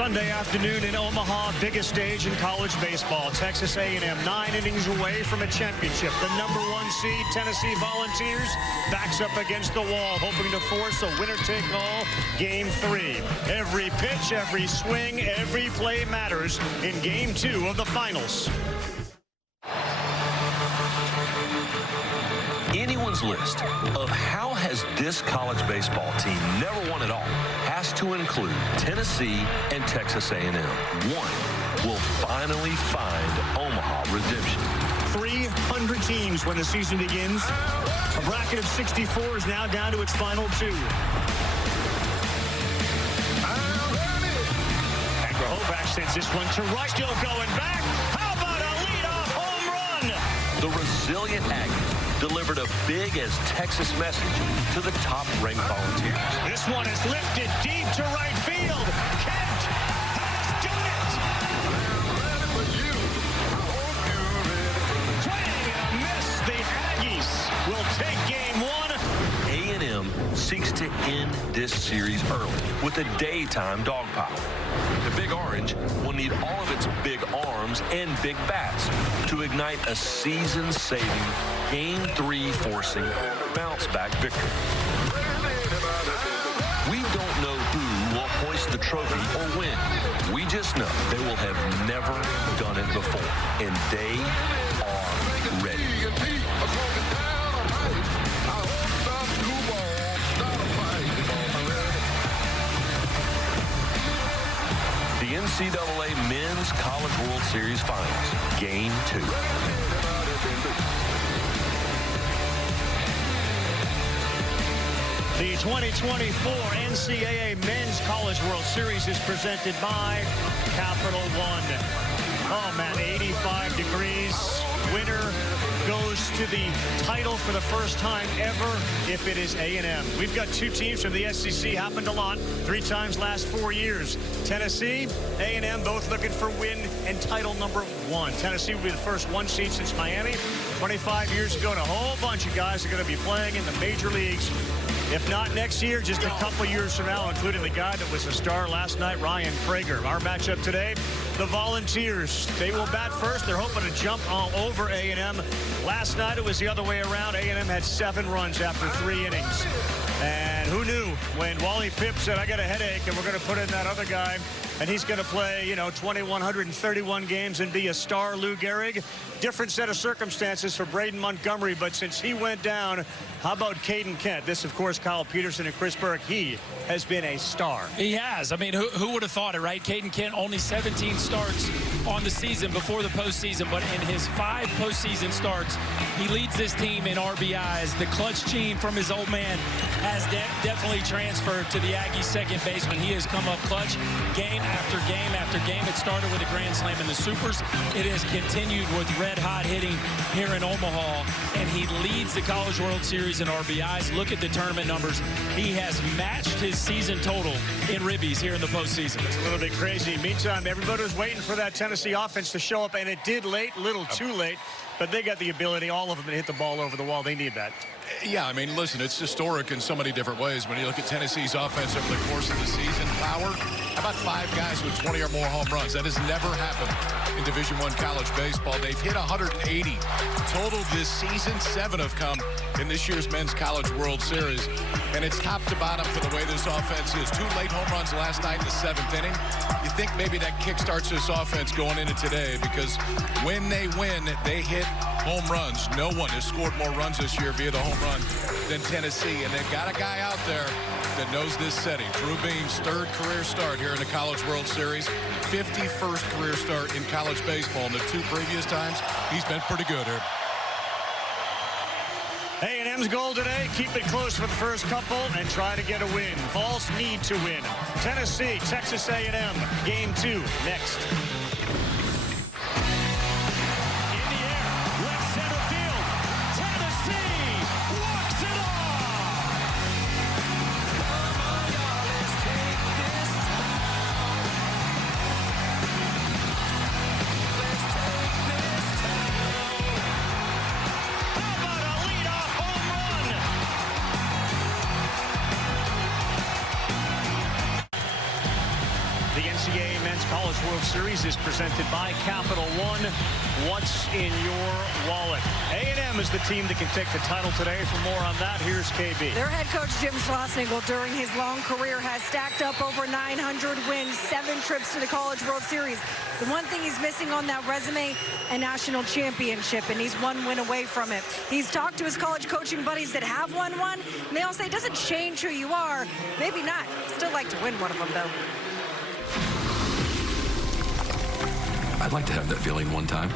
Sunday afternoon in Omaha, biggest stage in college baseball. Texas A&M 9 innings away from a championship. The #1 seed, Tennessee Volunteers, backs up against the wall, hoping to force a winner-take-all Game 3. Every pitch, every swing, every play matters in Game 2 of the finals. Anyone's list of how has this college baseball team never won it all has to include Tennessee and Texas A&M. One will finally find Omaha redemption. 300 teams when the season begins. A bracket of 64 is now down to its final 2. And Grahovac sends this one to right. Still going back. How about a leadoff home run? The resilient Aggies delivered a big as Texas message to the top-ranked Volunteers. This one is lifted deep to right field. Kent has done it. Swing and a miss. The Aggies will take Game 1. A&M seeks to end this series early with a daytime dog pile. The Big Orange will need all of its big arms and big bats to ignite a season-saving Game 3 forcing bounce-back victory. We don't know who will hoist the trophy or win. We just know they will have never done it before, and they are ready. The NCAA Men's College World Series Finals, Game 2. The 2024 NCAA Men's College World Series is presented by Capital One. Oh, man, 85 degrees. Winner goes to the title for the first time ever if it is A&M. We've got 2 teams from the SEC, happened a lot, 3 times last 4 years. Tennessee, A&M, both looking for win and title #1. Tennessee will be the first 1 seed since Miami 25 years ago, and a whole bunch of guys are going to be playing in the major leagues. If not next year, just a couple years from now, including the guy that was a star last night, Ryan Prager. Our matchup today, the Volunteers. They will bat first. They're hoping to jump all over A&M. Last night, it was the other way around. A&M had 7 runs after 3 innings. And who knew when Wally Pipp said, I got a headache, and we're going to put in that other guy, and he's going to play, 2,131 games and be a star, Lou Gehrig. Different set of circumstances for Braden Montgomery, but since he went down, how about Caden Kent? This, of course, Kyle Peterson and Chris Burke. He has been a star. He has. I mean, who would have thought it, right? Caden Kent, only 17 starts on the season before the postseason, but in his 5 postseason starts, he leads this team in RBIs. The clutch gene from his old man has definitely transferred to the Aggies second baseman. He has come up clutch game after game after game. It started with a grand slam in the Supers. It has continued with red-hot hitting here in Omaha, and he leads the College World Series in RBIs. Look at the tournament numbers. He has matched his season total in ribbies here in the postseason. It's a little bit crazy. Meantime, everybody was waiting for that Tennessee offense to show up, and it did late, a little too late, but they got the ability, all of them, to hit the ball over the wall. They need that. Yeah, I mean, listen, it's historic in so many different ways. When you look at Tennessee's offense over the course of the season, power, how about 5 guys with 20 or more home runs? That has never happened in Division I college baseball. They've hit 180 total this season. 7 have come in this year's Men's College World Series. And it's top to bottom for the way this offense is. 2 late home runs last night in the 7th inning. You think maybe that kickstarts this offense going into today, because when they win, they hit home runs. No one has scored more runs this year via the home run than Tennessee, and they've got a guy out there that knows this setting. Drew Beam's 3rd career start here in the College World Series, 51st career start in college baseball. In the 2 previous times, he's been pretty good here. A&M's goal today, keep it close for the first couple and try to get a win. Vols need to win. Tennessee, Texas A&M, Game 2 next. The NCAA College World Series is presented by Capital One. What's in your wallet? A&M is the team that can take the title today. For more on that, here's KB. Their head coach, Jim Schlossnagle, during his long career has stacked up over 900 wins, 7 trips to the College World Series. The one thing he's missing on that resume, a national championship, and he's 1 win away from it. He's talked to his college coaching buddies that have won one, and they all say it doesn't change who you are. Maybe not. Still like to win one of them, though. I'd like to have that feeling one time.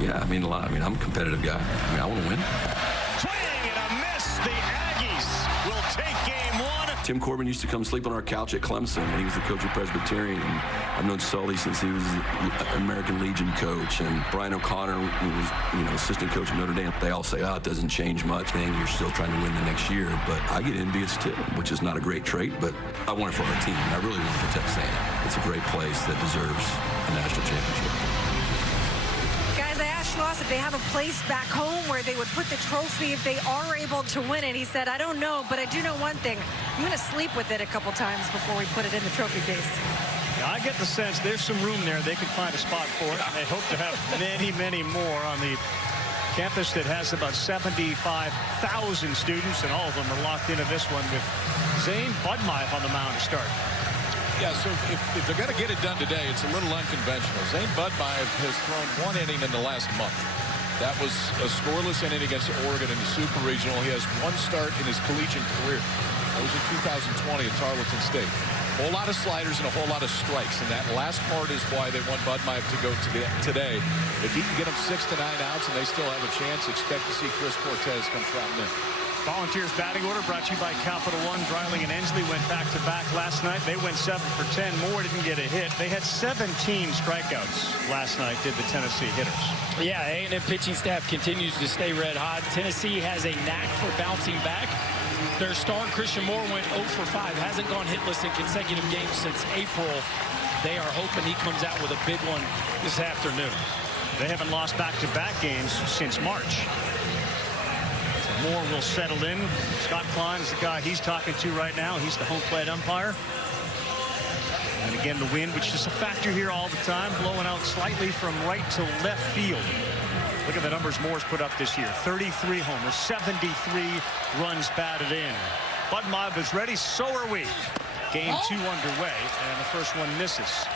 Yeah, I mean a lot. I mean, I'm a competitive guy. I mean, I want to win. Swing and a miss. The Aggies will take game 1. Tim Corbin used to come sleep on our couch at Clemson when he was the coach of Presbyterian. And I've known Sully since he was the American Legion coach. And Brian O'Connor, who was, assistant coach at Notre Dame. They all say, oh, it doesn't change much. Then you're still trying to win the next year. But I get envious too, which is not a great trait, but I want it for our team. And I really want to protect A&M. It's a great place that deserves a national championship. Guys, I asked Schloss if they have a place back home where they would put the trophy if they are able to win it. He said, I don't know, but I do know one thing. I'm going to sleep with it a couple times before we put it in the trophy case. Yeah, I get the sense there's some room there. They can find a spot for it. And they hope to have many, many more on the campus that has about 75,000 students, and all of them are locked into this one with Zane Budmeyev on the mound to start. Yeah, so if they're going to get it done today, it's a little unconventional. Zane Budmeyev has thrown 1 inning in the last month. That was a scoreless inning against Oregon in the Super Regional. He has 1 start in his collegiate career. That was in 2020 at Tarleton State. A whole lot of sliders and a whole lot of strikes, and that last part is why they want Budmeyev to go today. If he can get them 6 to 9 outs and they still have a chance, expect to see Chris Cortez come trotting in. Volunteers batting order brought to you by Capital One. Dreiling and Ensley went back-to-back last night. They went 7 for 10. Moore didn't get a hit. They had 17 strikeouts last night, did the Tennessee hitters. Yeah, A&M pitching staff continues to stay red hot. Tennessee has a knack for bouncing back. Their star, Christian Moore, went 0 for 5. Hasn't gone hitless in consecutive games since April. They are hoping he comes out with a big one this afternoon. They haven't lost back-to-back games since March. Moore will settle in. Scott Klein is the guy he's talking to right now. He's the home plate umpire. And again, the wind, which is a factor here all the time, blowing out slightly from right to left field. Look at the numbers Moore's put up this year. 33 homers, 73 runs batted in. Budmeyev is ready, so are we. Game 2 underway, and the first one misses.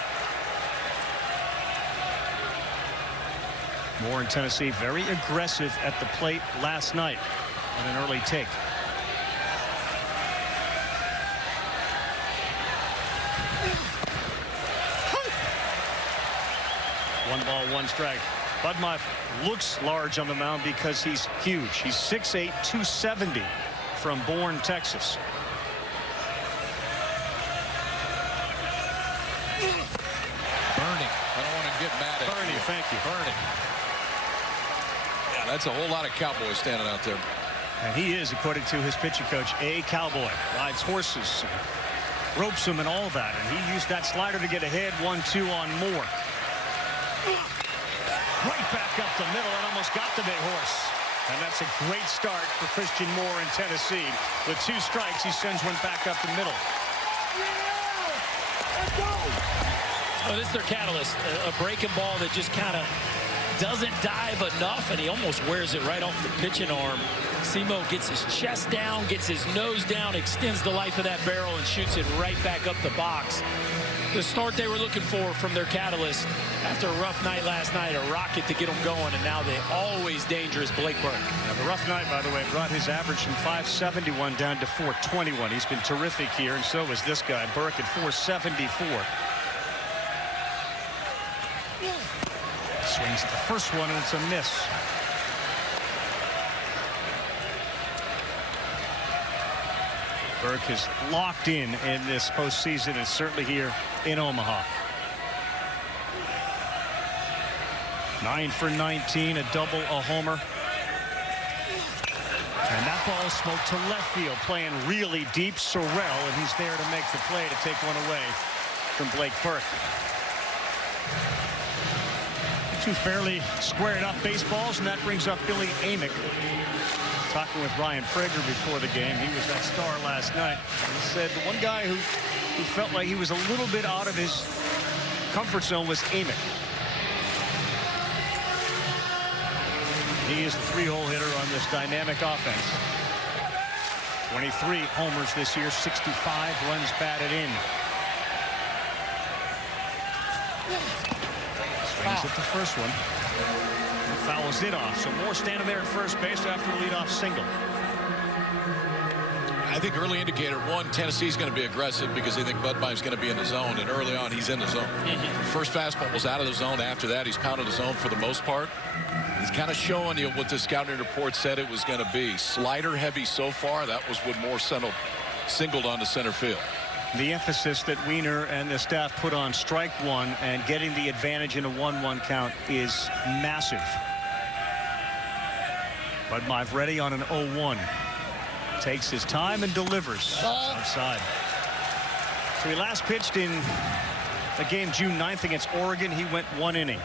Moore in Tennessee very aggressive at the plate last night on an early take. One ball, 1 strike. Budmeyev looks large on the mound because he's huge. He's 6'8", 270 from Bourne, Texas. Bernie. I don't want to get mad at Bernie, you. thank you. Bernie. Yeah, that's a whole lot of cowboys standing out there. And he is, according to his pitching coach, a cowboy. Rides horses, ropes them and all that. And he used that slider to get ahead. 1-2 on Moore. Right back up the middle and almost got the big horse. And that's a great start for Christian Moore in Tennessee. With 2 strikes, he sends one back up the middle. Oh, this is their catalyst. A breaking ball that just kind of doesn't dive enough, and he almost wears it right off the pitching arm. Simo gets his chest down, gets his nose down, extends the life of that barrel, and shoots it right back up the box. The start they were looking for from their catalyst after a rough night last night, a rocket to get them going, and now the always dangerous Blake Burke. Now, the rough night, by the way, brought his average from 571 down to 421. He's been terrific here, and so is this guy, Burke, at 474. Swings at the first one, and it's a miss. Burke is locked in this postseason, and certainly here in Omaha. 9 for 19, a double, a homer. And that ball smoked to left field, playing really deep. Sorrell, and he's there to make the play to take one away from Blake Burke. 2 fairly squared up baseballs, and that brings up Billy Amick. Talking with Ryan Prager before the game. He was that star last night. He said the one guy who felt like he was a little bit out of his comfort zone was Amick. He is the 3-hole hitter on this dynamic offense. 23 homers this year, 65 runs batted in. Swings at the first one. Fouls it off. So Moore standing there at first base after the leadoff single. I think early indicator, one, Tennessee's going to be aggressive because they think Budmeister's going to be in the zone, and early on he's in the zone. First fastball was out of the zone. After that, he's pounded the zone for the most part. He's kind of showing you what the scouting report said it was going to be. Slider heavy so far. That was what Moore singled on the center field. The emphasis that Wiener and the staff put on strike one and getting the advantage in a 1-1 count is massive. Budmeister ready on an 0-1. Takes his time and delivers outside. So he last pitched in the game June 9th against Oregon. He went 1 inning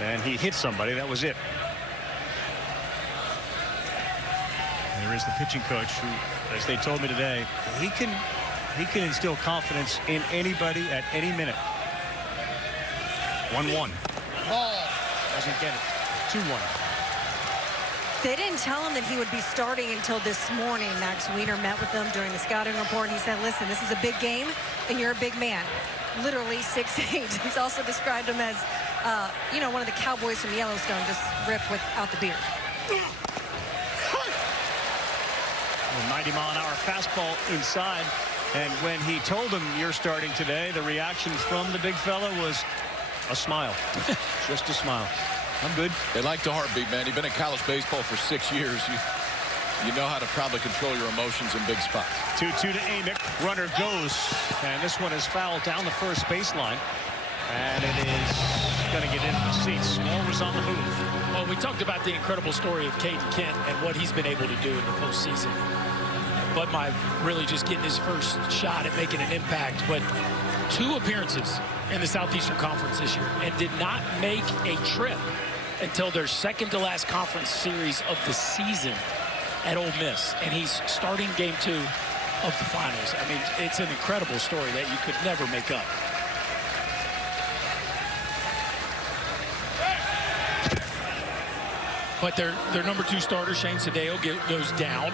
and he hit somebody. That was it. There is the pitching coach who, as they told me today, he can instill confidence in anybody at any minute. 1-1. Doesn't get it. 2-1. They didn't tell him that he would be starting until this morning. Max Wiener met with them during the scouting report. He said, listen, this is a big game, and you're a big man. Literally 6'8". He's also described him as, you know, one of the cowboys from Yellowstone, just ripped without the beard. 90-mile-an-hour fastball inside. And when he told him you're starting today, the reaction from the big fella was a smile. Just a smile. I'm good. They like the heartbeat, man. You've been in college baseball for 6 years. You know how to probably control your emotions in big spots. 2-2 to Amick. Runner goes. And this one is fouled down the first baseline. And it is going to get into the seats. Moore was on the move. Well, we talked about the incredible story of Caden Kent and what he's been able to do in the postseason. Budmeister really just getting his first shot at making an impact. But 2 appearances in the Southeastern Conference this year and did not make a trip until their second to last conference series of the season at Ole Miss. And he's starting game 2 of the finals. I mean, it's an incredible story that you could never make up. But their number 2 starter, Shane Sadeo, goes down.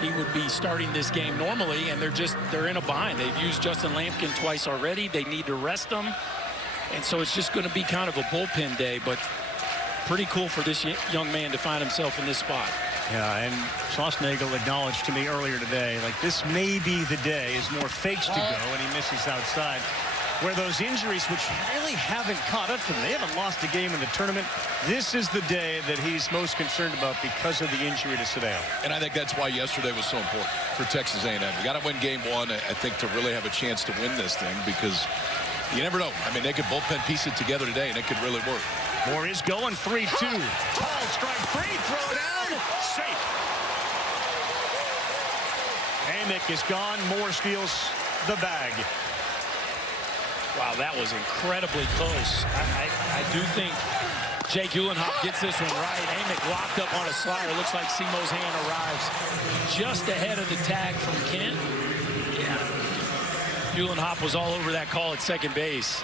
He would be starting this game normally, and they're in a bind. They've used Justin Lampkin twice already. They need to rest him. And so it's just going to be kind of a bullpen day, but pretty cool for this young man to find himself in this spot. Yeah, and Schlossnagle acknowledged to me earlier today, like, this may be the day as Moore fakes to go and he misses outside. Where those injuries, which really haven't caught up to them, they haven't lost a game in the tournament. This is the day that he's most concerned about because of the injury to Sadeo. And I think that's why yesterday was so important for Texas A&M. You got to win game 1, I think, to really have a chance to win this thing, because you never know. I mean, they could bullpen piece it together today, and it could really work. Moore is going 3-2. Tall strike, free throw down, safe. Amick is gone. Moore steals the bag. Wow, that was incredibly close. I do think Jake Uhlenhop gets this one right. Amick locked up on a slider. Looks like Simo's hand arrives just ahead of the tag from Kent. Yeah. Uhlenhop was all over that call at second base.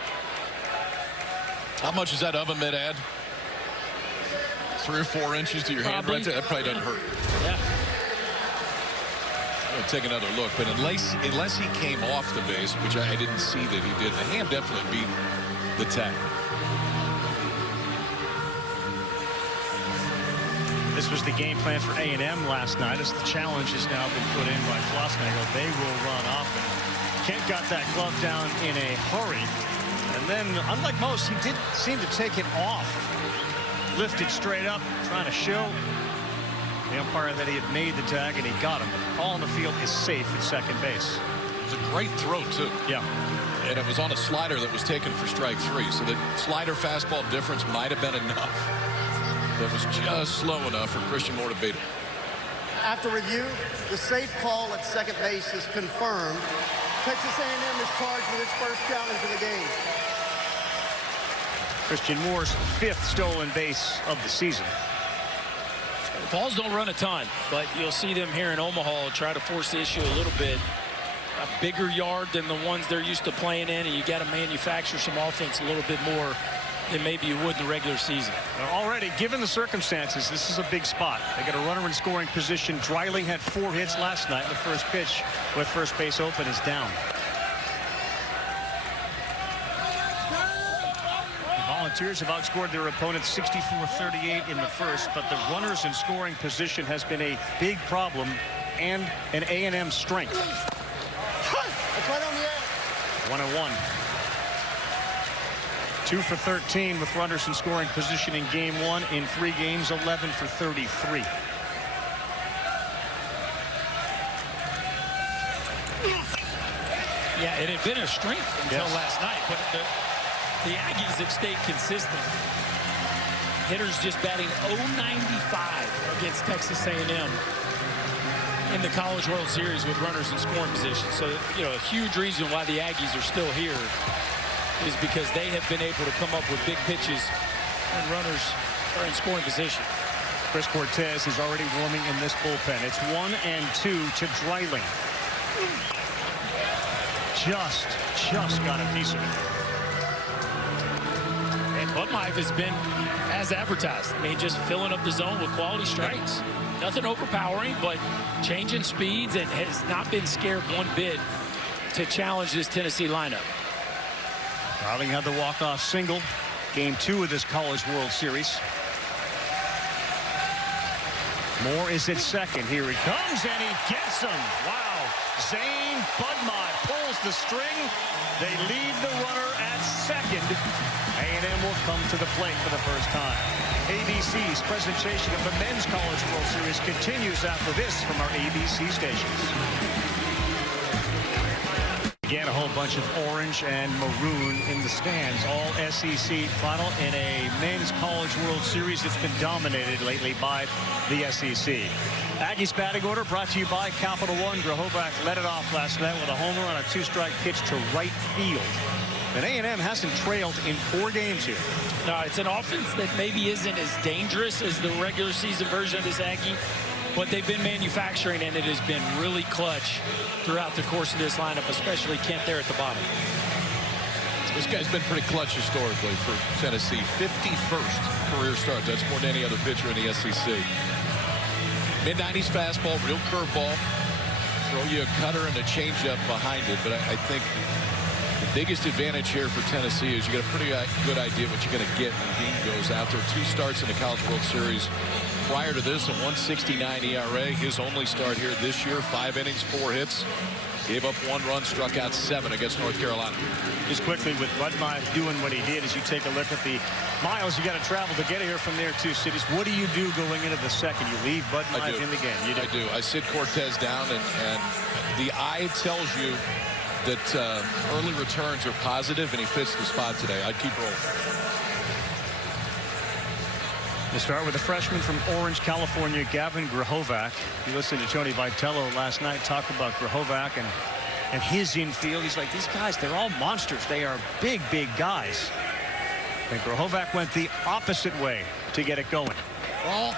How much is that oven mitt add? 3 or 4 inches to your hand right there? That probably doesn't hurt. Yeah. I'll take another look, but unless he came off the base, which I didn't see that he did, the hand definitely beat the tag. This was the game plan for A&M last night, as the challenge has now been put in by Schlossnagle. They will run offense. Kent got that glove down in a hurry, and then, unlike most, he did seem to take it off. Lifted straight up, trying to show the umpire that he had made the tag, and he got him. The ball on the field is safe at second base. It was a great throw, too. Yeah. And it was on a slider that was taken for strike 3. So the slider fastball difference might have been enough. That was just slow enough for Christian Moore to beat him. After review, the safe call at second base is confirmed. Texas A&M is charged with its first challenge of the game. Christian Moore's 5th stolen base of the season. Balls don't run a ton, but you'll see them here in Omaha try to force the issue a little bit. a bigger yard than the ones they're used to playing in, and you got to manufacture some offense a little bit more than maybe you would in the regular season. Already, given the circumstances, this is a big spot. They got a runner in scoring position. Dreiling had 4 hits last night. The first pitch with first base open is down. The Volunteers have outscored their opponents 64-38 in the first, but the runners in scoring position has been a big problem and an A&M strength. That's right on the edge. 1-1. 2 for 13 with runners in scoring position in game 1. In 3 games, 11 for 33. Yeah, it had been a strength until Yes. last night, but the Aggies have stayed consistent. Hitters just batting .095 against Texas A&M in the College World Series with runners in scoring position. So, you know, a huge reason why the Aggies are still here is because they have been able to come up with big pitches when runners are in scoring position. Chris Cortez is already warming in this bullpen. It's 1-2 to Dreiling. Just got a piece of it. And Budmeier has been as advertised. I mean, just filling up the zone with quality strikes. Nothing overpowering, but changing speeds, and has not been scared one bit to challenge this Tennessee lineup. Dreiling had the walk-off single. Game 2 of this College World Series. Moore is at second. Here he comes, and he gets him. Wow. Zane Budmeier pulls the string. They lead the runner at second. A&M will come to the plate for the first time. ABC's presentation of the Men's College World Series continues after this from our ABC stations. Again, a whole bunch of orange and maroon in the stands. All SEC final in a Men's College World Series that's been dominated lately by the SEC. Aggies batting order brought to you by Capital One. Grahovac led it off last night with a homer on a 2-strike pitch to right field. And A&M hasn't trailed in 4 games here. No, it's an offense that maybe isn't as dangerous as the regular season version of this Aggie, but they've been manufacturing, and it has been really clutch throughout the course of this lineup, especially Kent there at the bottom. This guy's been pretty clutch historically for Tennessee. 51st career start. That's more than any other pitcher in the SEC. Mid-90s fastball, real curveball. Throw you a cutter and a changeup behind it. But I think the biggest advantage here for Tennessee is you get a pretty good idea what you're going to get when Dean goes out there. 2 starts in the College World Series. Prior to this, a 1.69 ERA. His only start here this year, 5 innings, 4 hits. Gave up 1 run, struck out 7 against North Carolina. Just quickly, with Budmeier doing what he did, as you take a look at the miles you got to travel to get here from their 2 cities, what do you do going into the second? You leave Budmeier in the game. You do. I do. I sit Cortez down, and the eye tells you that early returns are positive, and he fits the spot today. I'd keep rolling. We'll start with the freshman from Orange, California, Gavin Grahovac. You listened to Tony Vitello last night talk about Grahovac and his infield. He's like, these guys, they're all monsters. They are big, big guys. And Grahovac went the opposite way to get it going. Well,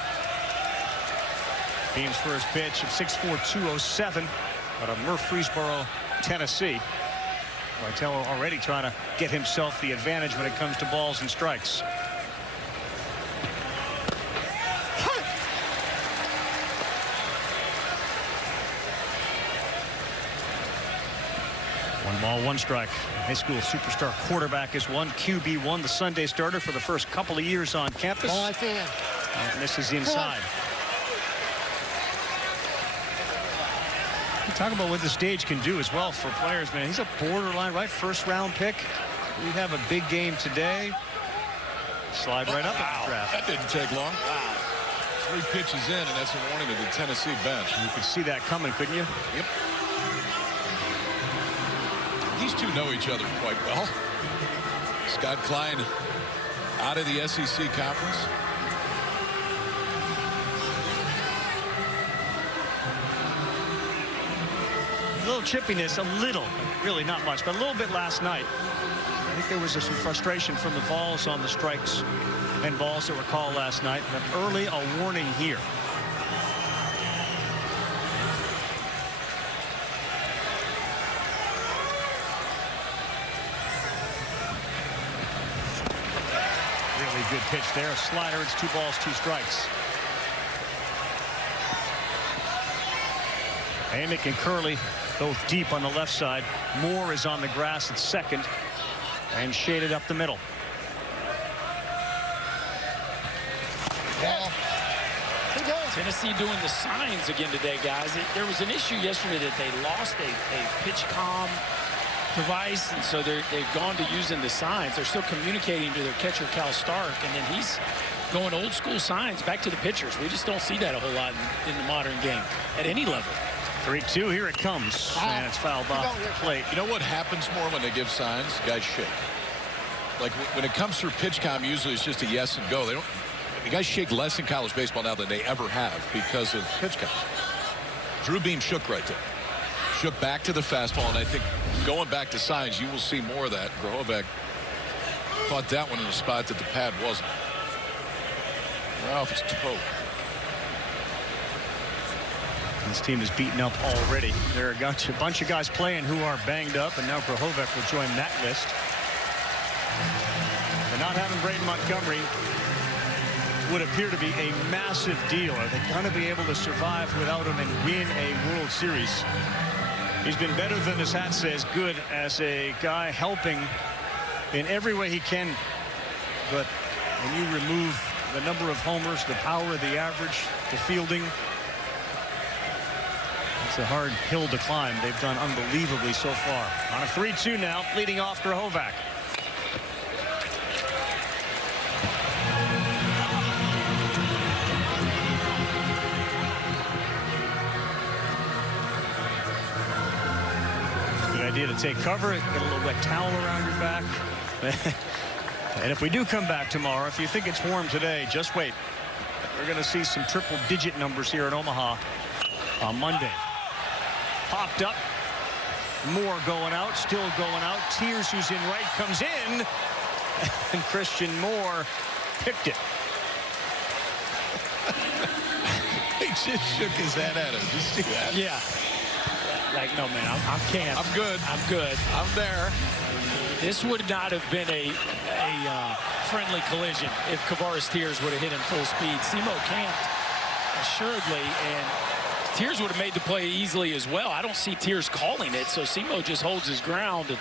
Team's first pitch of 6'4", 207 out of Murfreesboro, Tennessee. Vitello already trying to get himself the advantage when it comes to balls and strikes. One ball, 1 strike. High school superstar quarterback is 1, QB1, the Sunday starter for the first couple of years on campus. Ball right there. And misses inside. Talk about what the stage can do as well for players, man. He's a borderline, right? 1st-round pick. We have a big game today. Slide right up in the draft. That didn't take long. Wow. 3 pitches in, and that's a warning to the Tennessee bench. You could see that coming, couldn't you? Yep. These two know each other quite well. Scott Klein out of the SEC conference. A little chippiness, a little, really not much, but a little bit last night. I think there was some frustration from the balls on the strikes and balls that were called last night. But early, a warning here. pitch there. A slider. It's 2 balls, 2 strikes. Amick and Curley both deep on the left side. Moore is on the grass at second and shaded up the middle. Tennessee doing the signs again today, guys. There was an issue yesterday that they lost a pitch comm device, and so they've gone to using the signs. They're still communicating to their catcher, Cal Stark, and then he's going old school signs back to the pitchers. We just don't see that a whole lot in the modern game at any level. 3-2, here it comes, and it's fouled off the plate. You know what happens more when they give signs? Guys shake. Like when it comes through pitch comm, usually it's just a yes and go. The guys shake less in college baseball now than they ever have because of pitch comm. Drew Beam shook right there. Shook back to the fastball, and I think going back to signs, you will see more of that. Grahovac caught that one in a spot that the pad wasn't. Right off his toe. This team is beaten up already. There are a bunch of guys playing who are banged up, and now Grahovac will join that list. And not having Braden Montgomery would appear to be a massive deal. Are they going to be able to survive without him and win a World Series? He's been better than his hat says good as a guy helping in every way he can. But when you remove the number of homers, the power of the average, the fielding, it's a hard hill to climb. They've done unbelievably so far. On a 3-2 now, leading off Grahovac. Good idea to take cover, get a little wet towel around your back. And if we do come back tomorrow, if you think it's warm today, just wait. We're going to see some triple-digit numbers here in Omaha on Monday. Popped up. Moore going out, still going out. Tears, who's in right, comes in. And Christian Moore picked it. He just shook his head at him. Did you see that? Yeah. Like, no, man, I can't. I'm good. I'm good. I'm there. This would not have been a friendly collision if Kavares Tears would have hit him full speed. Simo camped assuredly, and Tears would have made the play easily as well. I don't see Tears calling it, so Simo just holds his ground. And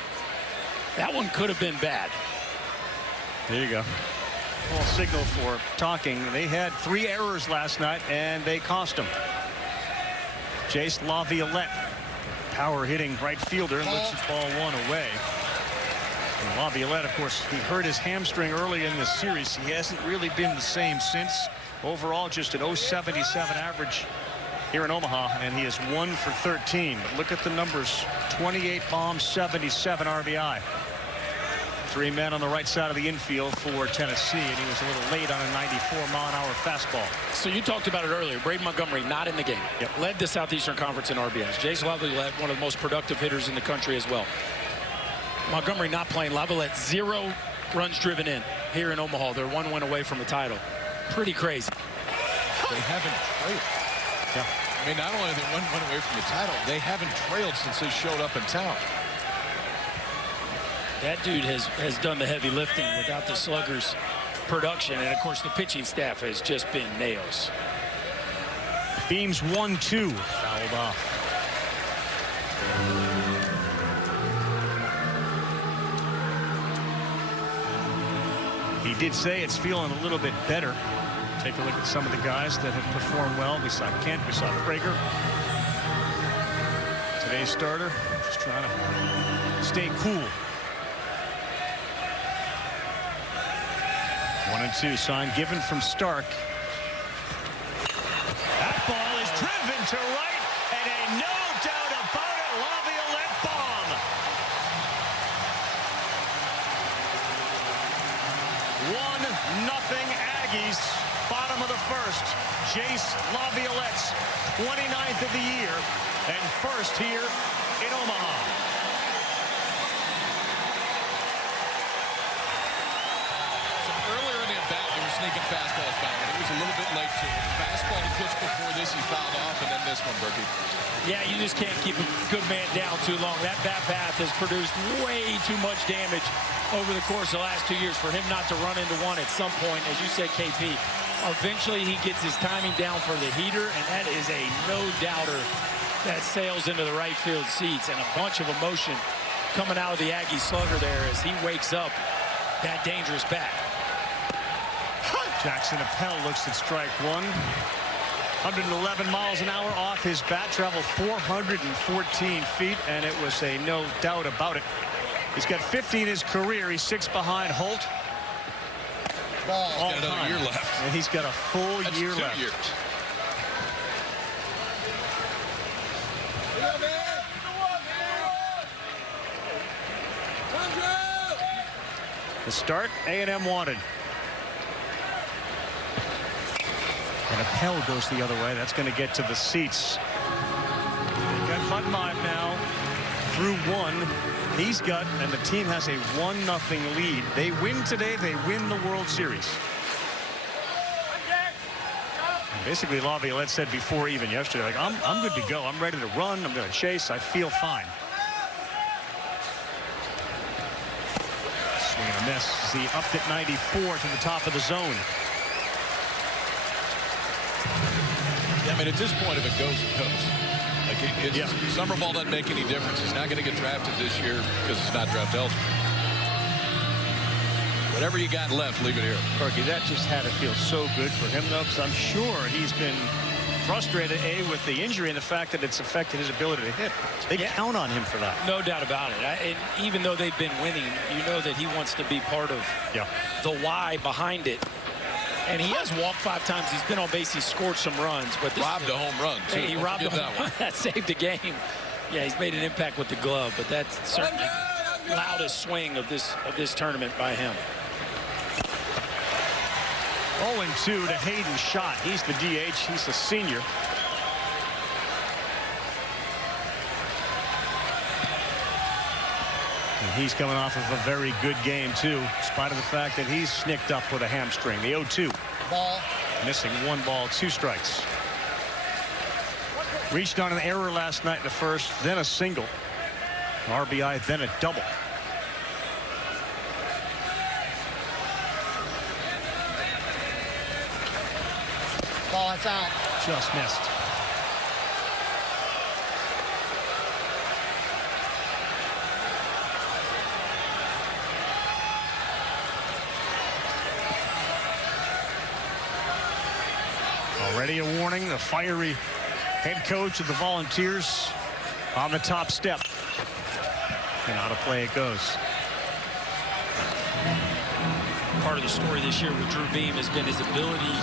that one could have been bad. There you go. Well, signal for talking. They had 3 errors last night, and they cost them. Jace Laviolette, power hitting right fielder, lets the ball 1 away. And Laviolette, of course, he hurt his hamstring early in this series. He hasn't really been the same since. Overall, just an .077 average here in Omaha, and he is 1 for 13. But look at the numbers: 28 bombs, 77 RBI. 3 men on the right side of the infield for Tennessee, and he was a little late on a 94-mile-an-hour fastball. So you talked about it earlier. Braden Montgomery not in the game. Yep. Led Led the Southeastern Conference in RBIs. Jace Laviolette, one of the most productive hitters in the country as well. Montgomery not playing. Laviolette 0 runs driven in here in Omaha. They're 1 win away from a title. Pretty crazy. They haven't trailed. Yeah. I mean, not only are they 1 win away from the title, they haven't trailed since they showed up in town. That dude has done the heavy lifting without the sluggers' production, and of course the pitching staff has just been nails. Beams 1-2, fouled off. He did say it's feeling a little bit better. Take a look at some of the guys that have performed well. We saw Kent, we saw Prager. Today's starter, just trying to stay cool. 1-2, sign given from Stark. That ball is driven to right, and a no doubt about it, Laviolette bomb. 1-0 Aggies, bottom of the first. Jace Laviolette's 29th of the year, and first here in Omaha. Sneaking fastballs back, and he was a little bit late to it. Fastball pitch before this, he fouled off, and then this one, Berkey. Yeah, you just can't keep a good man down too long. That bat path has produced way too much damage over the course of the last 2 years for him not to run into one at some point. As you said, KP, eventually he gets his timing down for the heater, and that is a no-doubter that sails into the right field seats, and a bunch of emotion coming out of the Aggie slugger there as he wakes up that dangerous bat. Jackson Appel looks at strike one. 111 miles an hour off his bat, traveled 414 feet, and it was a no doubt about it. He's got 50 in his career. He's 6 behind Holt. Ball. He's got another year left. And he's got a full year left. 2 years. The start, A&M wanted. And Appel goes the other way. That's going to get to the seats. They've got Budmeyer now through 1. He's got, and the team has a 1-0 lead. They win today, they win the World Series. Basically, Laviolette said before even yesterday, like, I'm good to go. I'm ready to run. I'm going to chase. I feel fine. Swing and a miss. He upped at 94 to the top of the zone. Yeah, I mean, at this point, if it goes, it goes. Like, summer ball doesn't make any difference. He's not going to get drafted this year because he's not draft eligible. Whatever you got left, leave it here. Corky, that just had to feel so good for him, though, because I'm sure he's been frustrated, with the injury and the fact that it's affected his ability to hit. They count on him for that. No doubt about it. And even though they've been winning, you know that he wants to be part of the why behind it. And he has walked 5 times. He's been on base. He's scored some runs. But robbed a home run, too. He robbed a home run. That saved the game. Yeah, he's made an impact with the glove. But that's certainly the loudest swing of this tournament by him. 0-2 to Hayden Schott. He's the DH. He's a senior. And he's coming off of a very good game, too, in spite of the fact that he's snicked up with a hamstring. The 0-2. Ball. Missing 1 ball, 2 strikes. Reached on an error last night in the first, then a single. RBI, then a double. Ball, it's out. Just missed. Already a warning. The fiery head coach of the Volunteers on the top step. And out of play it goes. Part of the story this year with Drew Beam has been his ability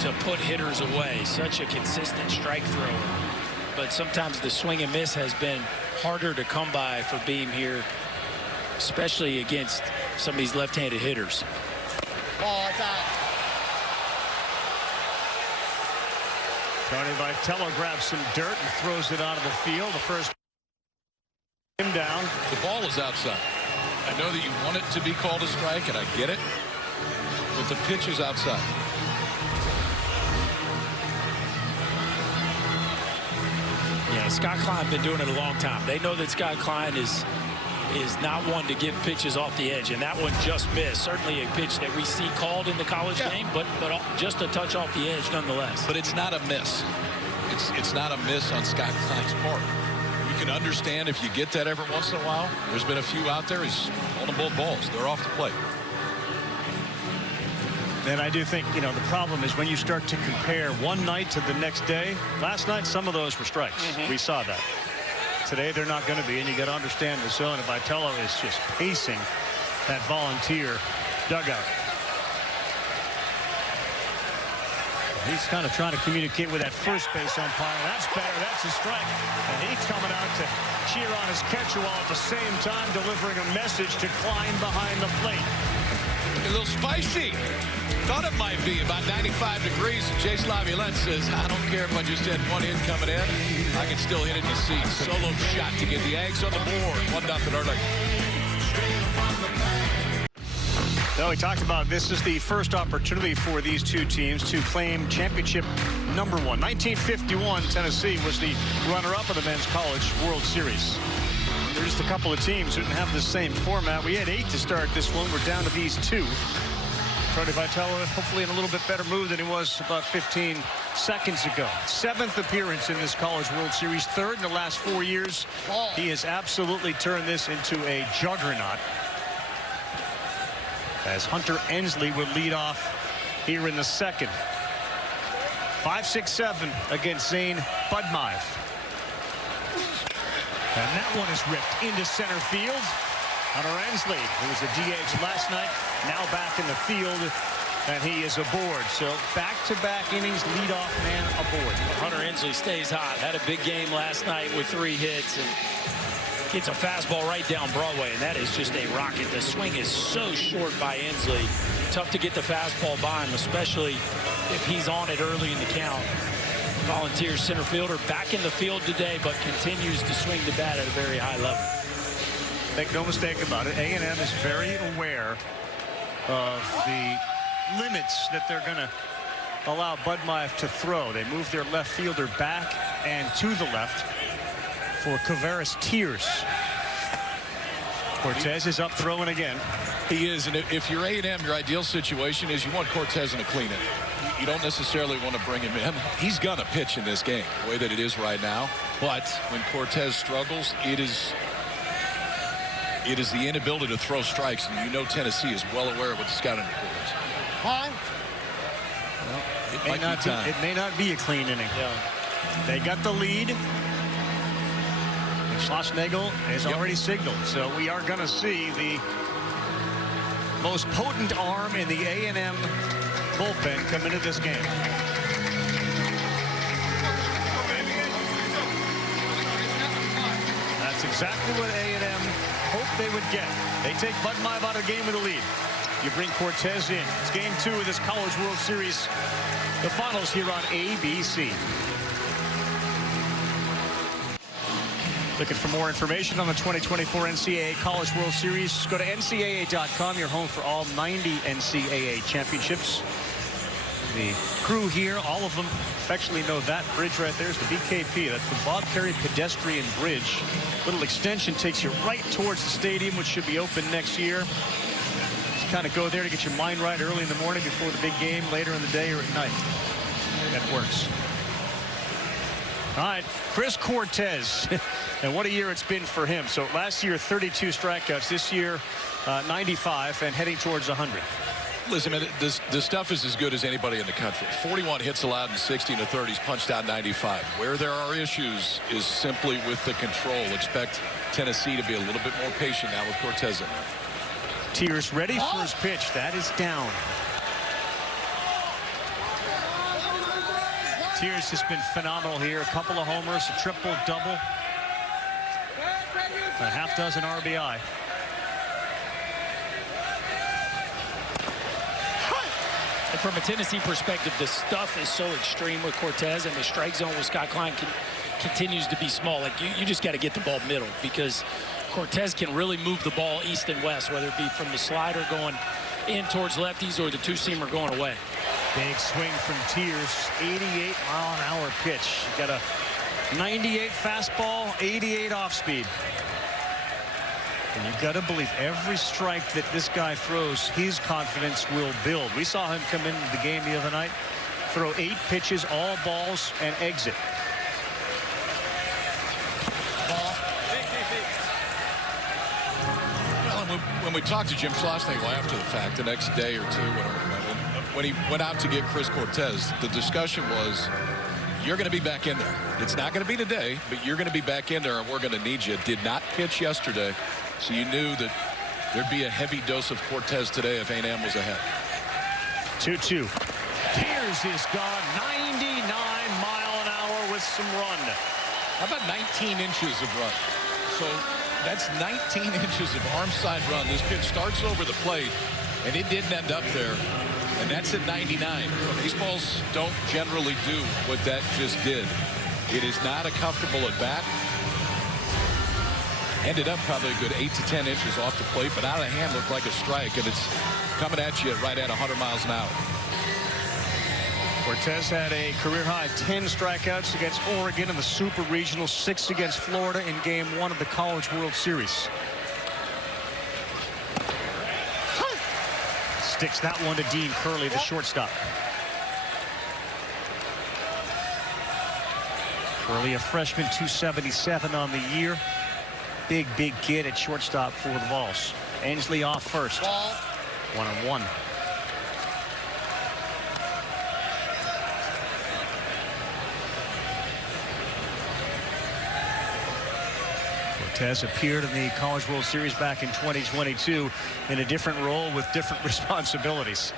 to put hitters away. Such a consistent strike thrower. But sometimes the swing and miss has been harder to come by for Beam here, especially against some of these left-handed hitters. Ball, it's out. Tony Vitello grabs some dirt and throws it out of the field. The first him down. The ball is outside. I know that you want it to be called a strike, and I get it, but the pitch is outside. Yeah, Scott Klein been doing it a long time. They know that Scott Klein is not one to give pitches off the edge, and that one just missed. Certainly a pitch that we see called in the college game, but just a touch off the edge nonetheless. But it's not a miss. It's not a miss on Scott Klein's part. You can understand if you get that every once in a while. There's been a few out there. He's on them both balls. They're off the plate. And I do think, the problem is when you start to compare one night to the next day. Last night, some of those were strikes. We saw that. Today, they're not going to be, and you got to understand the zone. And Vitello is just pacing that Volunteer dugout. He's kind of trying to communicate with that first base umpire. That's better. That's a strike. And he's coming out to cheer on his catcher while at the same time delivering a message to Klein behind the plate. A little spicy. Thought it might be about 95 degrees. And Jace Laviolette says, I don't care if I just had 1 in coming in. I can still hit it in the seat. Solo shot to get the Aggies on the board. 1-0 early. So we talked about this is the first opportunity for these two teams to claim championship number 1. 1951, Tennessee was the runner-up of the Men's College World Series. There's just a couple of teams who didn't have the same format. We had 8 to start this one. We're down to these 2. Tony Vitello hopefully in a little bit better mood than he was about 15 seconds ago. 7th appearance in this College World Series, 3rd in the last 4 years. He has absolutely turned this into a juggernaut, as Hunter Ensley would lead off here in the 2nd. 5-6-7 against Zane Budmaev. And that one is ripped into center field. Hunter Ensley, who was a DH last night, now back in the field, and he is aboard. So back-to-back innings, leadoff man aboard. Hunter Ensley stays hot. Had a big game last night with 3 hits and gets a fastball right down Broadway, and that is just a rocket. The swing is so short by Ensley. Tough to get the fastball by him, especially if he's on it early in the count. Volunteer center fielder back in the field today, but continues to swing the bat at a very high level. Make no mistake about it, A&M is very aware of the limits that they're going to allow Budmaev to throw. They move their left fielder back and to the left for Kavaris Tears. Cortez is up throwing again. He is, and if you're A&M, your ideal situation is you want Cortez in a clean inning. You don't necessarily want to bring him in. He's going to pitch in this game, the way that it is right now. But when Cortez struggles, it is the inability to throw strikes, and you know Tennessee is well aware of what the scouting report is. Time. Well, It may not be a clean inning. Yeah. They got the lead. And Schlossnagel has already signaled. So we are going to see the most potent arm in the A&M bullpen come into this game. That's exactly what A&M hoped they would get. They take Budmaev out of the game with a lead. You bring Cortez in. It's game 2 of this College World Series. The finals here on ABC. Looking for more information on the 2024 NCAA College World Series? Go to ncaa.com, your home for all 90 NCAA championships. The crew here, all of them affectionately know that bridge right there is the BKP. That's the Bob Carey Pedestrian Bridge. Little extension takes you right towards the stadium, which should be open next year. Just kind of go there to get your mind right early in the morning before the big game, later in the day or at night. That works. All right, Chris Cortez. And what a year it's been for him. So last year, 32 strikeouts. This year, 95 and heading towards 100. Listen, this stuff is as good as anybody in the country. 41 hits allowed in 60 to 30s, punched out 95. Where there are issues is simply with the control. Expect Tennessee to be a little bit more patient now with Cortez in. Tears ready for his pitch. That is down. Tears has been phenomenal here. A couple of homers, a triple-double, a half dozen RBI. And from a Tennessee perspective, the stuff is so extreme with Cortez, and the strike zone with Scott Klein continues to be small. Like you just got to get the ball middle, because Cortez can really move the ball east and west, whether it be from the slider going in towards lefties or the two-seamer going away. Big swing from Tears, 88-mile-an-hour pitch. You got a 98 fastball, 88 off-speed. And you've got to believe every strike that this guy throws, his confidence will build. We saw him come into the game the other night, throw 8 pitches, all balls, and exit. Well, when we talked to Jim Schlossnagel after the fact, the next day or two, when he went out to get Chris Cortez, the discussion was, you're going to be back in there. It's not going to be today, but you're going to be back in there, and we're going to need you. Did not pitch yesterday, so you knew that there'd be a heavy dose of Cortez today if A&M was ahead. 2-2. Tears is gone 99 mile an hour with some run. How about 19 inches of run? So that's 19 inches of arm side run. This pitch starts over the plate, and it didn't end up there. And that's at 99. Baseballs don't generally do what that just did. It is not a comfortable at bat. Ended up probably a good 8 to 10 inches off the plate, but out of the hand looked like a strike, and it's coming at you right at 100 miles an hour. Cortez had a career-high 10 strikeouts against Oregon in the Super Regional, 6 against Florida in Game 1 of the College World Series. Sticks that one to Dean Curley, the shortstop. Curley, a freshman, 277 on the year. Big kid at shortstop for the Vols. Ainsley off first. 1-on-1. Cortez appeared in the College World Series back in 2022 in a different role with different responsibilities.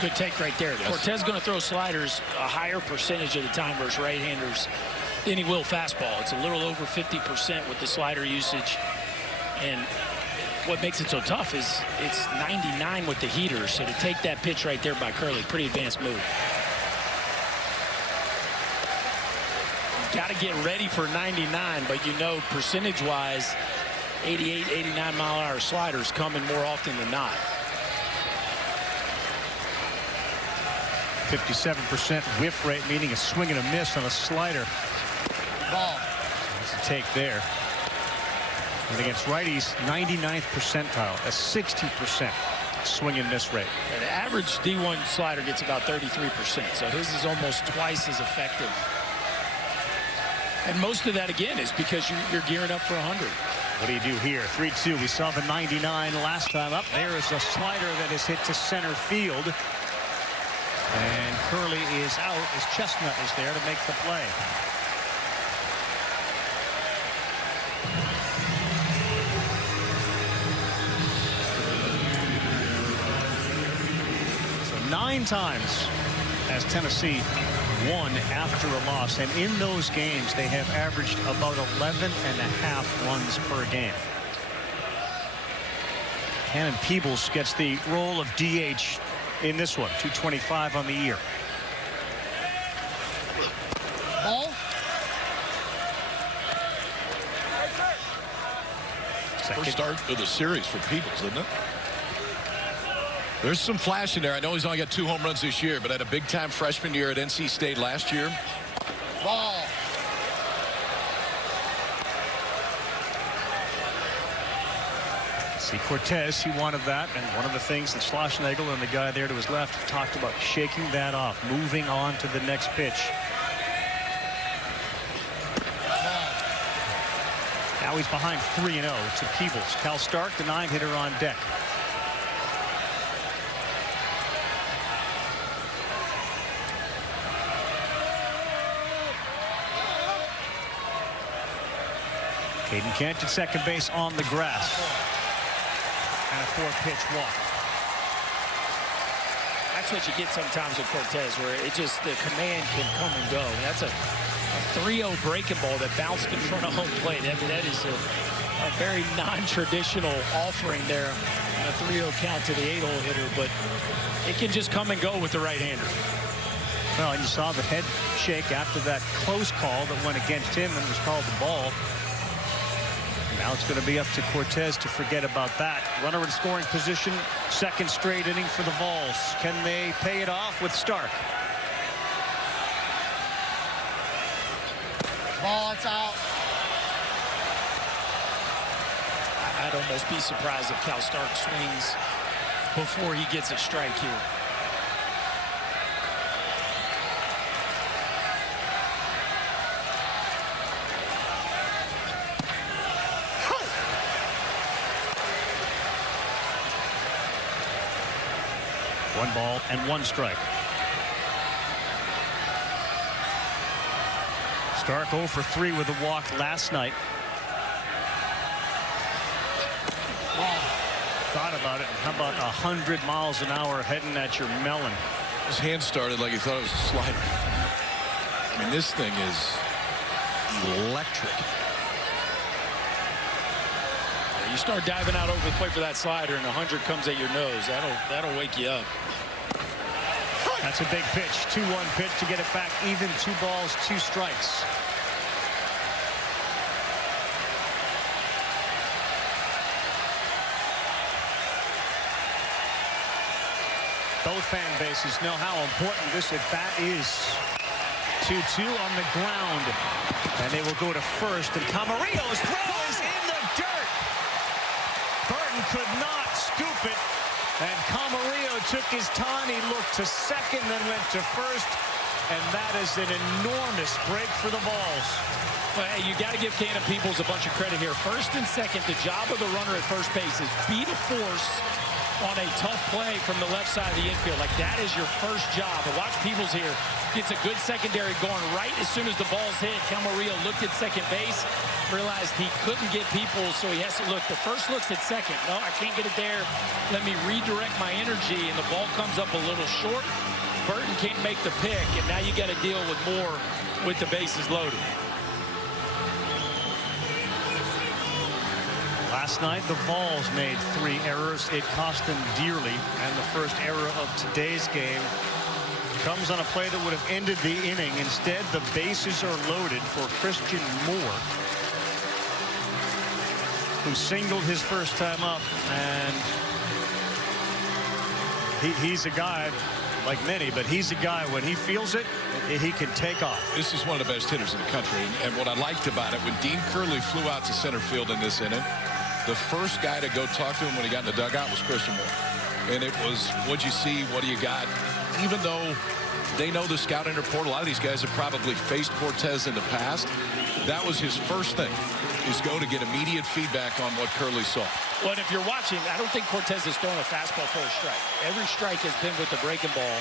Good take right there. Yes. Cortez going to throw sliders a higher percentage of the time versus right-handers than he will fastball. It's a little over 50% with the slider usage. And what makes it so tough is it's 99 with the heater. So to take that pitch right there by Curley, pretty advanced move. Got to get ready for 99, but you know, percentage-wise, 88, 89 mile-an-hour sliders coming more often than not. 57% whiff rate, meaning a swing and a miss on a slider. Ball. That's a take there. And against righties, 99th percentile, a 60% swing and miss rate. An average D1 slider gets about 33%, so his is almost twice as effective. And most of that, again, is because you're gearing up for 100. What do you do here? 3-2. We saw the 99 last time up. There is a slider that is hit to center field. And Curley is out as Chestnut is there to make the play. So 9 times has Tennessee won after a loss, and in those games they have averaged about 11.5 runs per game. Cannon Peebles gets the role of DH in this one. 225 on the year. Ball. First start of the series for Peebles, isn't it? There's some flash in there. I know he's only got 2 home runs this year, but had a big-time freshman year at NC State last year. Ball. See, Cortez, he wanted that, and one of the things that Schlossnagel and the guy there to his left have talked about, shaking that off, moving on to the next pitch. Now he's behind 3-0 to Peebles. Cal Stark, the 9-hitter on deck. Caden Kent at second base on the grass. And a 4-pitch walk. That's what you get sometimes with Cortez, where it just, the command can come and go. That's a 3-0 breaking ball that bounced in front of home plate. I mean, that is a very non-traditional offering there. A 3-0 count to the 8-hole hitter, but it can just come and go with the right-hander. Well, and you saw the head shake after that close call that went against him and was called the ball. Now it's going to be up to Cortez to forget about that. Runner in scoring position, second straight inning for the Vols. Can they pay it off with Stark? Ball, it's out. I'd almost be surprised if Cal Stark swings before he gets a strike here. One ball and 1 strike. Stark 0 for 3 with a walk last night. Thought about it. How about 100 miles an hour heading at your melon? His hand started like he thought it was a slider. I mean, this thing is electric. You start diving out over the plate for that slider, and 100 comes at your nose. That'll wake you up. That's a big pitch. 2-1 pitch to get it back even. 2 balls, 2 strikes. Both fan bases know how important this at-bat is. 2-2 on the ground. And they will go to first. And Camarillo's throw is in the dirt. Burton could not scoop it. And Camarillo took his time. He looked to second, then went to first. And that is an enormous break for the Vols. Well, hey, you got to give Cannon Peoples a bunch of credit here. First and second, the job of the runner at first base is beat a force on a tough play from the left side of the infield. Like, that is your first job. And watch Peoples here. Gets a good secondary going right as soon as the ball's hit. Camarillo looked at second base, realized he couldn't get Peoples, so he has to look. The first look's at second. No, I can't get it there. Let me redirect my energy, and the ball comes up a little short. Burton can't make the pick, and now you got to deal with more with the bases loaded. Last night, the Vols made 3 errors. It cost them dearly, and the first error of today's game comes on a play that would have ended the inning. Instead, the bases are loaded for Christian Moore, who singled his first time up, and he's a guy like many, but he's a guy, when he feels it, he can take off. This is one of the best hitters in the country, and what I liked about it, when Dean Curley flew out to center field in this inning, the first guy to go talk to him when he got in the dugout was Christian Moore. And it was, what'd you see, what do you got? Even though they know the scouting report, a lot of these guys have probably faced Cortez in the past, that was his first thing, is go to get immediate feedback on what Curley saw. Well, and if you're watching, I don't think Cortez has thrown a fastball for a strike. Every strike has been with the breaking ball.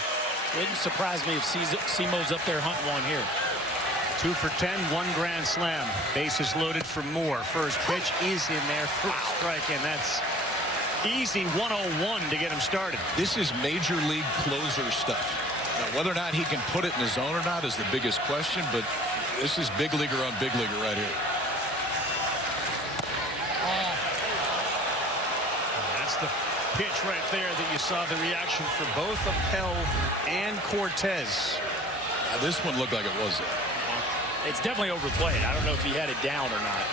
Wouldn't surprise me if Simo's up there hunting one here. 2 for 10, 1 grand slam. Bases loaded for Moore. First pitch is in there. First strike, and that's easy 101 to get him started. This is major league closer stuff. Now, whether or not he can put it in the zone or not is the biggest question, but this is big leaguer on big leaguer right here. That's the pitch right there that you saw the reaction for both Appel and Cortez. Now, this one looked like it was there. It's definitely overplayed. I don't know if he had it down or not.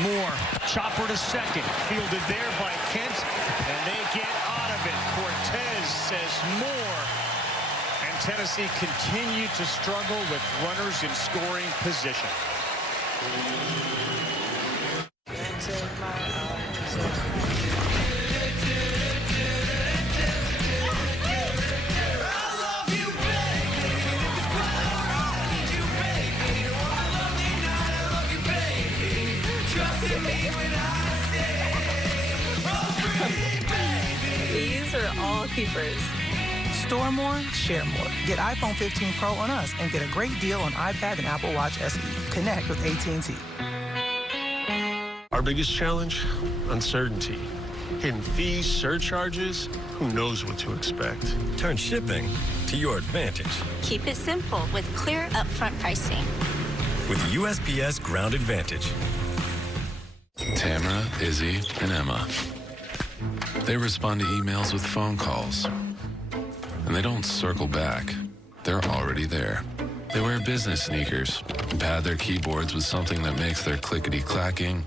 Moore, chopper to second, fielded there by Kent, and they get out of it. Cortez says more, and Tennessee continued to struggle with runners in scoring position. These are all keepers. Store more, share more. Get iPhone 15 Pro on us and get a great deal on iPad and Apple Watch SE. Connect with AT&T. Our biggest challenge? Uncertainty. Hidden fees, surcharges, who knows what to expect. Turn shipping to your advantage. Keep it simple with clear upfront pricing. With USPS Ground Advantage. Tamara, Izzy, and Emma. They respond to emails with phone calls. And they don't circle back. They're already there. They wear business sneakers and pad their keyboards with something that makes their clickety-clacking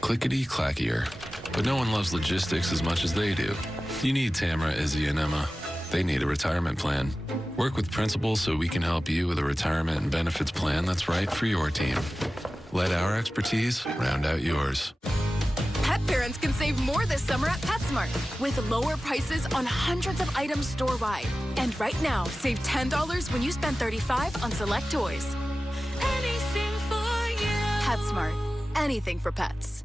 clickety-clackier. But no one loves logistics as much as they do. You need Tamara, Izzy, and Emma. They need a retirement plan. Work with Principal so we can help you with a retirement and benefits plan that's right for your team. Let our expertise round out yours. Pet parents can save more this summer at PetSmart with lower prices on hundreds of items store-wide. And right now, save $10 when you spend $35 on select toys. Anything for you. PetSmart. Anything for pets.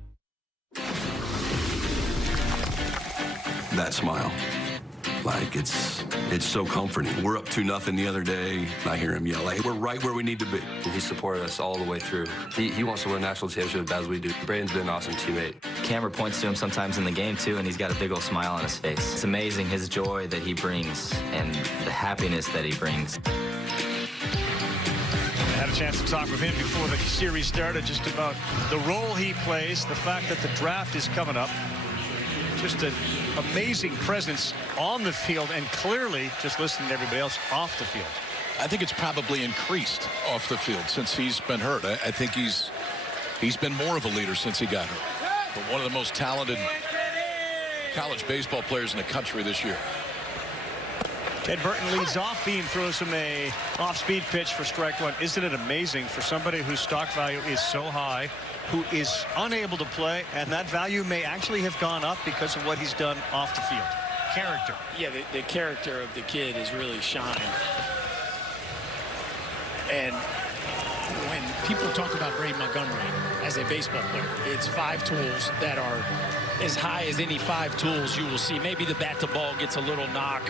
That smile. Like, it's so comforting. We're up 2-0 the other day. I hear him yell, hey, we're right where we need to be. He supported us all the way through. He wants to win a national championship as bad as we do. Braden's been an awesome teammate. Camera points to him sometimes in the game, too, and he's got a big old smile on his face. It's amazing his joy that he brings and the happiness that he brings. I had a chance to talk with him before the series started just about the role he plays, the fact that the draft is coming up. Just an amazing presence on the field, and clearly just listening to everybody else off the field. I think it's probably increased off the field since he's been hurt. I think he's been more of a leader since he got hurt. But one of the most talented college baseball players in the country this year. Ted Burton leads off. Beam throws him a off-speed pitch for strike one. Isn't it amazing for somebody whose stock value is so high, who is unable to play, and that value may actually have gone up because of what he's done off the field. Character. Yeah, the character of the kid is really shined. And when people talk about Braden Montgomery as a baseball player, it's 5 tools that are as high as any 5 tools you will see. Maybe the bat to ball gets a little knock,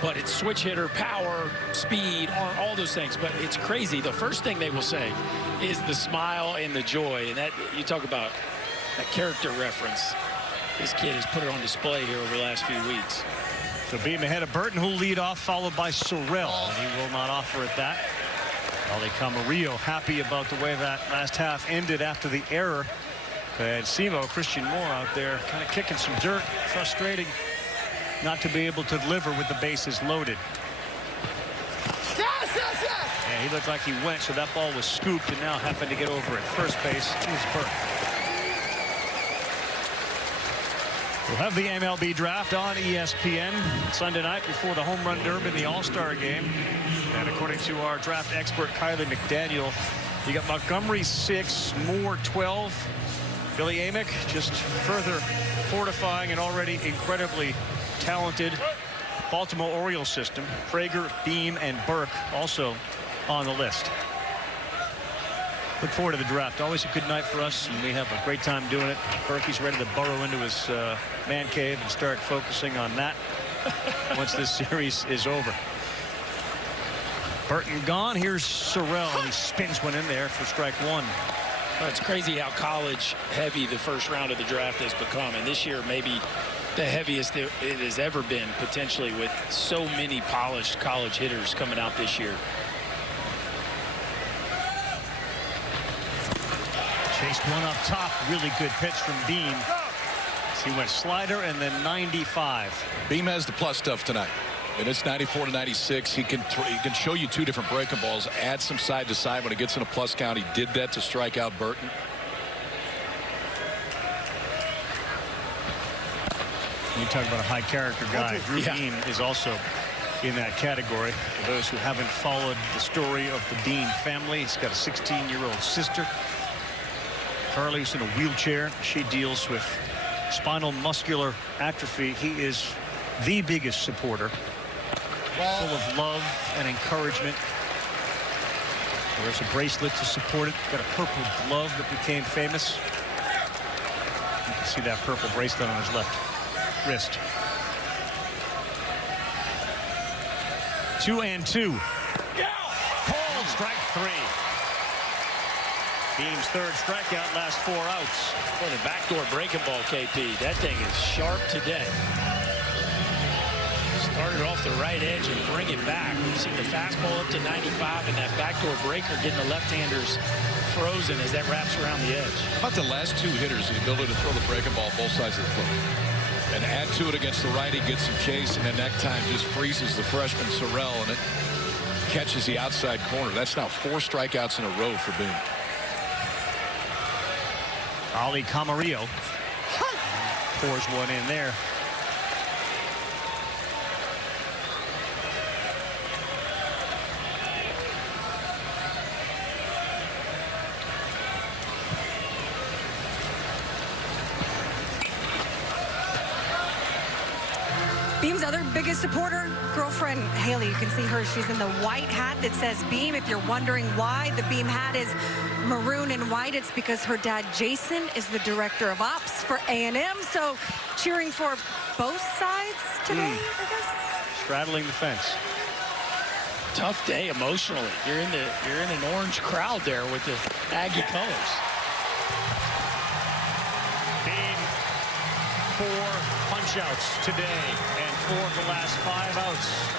but it's switch hitter, power, speed, arm, all those things. But it's crazy. The first thing they will say is the smile and the joy. And that, you talk about that character reference. This kid has put it on display here over the last few weeks. So Beam ahead of Burton, who'll lead off, followed by Sorrell. And he will not offer at that. Ali Camarillo happy about the way that last half ended after the error. And Simo, Christian Moore out there kind of kicking some dirt. Frustrating not to be able to deliver with the bases loaded. Yes, yes, yes! And he looked like he went, so that ball was scooped, and now having to get over at first base is Burke. We'll have the MLB draft on ESPN Sunday night before the Home Run Derby and the All-Star game. And according to our draft expert, Kylie McDaniel, you got Montgomery 6, Moore 12. Billy Amick just further fortifying an already incredibly talented Baltimore Orioles system. Prager, Beam, and Burke also on the list. Look forward to the draft. Always a good night for us, and we have a great time doing it. Berkey's ready to burrow into his man cave and start focusing on that once this series is over. Burton gone. Here's Sorrell. He spins one in there for strike one. Well, it's crazy how college heavy the first round of the draft has become. And this year, maybe the heaviest it has ever been, potentially, with so many polished college hitters coming out this year. Chased one up top. Really good pitch from Beam. He went slider and then 95. Beam has the plus stuff tonight. And it's 94 to 96. He can show you 2 different breaking balls, add some side to side when it gets in a plus count. He did that to strike out Burton. You talk about a high character guy. Drew Beam is also in that category. For those who haven't followed the story of the Beam family, he's got a 16-year-old sister. Carly's in a wheelchair. She deals with spinal muscular atrophy. He is the biggest supporter, full of love and encouragement. There's a bracelet to support it. Got a purple glove that became famous. You can see that purple bracelet on his left wrist. 2-2. Called strike 3. Beam's third strikeout, last 4 outs. For the backdoor breaking ball, KP. That thing is sharp today. Started off the right edge and bring it back. We've seen the fastball up to 95 and that backdoor breaker getting the left-handers frozen as that wraps around the edge. How about the last 2 hitters, the ability to throw the breaking ball both sides of the plate. And add to it against the righty, gets some chase, and then that time just freezes the freshman Sorrell, and it catches the outside corner. That's now 4 strikeouts in a row for Beam. Ali Camarillo pours one in there. Beam's other biggest supporter, girlfriend Haley. You can see her. She's in the white hat that says Beam. If you're wondering why the Beam hat is maroon and white, it's because her dad Jason is the director of ops for A&M. So cheering for both sides today, I guess. Straddling the fence. Tough day emotionally. You're in an orange crowd there with the Aggie colors. Beam 4 punch-outs today and 4 of the last 5 outs.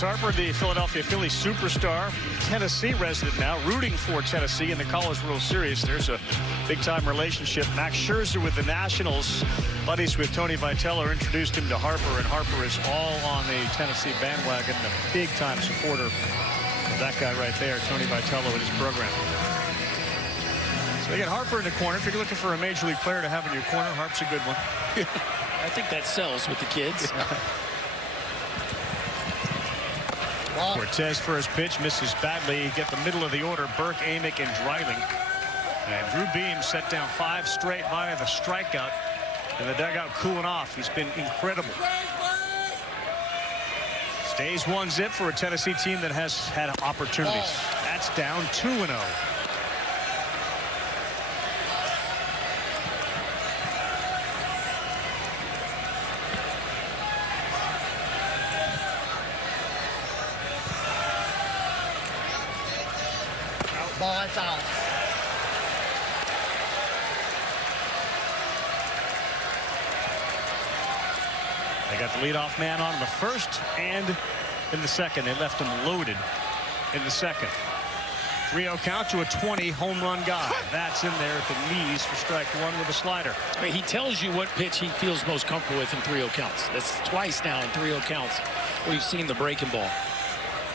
Harper, the Philadelphia Phillies superstar, Tennessee resident now, rooting for Tennessee in the College World Series. There's a big-time relationship. Max Scherzer with the Nationals, buddies with Tony Vitello, introduced him to Harper, and Harper is all on the Tennessee bandwagon, a big-time supporter That guy right there, Tony Vitello, in his program. So they get Harper in the corner. If you're looking for a major league player to have in your corner, Harp's a good one. I think that sells with the kids. Yeah. Cortez for his pitch, misses badly. Get the middle of the order, Burke, Amick, and Dreiling. And Drew Beam set down 5 straight via the strikeout. And the dugout cooling off. He's been incredible. Stays 1-0 for a Tennessee team that has had opportunities. That's down 2-0. Ball, it's out. They got the leadoff man on in the first and in the second. They left him loaded in the second. 3-0 count to a 20 home run guy. That's in there at the knees for strike 1 with a slider. I mean, he tells you what pitch he feels most comfortable with in 3-0 counts. That's twice now in 3-0 counts we've seen the breaking ball.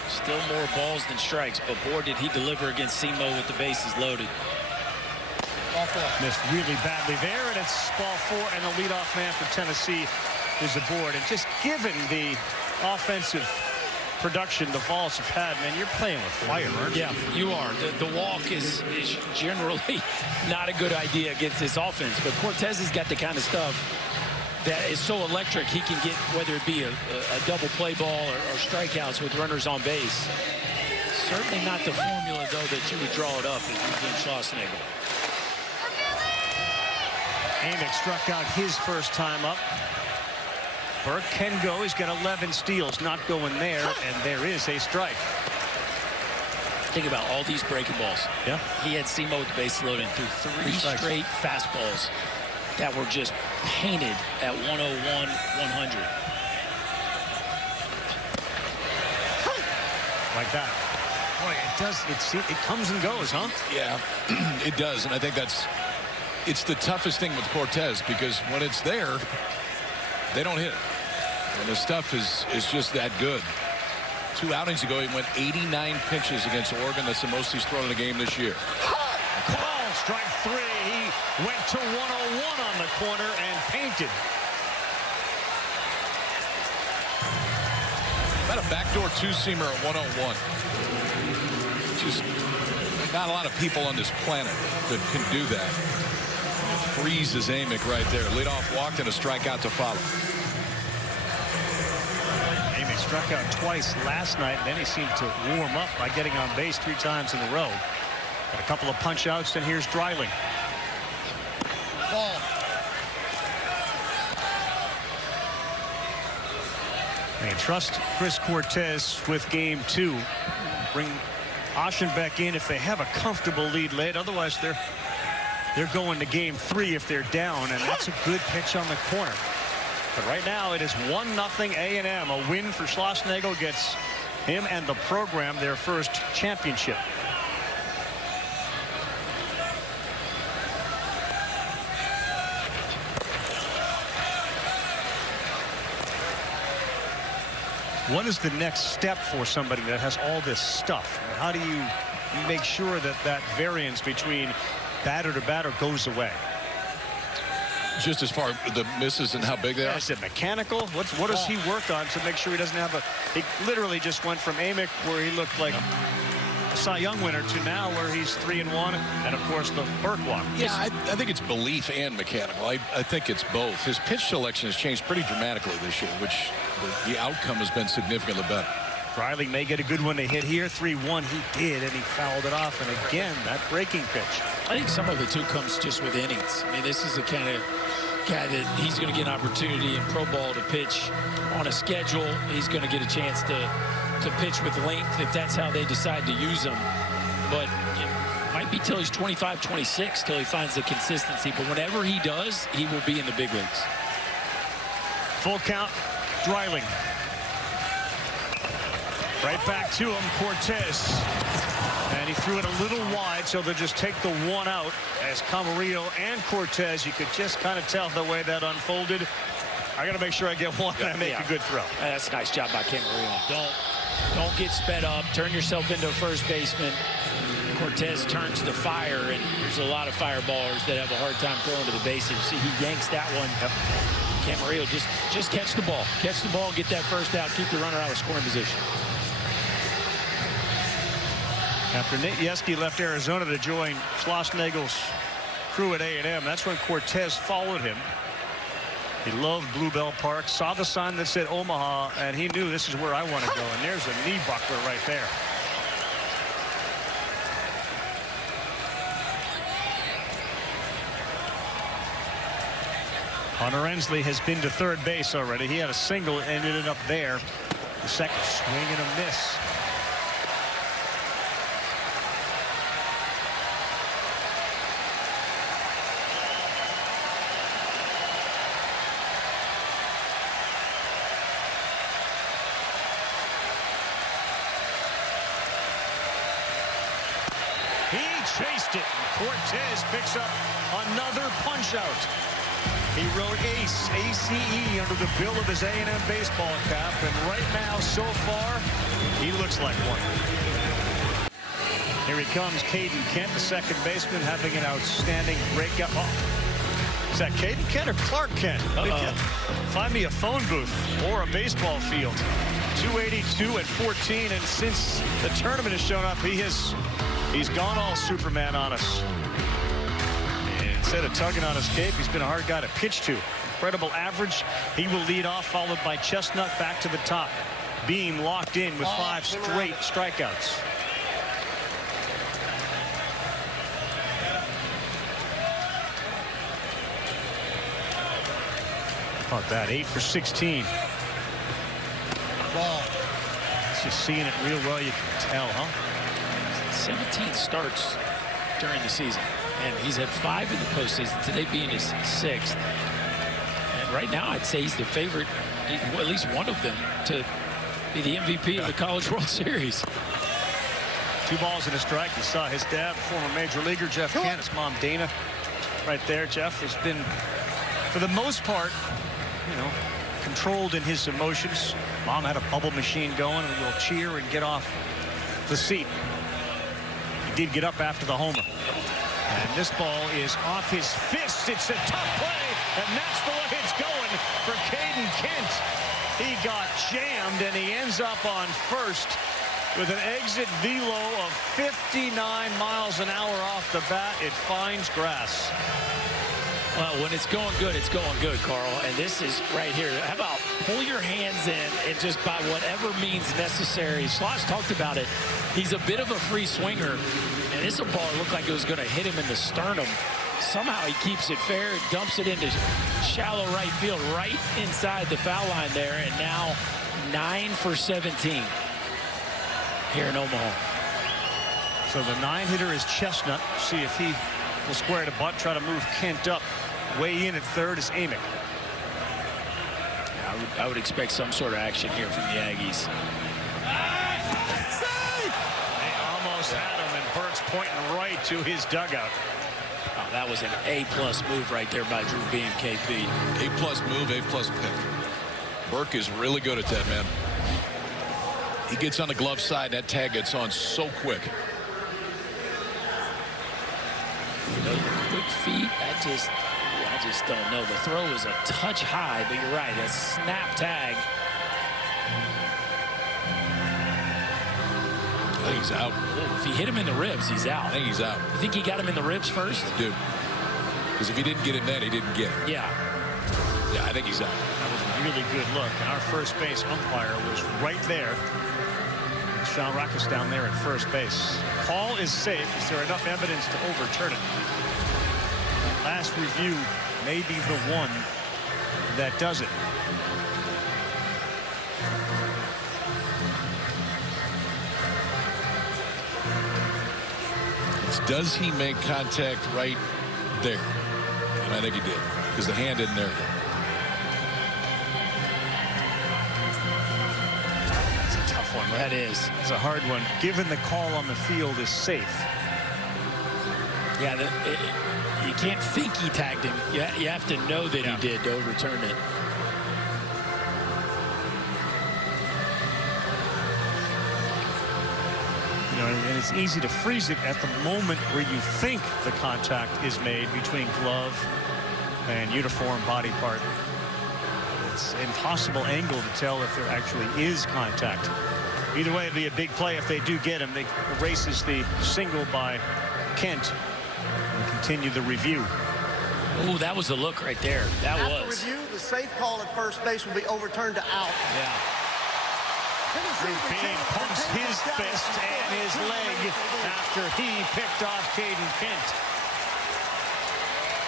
Still more balls than strikes, but boy, did he deliver against SEMO with the bases loaded. Ball 4. Missed really badly there, and it's ball 4, and the leadoff man for Tennessee is aboard. And just given the offensive production the Vols have had, man, you're playing with fire, aren't you? Yeah, you are. The walk is generally not a good idea against this offense, but Cortez has got the kind of stuff that is so electric. He can get, whether it be a double play ball or strikeouts with runners on base. Certainly not the formula, though, that you would draw it up if you've been Schlossnagle. Amick struck out his first time up. Burke can go. He's got 11 steals, not going there, and there is a strike. Think about all these breaking balls. Yeah. He had SEMO with the base loaded through 3 straight fastballs that were just painted at 101, 100. Like that. Boy, it does. It comes and goes, huh? Yeah, it does. And I think it's the toughest thing with Cortez, because when it's there, they don't hit it. And the stuff is just that good. 2 outings ago, he went 89 pitches against Oregon. That's the most he's thrown in a game this year. Call, strike 3. He went to 101 on the corner and painted. About a backdoor 2-seamer at 101. Just not a lot of people on this planet that can do that. Freezes Amick right there. Leadoff walked and a strikeout to follow. Amick struck out twice last night, and then he seemed to warm up by getting on base 3 times in a row. Got a couple of punch outs, and here's Dreiling. Ball. They trust Chris Cortez with game 2. Bring Aschenbeck in if they have a comfortable lead late. Otherwise, they're going to game 3 if they're down, and that's a good pitch on the corner. But right now it is 1-0 A&M. A win for Schlossnagle gets him and the program their first championship. What is the next step for somebody that has all this stuff? How do you make sure that that variance between batter to batter goes away? Just as far as the misses and how big they are? Is it mechanical? What does he work on to make sure he doesn't have he literally just went from Amick, where he looked like a Cy Young winner, to now where he's 3-1, and of course the Burke walk. Yeah, I think it's belief and mechanical. I think it's both. His pitch selection has changed pretty dramatically this year, which the outcome has been significantly better. Riley may get a good one to hit here. 3-1 he did, and he fouled it off. And again, that breaking pitch. I think some of it, too, comes just with innings. I mean, this is the kind of guy that he's going to get an opportunity in pro ball to pitch on a schedule. He's going to get a chance to pitch with length if that's how they decide to use him. But it might be till he's 25, 26 till he finds the consistency. But whenever he does, he will be in the big leagues. Full count, Dreiling. Right back to him, Cortez. And he threw it a little wide, so they'll just take the one out as Camarillo and Cortez. You could just kind of tell the way that unfolded. I got to make sure I get one and I make a good throw. That's a nice job by Camarillo. Don't get sped up. Turn yourself into a first baseman. Cortez turns the fire, and there's a lot of fireballers that have a hard time throwing to the bases. See, he yanks that one. Camarillo, just catch the ball. Catch the ball, get that first out, keep the runner out of scoring position. After Nate Yeskie left Arizona to join Schlossnagel's crew at A&M, that's when Cortez followed him. He loved Bluebell Park, saw the sign that said Omaha, and he knew this is where I want to go. And there's a knee buckler right there. Hunter Ensley has been to third base already. He had a single and ended up there. The second swing and a miss. He chased it. Cortez picks up another punch out. He wrote Ace, A-C-E, under the bill of his A&M baseball cap, and right now, so far, he looks like one. Here he comes, Caden Kent, the second baseman, having an outstanding breakout. Oh, is that Caden Kent or Clark Kent? Find me a phone booth or a baseball field. 282 at 14, and since the tournament has shown up, he's gone all Superman on us. Instead of tugging on his cape, he's been a hard guy to pitch to. Incredible average. He will lead off, followed by Chestnut back to the top. Beam locked in with 5 straight strikeouts. How about that? 8 for 16. Ball. Just seeing it real well, you can tell, huh? 17 starts during the season. And he's had 5 in the postseason, today being his 6th. And right now, I'd say he's the favorite, at least one of them, to be the MVP of the College World Series. 2 balls and a strike. You saw his dad, former major leaguer Jeff Kent, his mom Dana, right there. Jeff has been, for the most part, controlled in his emotions. Mom had a bubble machine going and will cheer and get off the seat. He did get up after the homer. And this ball is off his fist. It's a tough play, and that's the way it's going for Caden Kent. He got jammed, and he ends up on first with an exit velo of 59 miles an hour off the bat. It finds grass. Well, when it's going good, Carl. And this is right here. How about pull your hands in and just by whatever means necessary. Schloss talked about it. He's a bit of a free swinger. And this ball looked like it was going to hit him in the sternum. Somehow he keeps it fair and dumps it into shallow right field, right inside the foul line there. And now 9 for 17 here in Omaha. So the 9-hitter is Chestnut. See if he will square the butt, try to move Kent up. Way in at third is Amick. Yeah, I would expect some sort of action here from the Aggies. They almost had him, and Burke's pointing right to his dugout. Oh, that was an A-plus move right there by Drew Beam, KP. A-plus move, A-plus pick. Burke is really good at that, man. He gets on the glove side, that tag gets on so quick. Quick feet, I just don't know. The throw is a touch high, but you're right, a snap tag. I think he's out. If he hit him in the ribs, he's out. I think he's out. You think he got him in the ribs first? I do. Because if he didn't get in that, he didn't get it. Yeah. Yeah, I think he's out. That was a really good look, and our first base umpire was right there. Sean Rackus down there at first base. Call is safe. Is there enough evidence to overturn it? Last review may be the one that does it. It's does he make contact right there? And I think he did, because the hand isn't there yet. One, right? That is. It's a hard one. Given the call on the field is safe. Yeah, you can't think he tagged him. You have to know that he did to overturn it. know, and it's easy to freeze it at the moment where you think the contact is made between glove and uniform body part. It's an impossible angle to tell if there actually is contact. Either way, it'd be a big play if they do get him. They erases the single by Kent and continue the review. Oh, that was a look right there. That After was. review, the safe call at first base will be overturned to out. Yeah. Drew Beam pumps his fist and his leg after he picked off Caden Kent.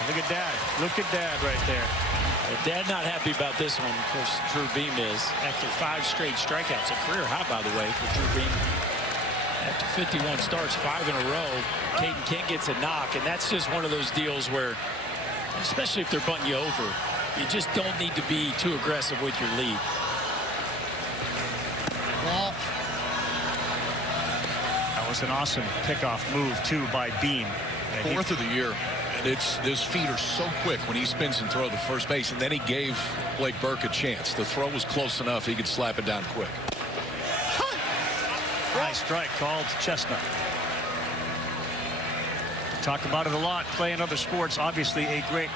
Look at Dad. Look at Dad right there. Dad not happy about this one. Of course, Drew Beam is. After 5 straight strikeouts, a career high, by the way, for Drew Beam. After 51 starts, 5 in a row, Caden Kent gets a knock, and that's just one of those deals where, especially if they're bunting you over, you just don't need to be too aggressive with your lead. Well, that was an awesome pickoff move, too, by Beam. Fourth of the year. And his feet are so quick when he spins and throws to first base. And then he gave Blake Burke a chance. The throw was close enough. He could slap it down quick. High strike called Chestnut. Talk about it a lot. Playing other sports, obviously a great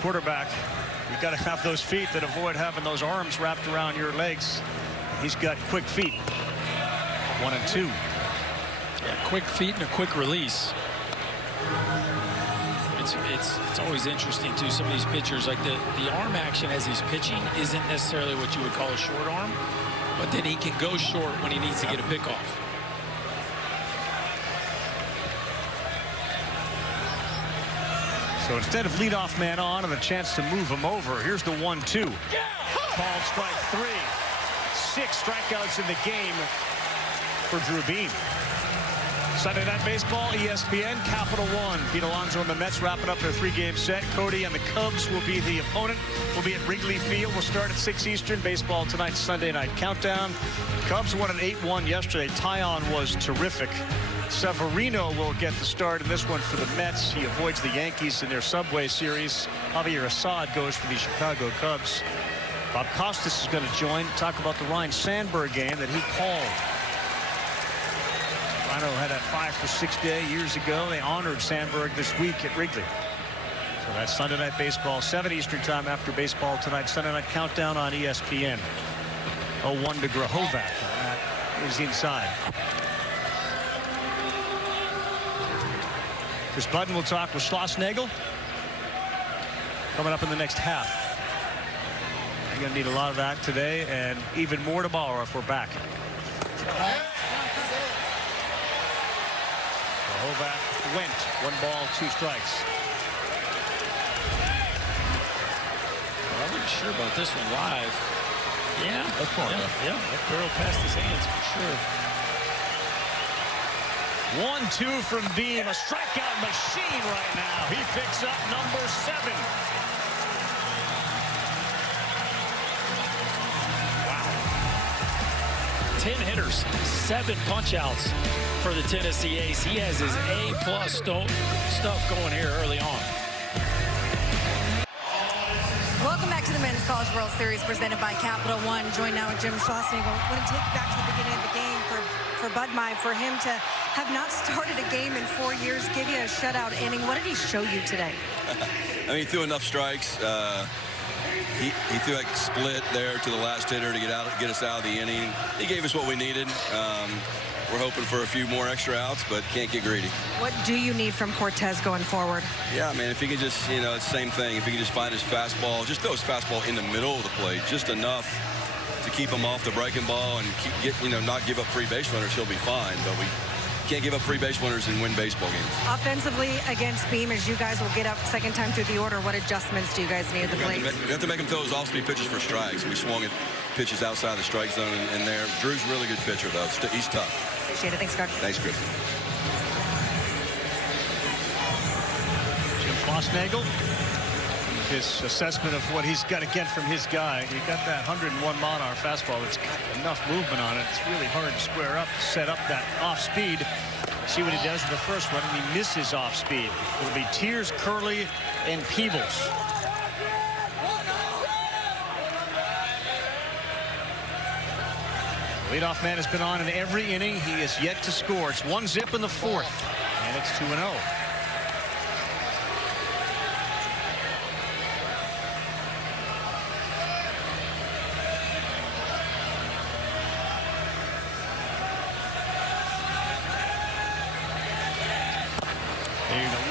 quarterback. You've got to have those feet that avoid having those arms wrapped around your legs. He's got quick feet. 1 and 2. Yeah, quick feet and a quick release. It's always interesting too. Some of these pitchers, like the arm action as he's pitching isn't necessarily what you would call a short arm, but then he can go short when he needs to get a pickoff. So instead of leadoff man on and a chance to move him over, here's the 1-2. Called strike 3. 6 strikeouts in the game for Drew Beam. Sunday Night Baseball, ESPN, Capital One. Pete Alonso and the Mets wrapping up their 3-game set. Cody and the Cubs will be the opponent. We'll be at Wrigley Field. We'll start at 6 Eastern. Baseball tonight, Sunday Night Countdown. Cubs won an 8-1 yesterday. Tyon was terrific. Severino will get the start in this one for the Mets. He avoids the Yankees in their Subway Series. Javier Assad goes for the Chicago Cubs. Bob Costas is going to join. Talk about the Ryne Sandberg game that he called. Rhino had that 5-for-6 day years ago. They honored Sandberg this week at Wrigley. So that's Sunday Night Baseball, 7 Eastern time after baseball tonight. Sunday Night Countdown on ESPN. 0-1 to Grahovac. That is inside. Chris Budden will talk with Schlossnagel coming up in the next half. You're going to need a lot of that today and even more tomorrow if we're back. Grahovac went. 1 ball, 2 strikes. Well, I wasn't sure about this one live. Yeah, that's far enough. Yeah, that barrel passed his hands for sure. 1-2 from Beam, a strikeout machine right now. He picks up number 7. Wow. 10 hitters, 7 punch-outs for the Tennessee Ace. He has his A+ stuff going here early on. Welcome back to the Men's College World Series presented by Capital One. Joined now with Jim Schlossnagel. I want to take you back to the beginning of the game for Bud Mai, for him to have not started a game in 4 years, give you a shutout inning. What did he show you today? I mean, he threw enough strikes. He threw a split there to the last hitter to get us out of the inning. He gave us what we needed. We're hoping for a few more extra outs, but can't get greedy. What do you need from Cortez going forward? Yeah, man, if he could just, it's the same thing. If he could just find his fastball, just throw his fastball in the middle of the plate, just enough to keep him off the breaking ball and not give up free base runners, he'll be fine. But we can't give up free base runners and win baseball games. Offensively against Beam, as you guys will get up second time through the order, what adjustments do you guys need at the plate? We have to make him throw his off-speed pitches for strikes. We swung at pitches outside the strike zone in there. Drew's a really good pitcher, though. He's tough. Appreciate it. Thanks, Coach. Thanks, Chris. Jim Schlossnagel, his assessment of what he's got to get from his guy. He got that 101 mile-an-hour fastball that's got enough movement on it. It's really hard to square up, set up that off-speed. See what he does in the first one, and he misses off-speed. It'll be Tiers, Curley, and Peebles. Leadoff man has been on in every inning. He is yet to score. It's 1-0 in the fourth, and it's 2-0.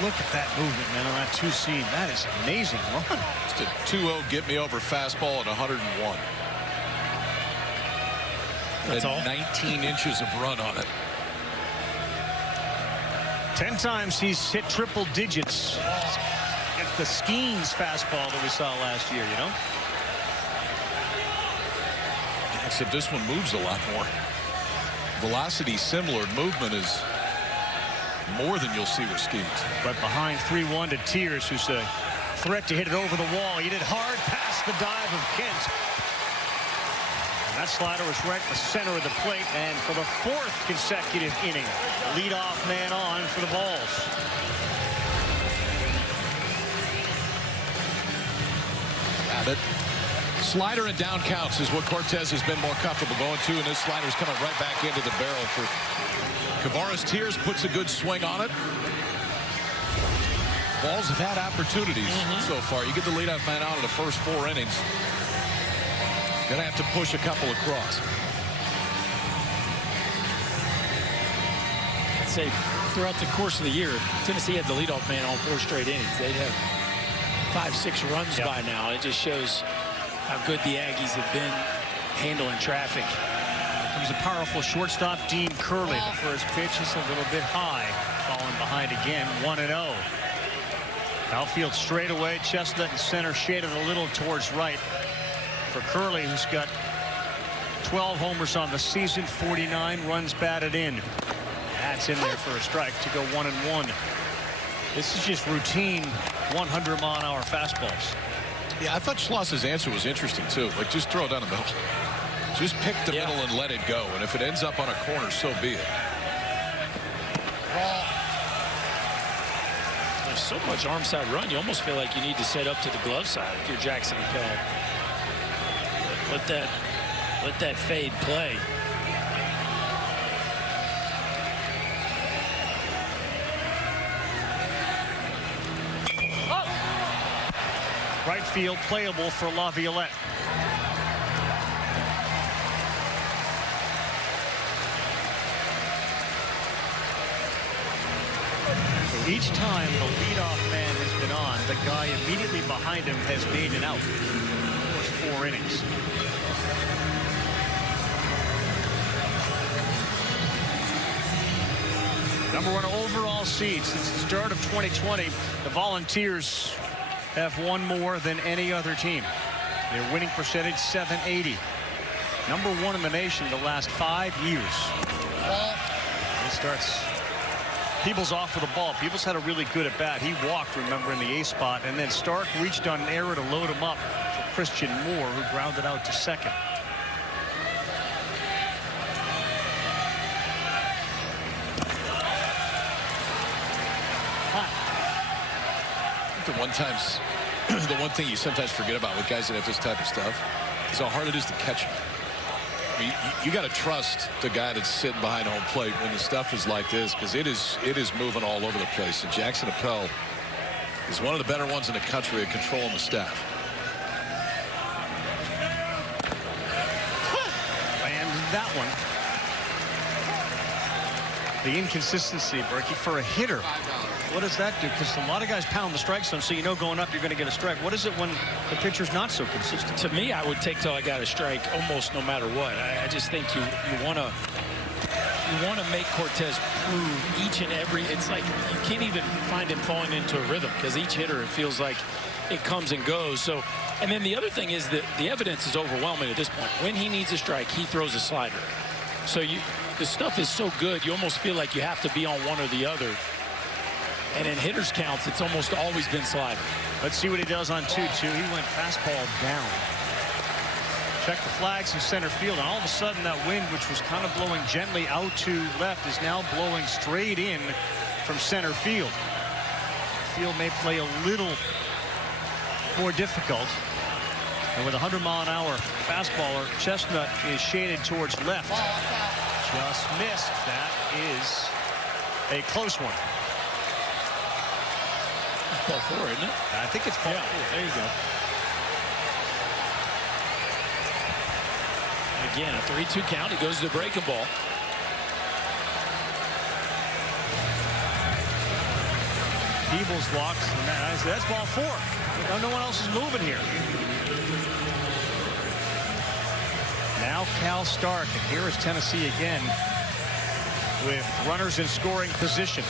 Look at that movement, man, on that 2-seam. That is amazing run. Just a 2-0 get me over fastball at 101. That's all. 19 inches of run on it. 10 times he's hit triple digits. It's the Skeens fastball that we saw last year, you know? Except this one moves a lot more. Velocity similar. Movement is more than you'll see with Skeens. Right behind 3-1 to Tiers, who's a threat to hit it over the wall. He did hard past the dive of Kent. And that slider was right in the center of the plate, and for the fourth consecutive inning, leadoff man on for the Vols. That slider and down counts is what Cortez has been more comfortable going to, and this slider's coming right back into the barrel for Kavares. Tiers puts a good swing on it. Vols have had opportunities so far. You get the leadoff man out of the first 4 innings. Gonna have to push a couple across. I'd say throughout the course of the year, if Tennessee had the leadoff man on 4 straight innings, they'd have 5-6 runs by now. It just shows how good the Aggies have been handling traffic. Comes a powerful shortstop, Dean Curley. The first pitch is a little bit high. Falling behind again, 1-0. Outfield straight away. Chestnut in center, shaded a little towards right. For Curley, who's got 12 homers on the season, 49 runs batted in. That's in there for a strike to go 1-1. This is just routine 100-mile-an-hour fastballs. Yeah, I thought Schloss's answer was interesting, too. Like, just throw it down the middle. Just pick the middle and let it go. And if it ends up on a corner, so be it. There's so much arm side run, you almost feel like you need to set up to the glove side if you're Jackson Appel. Let that fade play. Right field playable for LaViolette. So each time the leadoff man has been on, the guy immediately behind him has made an out. Of course, 4 innings. #1 overall seed since the start of 2020. The Volunteers have won more than any other team. Their winning percentage, .780. #1 in the nation the last 5 years. It starts. Peebles off with the ball. Peebles had a really good at bat. He walked, remember, in the A spot, and then Stark reached on an error to load him up for Christian Moore, who grounded out to second. The one thing you sometimes forget about with guys that have this type of stuff is how hard it is to catch them. I mean, you got to trust the guy that's sitting behind home plate when the stuff is like this, because it is moving all over the place. And Jackson Appel is one of the better ones in the country at controlling the staff. And that one. The inconsistency, Berkey, for a hitter. What does that do? Because a lot of guys pound the strike zone, so you know going up you're going to get a strike. What is it when the pitcher's not so consistent? To me, I would take till I got a strike almost no matter what. I just think you want to make Cortez prove each and every. It's like you can't even find him falling into a rhythm, because each hitter, it feels like it comes and goes. So, and then the other thing is that the evidence is overwhelming at this point. When he needs a strike, he throws a slider. So the stuff is so good, you almost feel like you have to be on one or the other. And in hitters counts, it's almost always been slider. Let's see what he does on 2-2. He went fastball down. Check the flags in center field, and all of a sudden that wind, which was kind of blowing gently out to left, is now blowing straight in from center field. The field may play a little more difficult. And with a 100-mile-an-hour fastballer, Chestnut is shaded towards left. Just missed. That is a close one. It's ball 4, isn't it? I think it's ball 4. There you go. Again, a 3-2 count. He goes to the breaking ball. Peebles walks. And that's ball 4. No one else is moving here. Now Cal Stark, and here is Tennessee again with runners in scoring position.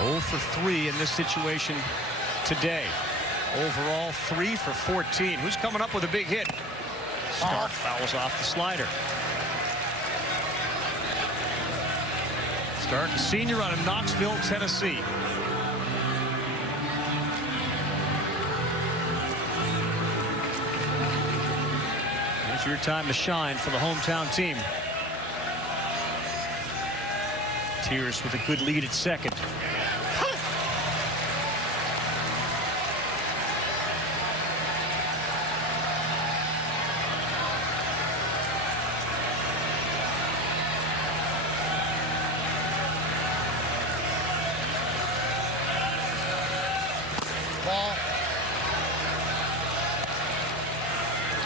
Oh for 3 in this situation today. Overall, 3 for 14. Who's coming up with a big hit? Stark fouls off the slider. Stark, a senior out of Knoxville, Tennessee. It's your time to shine for the hometown team. Tears with a good lead at second.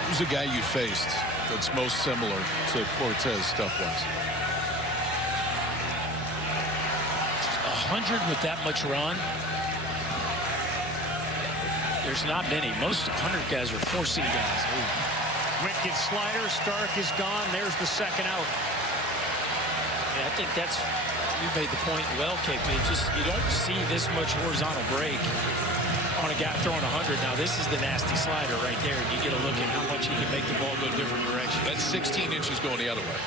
Who's the guy you faced that's most similar to Cortez stuff-wise? 100 with that much run. There's not many. Most 100 guys are 4-seam guys. Witt gets slider. Stark is gone. There's the second out. Yeah, I think that's, you made the point well, KP. You don't see this much horizontal break on a guy throwing 100. Now this is the nasty slider right there, and you get a look at how much he can make the ball go different directions. That's 16 inches going the other way.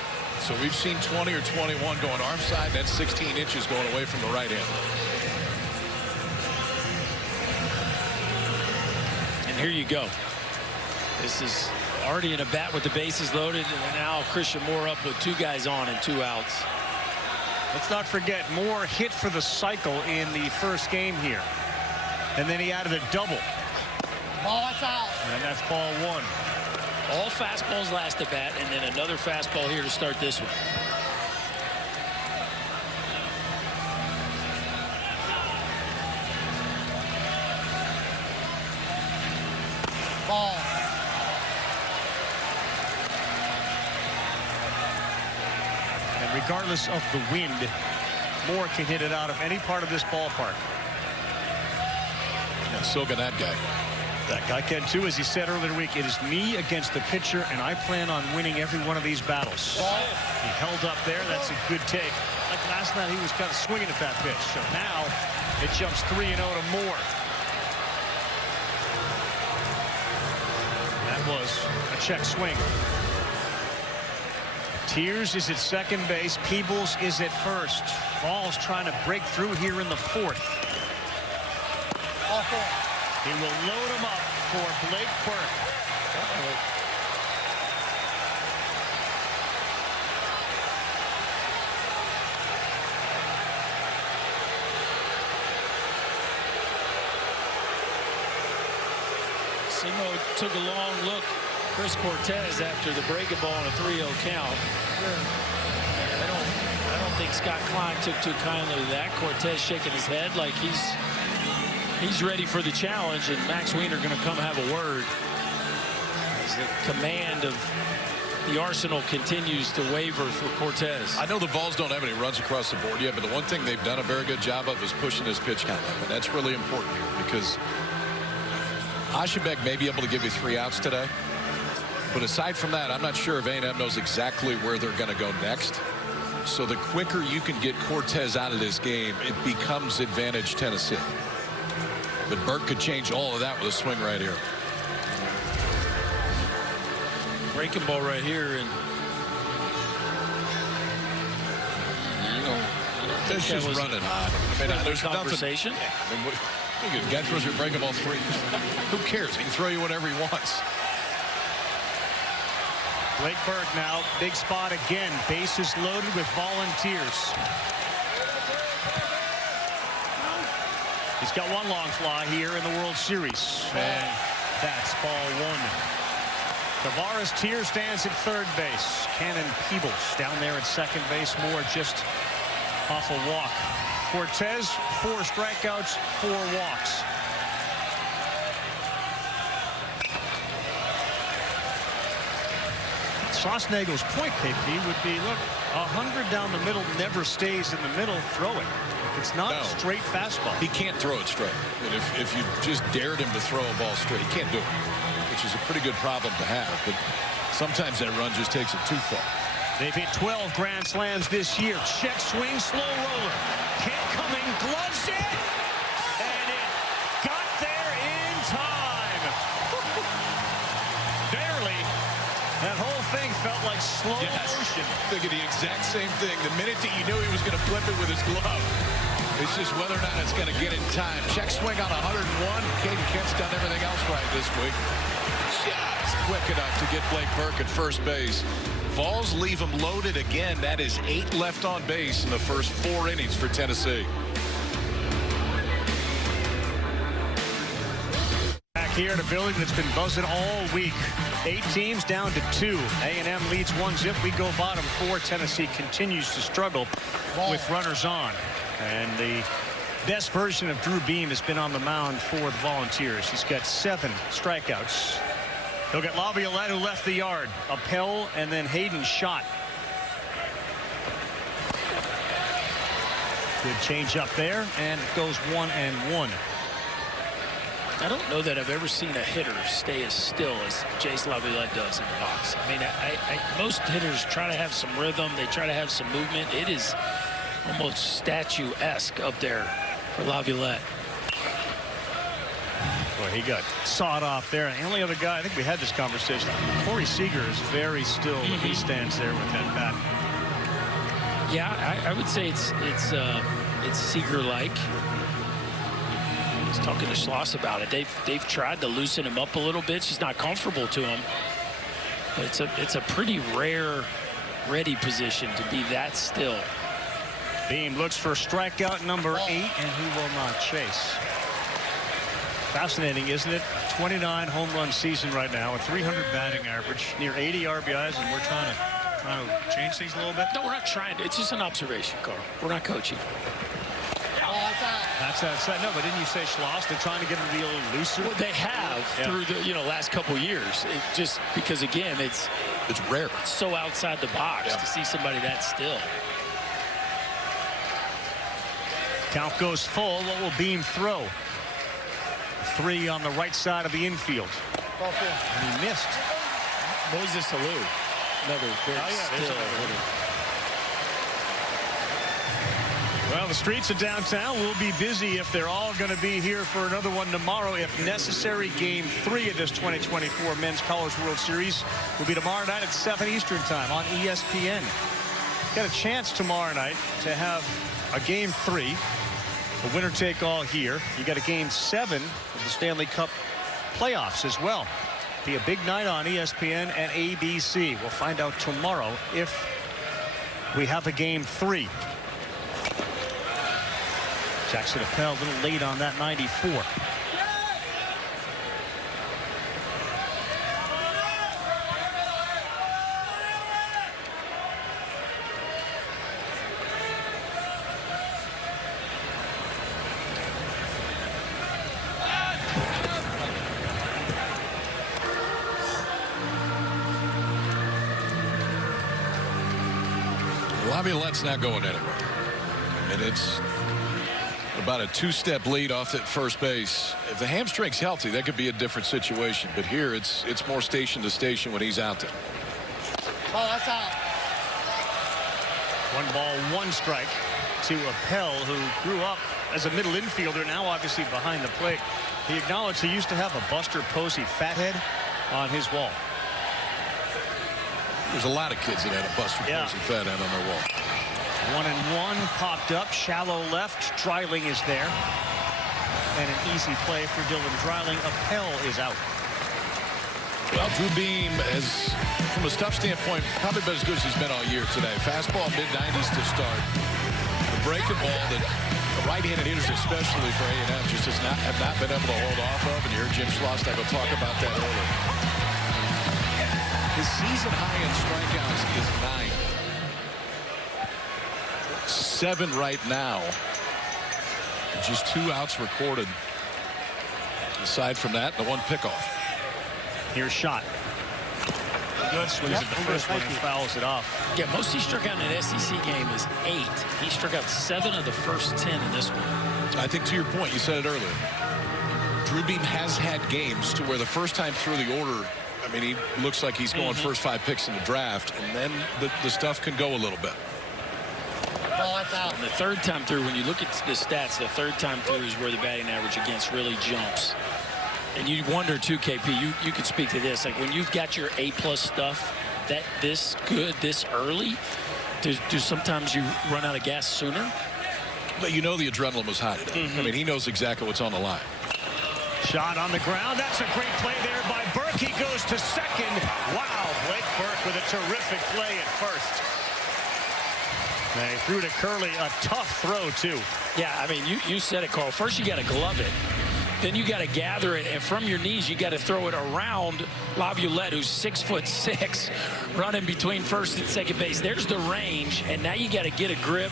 So we've seen 20 or 21 going arm side. That's 16 inches going away from the right hand. And here you go. This is already in a bat with the bases loaded, and now Christian Moore up with 2 guys on and 2 outs. Let's not forget, Moore hit for the cycle in the first game here. And then he added a double. Ball, it's out. And that's ball 1. All fastballs last at bat, and then another fastball here to start this one. Ball. And regardless of the wind, Moore can hit it out of any part of this ballpark. Yeah, so can that guy. That guy can too, as he said earlier in the week. It is me against the pitcher, and I plan on winning every one of these battles. He held up there. That's a good take. Like last night, he was kind of swinging at that pitch. So now it jumps 3-0 to Moore. That was a check swing. Tears is at second base. Peebles is at first. Falls trying to break through here in the 4th. He will load him up for Blake Burke. Simo took a long look. Chris Cortez after the breaking ball on a 3-0 count. I don't think Scott Klein took too kindly to that. Cortez shaking his head like he's ready for the challenge, and Max Wiener going to come have a word as the command of the arsenal continues to waver for Cortez. I know the Vols don't have any runs across the board yet, but the one thing they've done a very good job of is pushing this pitch count up, and that's really important here because Aschenbeck may be able to give you 3 outs today, but aside from that, I'm not sure if A&M knows exactly where they're going to go next. So the quicker you can get Cortez out of this game, it becomes advantage Tennessee. But Burke could change all of that with a swing right here. Breaking ball right here, and This is running hot. I mean, there's conversation. Nothing. I mean, guy throws your breaking ball 3. Who cares? He can throw you whatever he wants. Blake Burke now, big spot again. Bases loaded with volunteers. He's got one long fly here in the World Series. And that's ball one. Tavares Tier stands at third base. Cannon Peebles down there at second base. Moore just off a walk. Cortez, 4 strikeouts, 4 walks. Schlossnagel's point, KP, would be, look, 100 down the middle never stays in the middle. Throw it. It's not a straight fastball. He can't throw it straight. But if you just dared him to throw a ball straight, he can't do it, which is a pretty good problem to have. But sometimes that run just takes it too far. They've hit 12 grand slams this year. Check swing, slow roller. Kent coming, gloves it, and it got there in time. Barely. That whole thing felt like slow motion. Thinking the exact same thing. The minute that you knew he was going to flip it with his glove, it's just whether or not it's going to get in time. Check swing on 101. Caden Kent's done everything else right this week. Just quick enough to get Blake Burke at first base. Vols leave him loaded again. That is 8 left on base in the first 4 innings for Tennessee. Back here in a building that's been buzzing all week. 8 teams down to 2. A&M leads 1-0. We go bottom 4. Tennessee continues to struggle with runners on. And the best version of Drew Beam has been on the mound for the Volunteers. He's got 7 strikeouts. He'll get Laviolette, who left the yard. Appel and then Hayden shot. Good change up there, and it goes 1-1. I don't know that I've ever seen a hitter stay as still as Jace Laviolette does in the box. I mean, most hitters try to have some rhythm. They try to have some movement. It is almost statue-esque up there for Laviolette. Boy, he got sawed off there. And the only other guy, I think we had this conversation, Corey Seager is very still when he stands there with that bat. Yeah, I would say it's Seager-like. I was talking to Schloss about it. They've tried to loosen him up a little bit. She's not comfortable to him. But it's a pretty rare ready position to be that still. Beam looks for strikeout number 8, and he will not chase. Fascinating, isn't it? 29 home run season right now, a 300 batting average, near 80 RBIs, and we're trying to change things a little bit. No, we're not trying to. It's just an observation, Carl. We're not coaching. That's outside. No, but didn't you say Schloss? They're trying to get him to be a little looser. Well, they have through the last couple years. Just because again, it's rare. It's so outside the box to see somebody that still. Count goes full. What will Beam throw? 3 on the right side of the infield. And he missed. Moses Alou. Another very still hitter. Well, the streets of downtown will be busy if they're all going to be here for another one tomorrow. If necessary, Game 3 of this 2024 Men's College World Series will be tomorrow night at 7 Eastern Time on ESPN. Got a chance tomorrow night to have a Game 3. A winner-take-all here. You got a Game 7 of the Stanley Cup playoffs as well. Be a big night on ESPN and ABC. We'll find out tomorrow if we have a Game 3. Jackson Appel a little late on that 94. Laviolette's not going anywhere. And it's about a 2-step lead off at first base. If the hamstring's healthy, that could be a different situation. But here, it's more station to station when he's out there. Oh, that's out. 1 ball, 1 strike to Appel, who grew up as a middle infielder, now obviously behind the plate. He acknowledged he used to have a Buster Posey fathead on his wall. There's a lot of kids that had a Buster Posey fathead on their wall. 1-1 popped up, shallow left. Dreiling is there. And an easy play for Dylan Dreiling. Appel is out. Well, Drew Beam has, from a stuff standpoint, probably about as good as he's been all year today. Fastball mid-90s to start. The breaking ball that the right-handed hitters, especially for A&M, just have not been able to hold off of. And you heard Jim Schlossnagle will talk about that earlier. His season high in strikeouts is 9. 7 right now. Just 2 outs recorded. Aside from that, the 1 pickoff. Here's Shot. Good swings at the first one and fouls it off. Yeah, most he struck out in an SEC game is 8. He struck out 7 of the first 10 in this one. I think to your point, you said it earlier. Drew Beam has had games to where the first time through the order, I mean, he looks like he's going first 5 picks in the draft, and then the stuff can go a little bit. And the third time through, when you look at the stats, the third time through is where the batting average against really jumps. And you wonder too, KP, you could speak to this, like when you've got your A+ stuff that this good this early, do sometimes you run out of gas sooner? But you know the adrenaline was high today. I mean, he knows exactly what's on the line. Shot on the ground. That's a great play there by Burke. He goes to second. Wow, Blake Burke with a terrific play at first. They threw to Curley, a tough throw too. Yeah, I mean, you said it, Carl. First you got to glove it. Then you got to gather it, and from your knees, you got to throw it around Laviolette, who's 6'6", running between first and second base. There's the range, and now you got to get a grip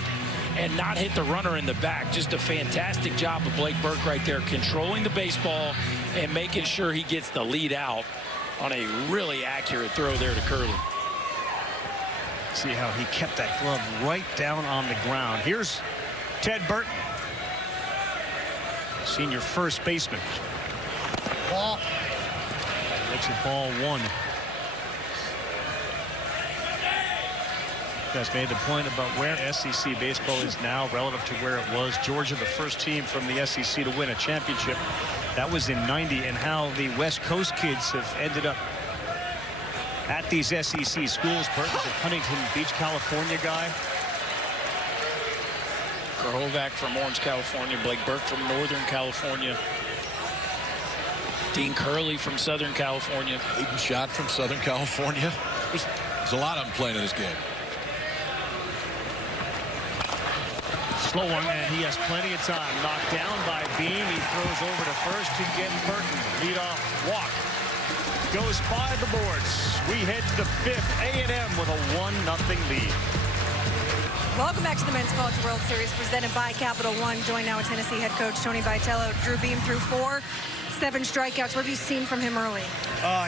and not hit the runner in the back. Just a fantastic job of Blake Burke right there, controlling the baseball and making sure he gets the lead out on a really accurate throw there to Curley. See how he kept that glove right down on the ground. Here's Ted Burton, senior first baseman. Ball. Makes it ball 1. You guys made the point about where SEC baseball is now relative to where it was. Georgia, the first team from the SEC to win a championship. That was in '90, and how the West Coast kids have ended up at these SEC schools. Burton's a Huntington Beach, California guy. Korhovac from Orange, California. Blake Burke from Northern California. Dean Curley from Southern California. Hayden Schott from Southern California. There's a lot of them playing in this game. Slow one, and he has plenty of time. Knocked down by Beam. He throws over to first to get Burton. Leadoff walk. Goes by the boards. We head to the 5th. A&M with a 1-0 lead. Welcome back to the Men's College World Series presented by Capital One. Joined now with Tennessee head coach Tony Vitello. Drew Beam threw 4, 7 strikeouts. What have you seen from him early?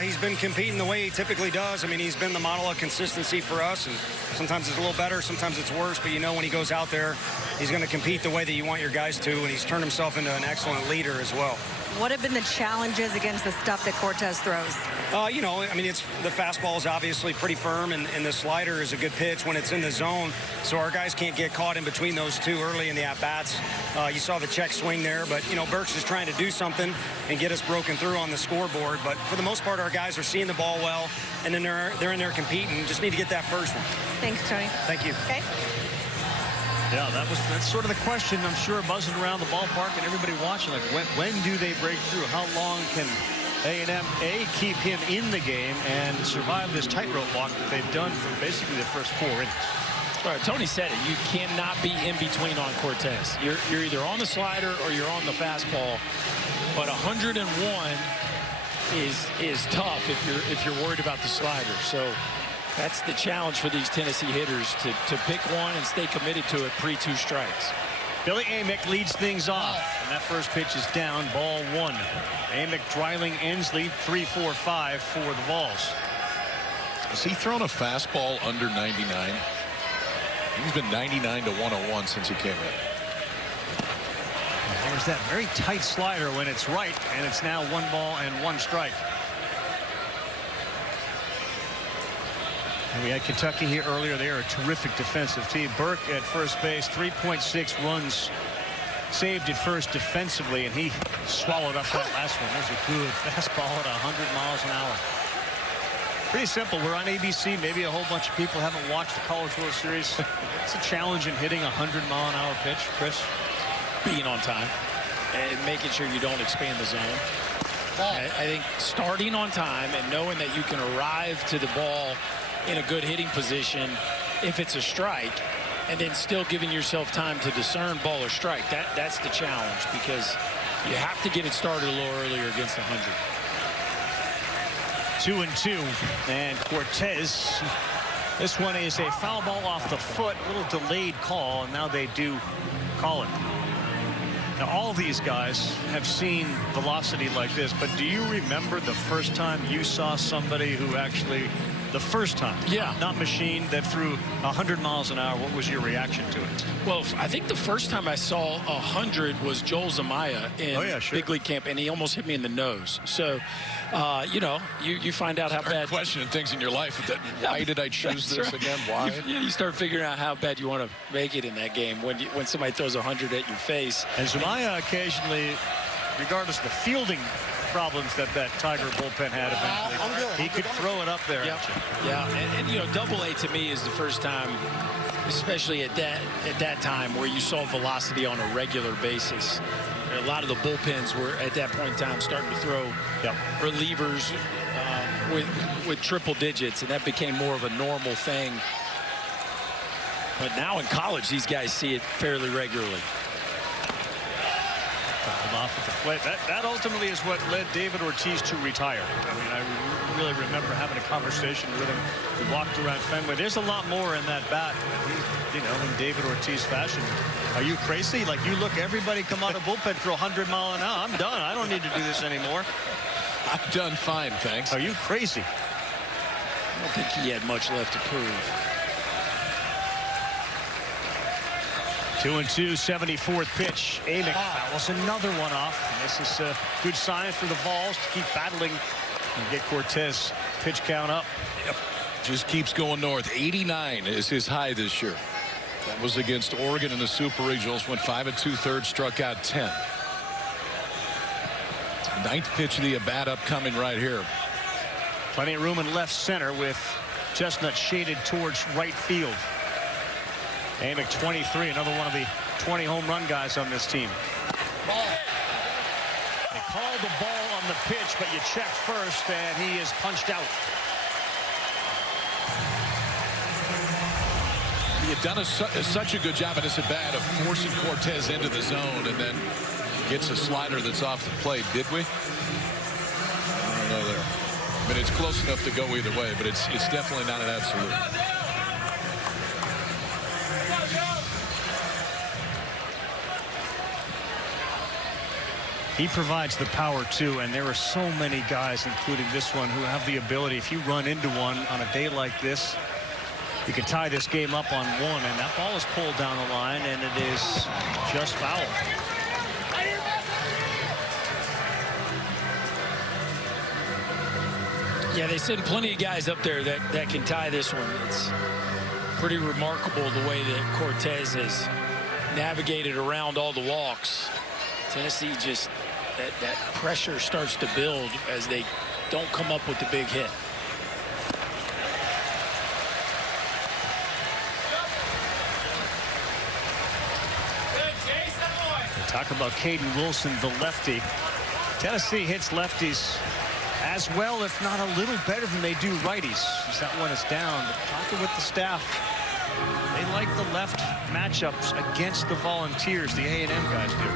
He's been competing the way he typically does. I mean, he's been the model of consistency for us, and sometimes it's a little better, sometimes it's worse, but you know when he goes out there, he's going to compete the way that you want your guys to, and he's turned himself into an excellent leader as well. What have been the challenges against the stuff that Cortez throws? You know, I mean, the fastball is obviously pretty firm, and the slider is a good pitch when it's in the zone, so our guys can't get caught in between those two early in the at-bats. You saw the check swing there, but, you know, Burke's just trying to do something and get us broken through on the scoreboard, but for the most part, our guys are seeing the ball well, and then they're in there competing. Just need to get that first one. Thanks, Tony. Thank you. Okay. Yeah, that's sort of the question, I'm sure, buzzing around the ballpark and everybody watching. Like, when do they break through? How long can A&M, keep him in the game and survive this tightrope walk that they've done for basically the first 4 innings? All right, Tony said it. You cannot be in between on Cortez. You're either on the slider or you're on the fastball. But 101 is tough if you're worried about the slider. So that's the challenge for these Tennessee hitters, to pick one and stay committed to it pre-2 strikes. Billy Amick leads things off, and that first pitch is down, ball 1. Amick, Dreiling, Ensley, 3-4-5 for the Vols. Has he thrown a fastball under 99? He's been 99 to 101 since he came in. There's that very tight slider when it's right, and it's now 1 ball and 1 strike. And we had Kentucky here earlier. They are a terrific defensive team. Burke at first base, 3.6 runs saved at first defensively, and he swallowed up that last one. There's a good fastball at 100 miles an hour. Pretty simple. We're on ABC. Maybe a whole bunch of people haven't watched the College World Series. It's a challenge in hitting a 100-mile-an-hour pitch, Chris. Being on time and making sure you don't expand the zone. I think starting on time and knowing that you can arrive to the ball in a good hitting position if it's a strike and then still giving yourself time to discern ball or strike. That's the challenge, because you have to get it started a little earlier against 100. 2-2, and Cortez. This one is a foul ball off the foot, a little delayed call, and now they do call it. Now, all these guys have seen velocity like this, but do you remember the first time you saw somebody who actually, the first time, not machine, that threw 100 miles an hour? What was your reaction to it? Well, I think the first time I saw 100 was Joel Zamaya in big league camp, and he almost hit me in the nose. So, you know, you find out how bad. Questioning things in your life. Why did I choose this again? Why? You start figuring out how bad you want to make it in that game when somebody throws 100 at your face. And Zamaya occasionally, regardless of the fielding problems that Tiger bullpen had eventually, he could throw it up there. Yeah, and you know, Double-A to me is the first time, especially at that time, where you saw velocity on a regular basis. A lot of the bullpens were at that point in time starting to throw relievers with triple digits, and that became more of a normal thing. But now in college, these guys see it fairly regularly. Off at the plate. That ultimately is what led David Ortiz to retire. I mean, I really remember having a conversation with him. We walked around Fenway. There's a lot more in that bat, you know, in David Ortiz fashion. Are you crazy? Like, you look, everybody come out of bullpen for 100 mile an hour. I'm done. I don't need to do this anymore. I'm done fine, thanks. Are you crazy? I don't think he had much left to prove. 2-2, 74th pitch. Amick fouls another one off. And this is a good sign for the Vols to keep battling and get Cortez pitch count up. Yep. Just keeps going north. 89 is his high this year. That was against Oregon in the Super Regionals. Went 5 2/3, struck out 10. Ninth pitch of the at-bat upcoming right here. Plenty of room in left center with Chestnut shaded towards right field. Amick 23, another one of the 20 home run guys on this team. Ball. They call the ball on the pitch, but you check first, and he is punched out. He had done such a good job at this at bat of forcing Cortez into the zone, and then gets a slider that's off the plate. Did we? I don't know there. I mean, it's close enough to go either way, but it's definitely not an absolute. He provides the power too, and there are so many guys, including this one, who have the ability. If you run into one on a day like this, you can tie this game up on one, and that ball is pulled down the line, and it is just foul. Yeah, they send plenty of guys up there that can tie this one. It's pretty remarkable the way that Cortez has navigated around all the walks. Tennessee just, that pressure starts to build as they don't come up with the big hit. Talk about Caden Wilson, the lefty. Tennessee hits lefties as well, if not a little better than they do righties. As that one is down, but talking with the staff, they like the left matchups against the Volunteers. The A&M guys do.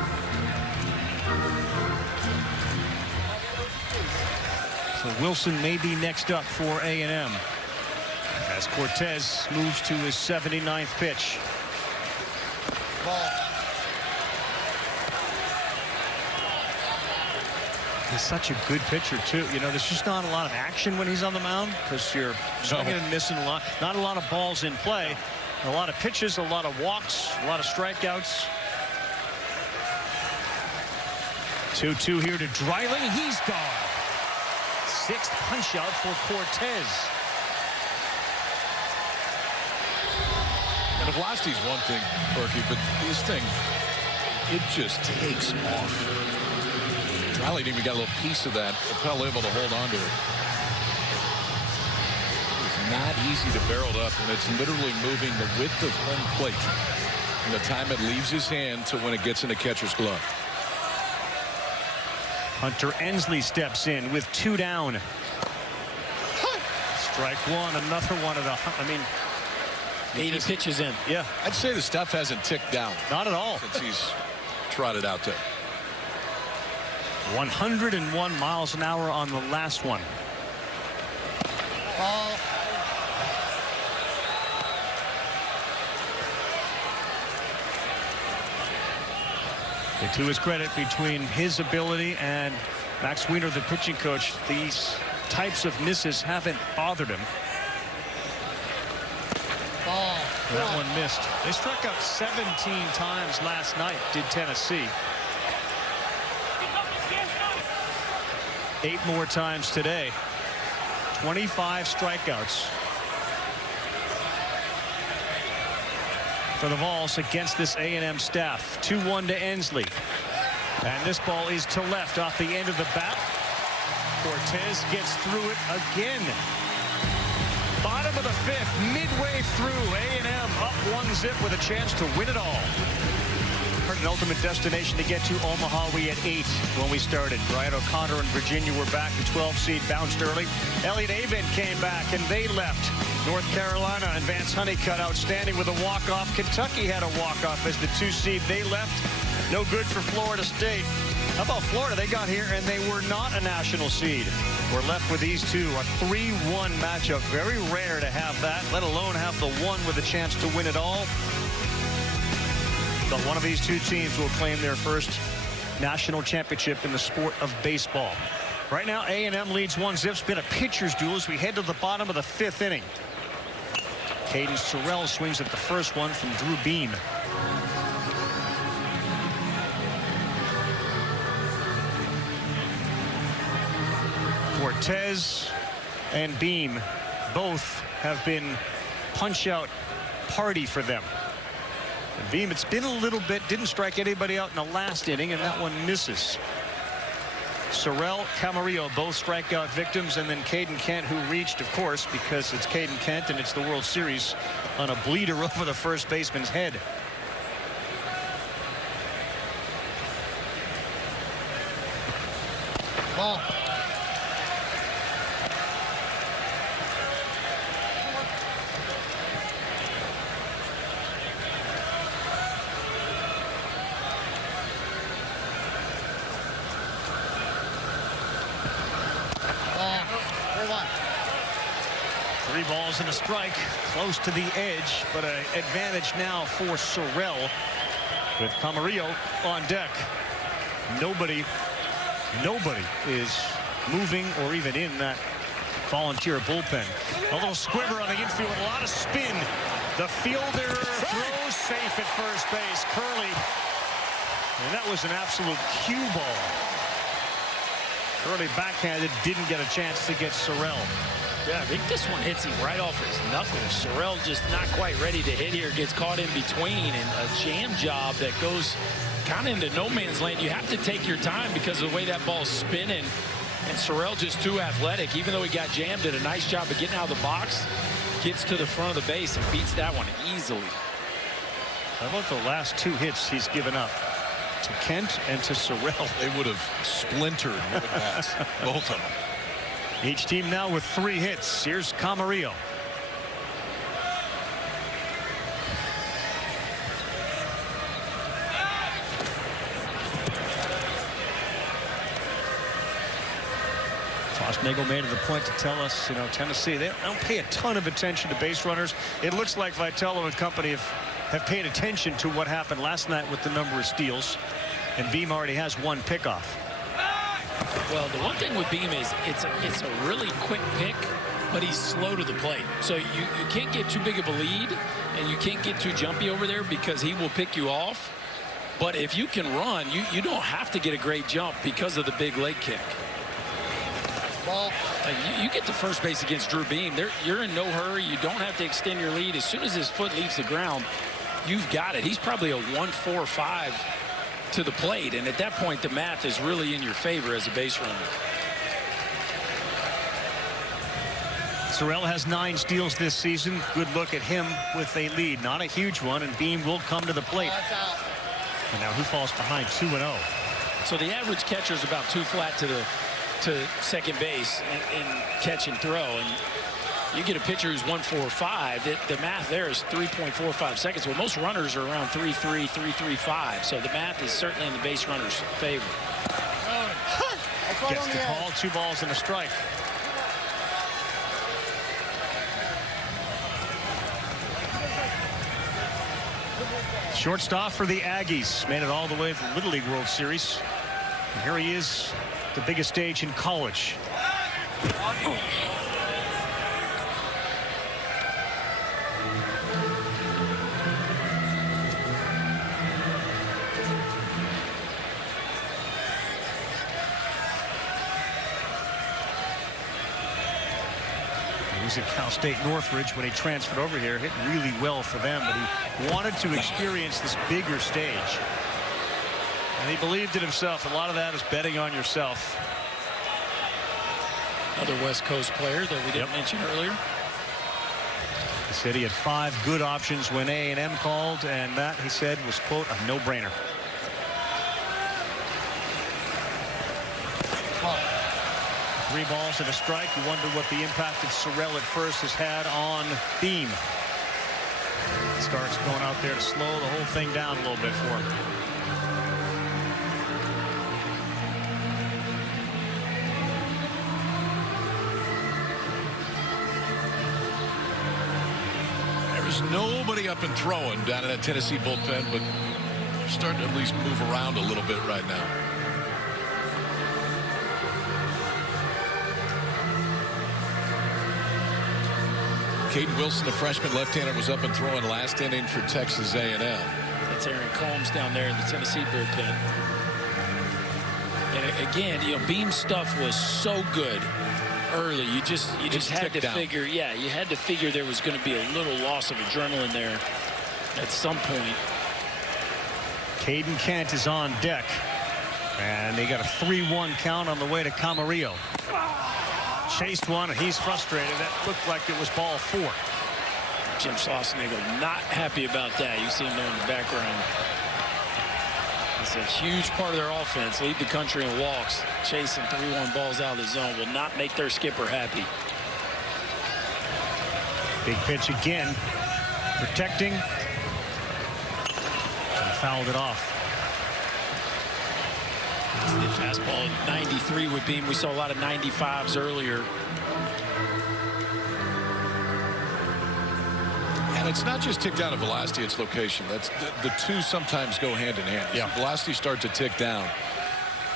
So Wilson may be next up for A&M as Cortez moves to his 79th pitch. Ball. He's such a good pitcher too. You know, there's just not a lot of action when he's on the mound because you're swinging and missing a lot. Not a lot of balls in play. A lot of pitches, a lot of walks, a lot of strikeouts. 2-2 here to Dreiling. He's gone. Sixth punch out for Cortez. And the velocity is one thing, Berkey, but this thing, it just takes off. Riley even got a little piece of that. Probably able to hold on to it. It's not easy to barrel it up, and it's literally moving the width of home plate from the time it leaves his hand to when it gets in the catcher's glove. Hunter Ensley steps in with 2 down. Strike one, another one of the. I mean, 80 pitches in. Yeah. I'd say the stuff hasn't ticked down. Not at all. Since he's trotted out there. 101 miles an hour on the last one. Ball. And to his credit, between his ability and Max Wiener, the pitching coach, these types of misses haven't bothered him. Ball. That one missed. They struck out 17 times last night, did Tennessee. 8 more times today. 25 strikeouts for the Vols against this A&M staff. 2-1 to Ensley. And this ball is to left off the end of the bat. Cortez gets through it again. Bottom of the 5th, midway through, A&M up 1-0 with a chance to win it all. An ultimate destination to get to. Omaha, we had 8 when we started. Brian O'Connor and Virginia were back. The 12 seed bounced early. Elliott Avent came back and they left. North Carolina and Vance Honeycutt outstanding with a walk-off. Kentucky had a walk-off as the 2 seed. They left. No good for Florida State. How about Florida? They got here and they were not a national seed. We're left with these two. A 3-1 matchup. Very rare to have that, let alone have the one with a chance to win it all. But one of these two teams will claim their first national championship in the sport of baseball. Right now, A&M leads 1-0. It's been a pitcher's duel as we head to the bottom of the 5th inning. Caden Sorrell swings at the first one from Drew Beam. Cortez and Beam both have been punch-out party for them. And Beam, it's been a little bit, didn't strike anybody out in the last inning, and that one misses. Sorrell, Camarillo, both strikeout victims, and then Caden Kent, who reached, of course, because it's Caden Kent and it's the World Series, on a bleeder over the first baseman's head. Ball. Three balls and a strike, close to the edge, but an advantage now for Sorrell with Camarillo on deck. Nobody is moving or even in that volunteer bullpen. A little squibber on the infield, a lot of spin. The fielder throws safe at first base. Curley, and that was an absolute cue ball. Curley backhanded, didn't get a chance to get Sorrell. Yeah, I think this one hits him right off his knuckles. Sorrell just not quite ready to hit here, gets caught in between, and a jam job that goes kind of into no man's land. You have to take your time because of the way that ball's spinning, and Sorrell just too athletic. Even though he got jammed, did a nice job of getting out of the box, gets to the front of the base and beats that one easily. How about the last 2 hits he's given up? To Kent and to Sorrell. They would have splintered with the bats, both of them. Each team now with 3 hits. Here's Camarillo. Tosnagel made it a point to tell us, Tennessee, they don't pay a ton of attention to base runners. It looks like Vitello and company have paid attention to what happened last night with the number of steals. And Beam already has 1 pickoff. Well, the one thing with Beam is it's a really quick pick, but he's slow to the plate. So you can't get too big of a lead, and you can't get too jumpy over there because he will pick you off. But if you can run, you don't have to get a great jump because of the big leg kick. Ball. You get to first base against Drew Beam. You're in no hurry. You don't have to extend your lead. As soon as his foot leaves the ground, you've got it. He's probably a 1.45 to the plate, and at that point the math is really in your favor as a base runner. Sorrell has 9 steals this season. Good look at him with a lead, not a huge one, and Beam will come to the plate. And now he falls behind 2-0. So the average catcher is about 2 flat to second base in catch and throw, and You get a pitcher who's 1.45. The math there is 3.45 seconds. Well, most runners are around 3.3, 3.35. So the math is certainly in the base runner's favor. Gets the call. 2 balls and a strike. Shortstop for the Aggies. Made it all the way to the Little League World Series. And here he is, the biggest stage in college. He was at Cal State Northridge when he transferred over here, hit really well for them, but he wanted to experience this bigger stage. And he believed in himself. A lot of that is betting on yourself. Another West Coast player that we didn't mention earlier. He said he had 5 good options when A&M called, and that, he said, was, quote, a no-brainer. Three balls and a strike. You wonder what the impact of Sorrell at first has had on Beam. Starks going out there to slow the whole thing down a little bit for him. There's nobody up and throwing down in that Tennessee bullpen, but they're starting to at least move around a little bit right now. Caden Wilson, the freshman left-hander, was up and throwing last inning for Texas A&M. That's Aaron Combs down there in the Tennessee bullpen. And again, you know, Beam's stuff was so good early. You just had to figure, yeah, you had to figure there was going to be a little loss of adrenaline there at some point. Caden Kent is on deck, and they got a 3-1 count on the way to Camarillo. Chased one, and he's frustrated. That looked like it was ball 4. Jim Schlossnagle not happy about that. You see him there in the background. It's a huge part of their offense. Lead the country in walks. Chasing 3-1 balls out of the zone will not make their skipper happy. Big pitch again. Protecting. And fouled it off. The fastball 93 with Beam. We saw a lot of 95s earlier. And it's not just tick down of velocity, it's location. That's the two sometimes go hand in hand. Yeah. Velocity starts to tick down,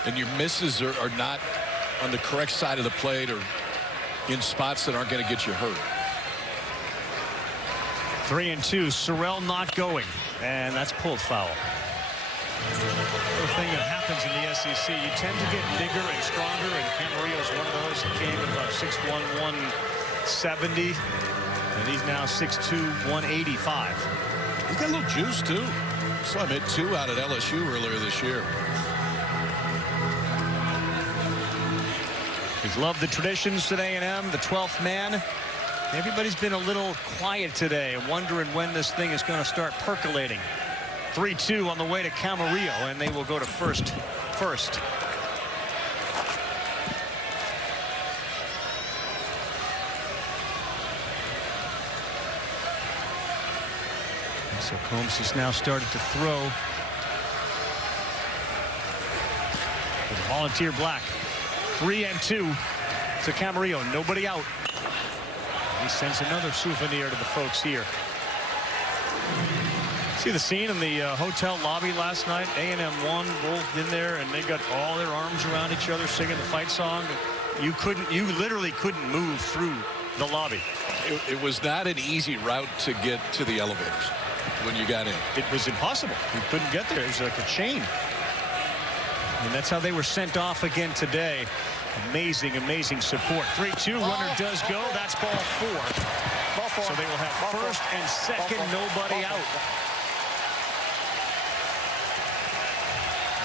and your misses are not on the correct side of the plate or in spots that aren't going to get you hurt. 3-2. Sorrell not going, and that's pulled foul. The thing that happens in the SEC, you tend to get bigger and stronger, and Camarillo's one of those. He came at about 6'1", 170, and he's now 6'2", 185. He's got a little juice, too. Saw him hit 2 out at LSU earlier this year. He's loved the traditions at A&M, the 12th man. Everybody's been a little quiet today, wondering when this thing is going to start percolating. 3-2 on the way to Camarillo, and they will go to first. So Combs has now started to throw. With Volunteer Black. 3-2 to Camarillo. Nobody out. He sends another souvenir to the folks here. See the scene in the hotel lobby last night. A&M won, both in there, and they got all their arms around each other singing the fight song. You literally couldn't move through the lobby. It was not an easy route to get to the elevators when you got in. It was impossible. You couldn't get there. It was like a chain. And that's how they were sent off again today. Amazing, amazing support. 3-2, runner does go. That's ball 4. Ball 4. So they will have first and second, nobody out.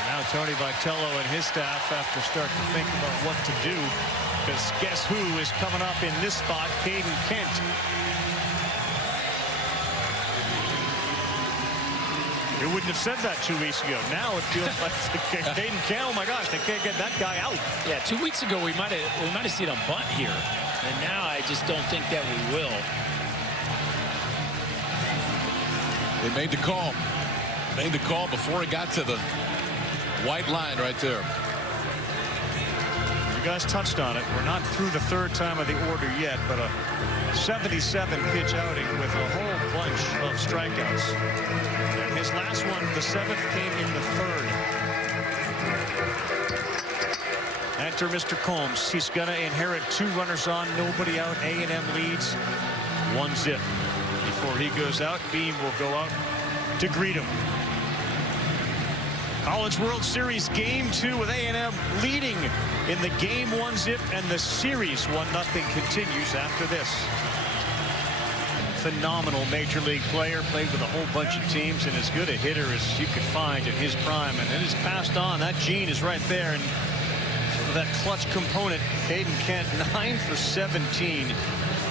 Now Tony Vitello and his staff have to start to think about what to do, because guess who is coming up in this spot? Caden Kent. You wouldn't have said that 2 weeks ago. Now it feels like Caden Kent, oh my gosh, they can't get that guy out. Yeah, 2 weeks ago we might have seen a bunt here. And now I just don't think that we will. They made the call. Made the call before it got to the white line right there. You guys touched on it. We're not through the third time of the order yet, but a 77 pitch outing with a whole bunch of strikeouts. And his last one, the 7th, came in the 3rd. Enter Mr. Combs. He's going to inherit 2 runners on, nobody out. A&M leads 1-0. Before he goes out, Beam will go out to greet him. College World Series Game 2 with A&M leading in the Game 1 zip, and the series 1-0 continues after this. Phenomenal major league player, played with a whole bunch of teams, and as good a hitter as you could find in his prime, and it is passed on. That gene is right there, and sort of that clutch component. Caden Kent 9 for 17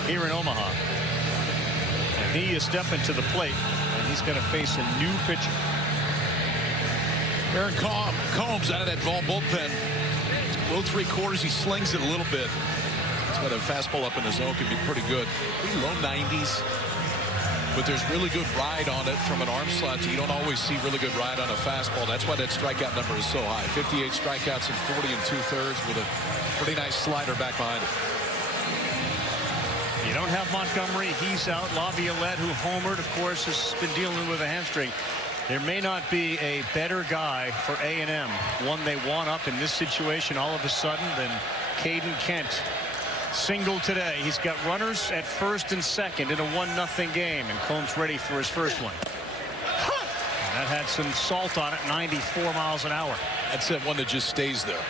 here in Omaha, and he is stepping to the plate, and he's going to face a new pitcher. Aaron Combs out of that ball bullpen. Low 3/4, he slings it a little bit. That's why the fastball up in the zone can be pretty good. Pretty low 90s, but there's really good ride on it from an arm slot. You don't always see really good ride on a fastball. That's why that strikeout number is so high. 58 strikeouts in 40 2/3 with a pretty nice slider back behind it. You don't have Montgomery. He's out. Laviolette, who homered, of course, has been dealing with a hamstring. There may not be a better guy for A&M, one they want up in this situation all of a sudden, than Caden Kent. Single today. He's got runners at first and second in a 1-0 game, and Combs ready for his first one. And that had some salt on it, 94 miles an hour. That's that one that just stays there.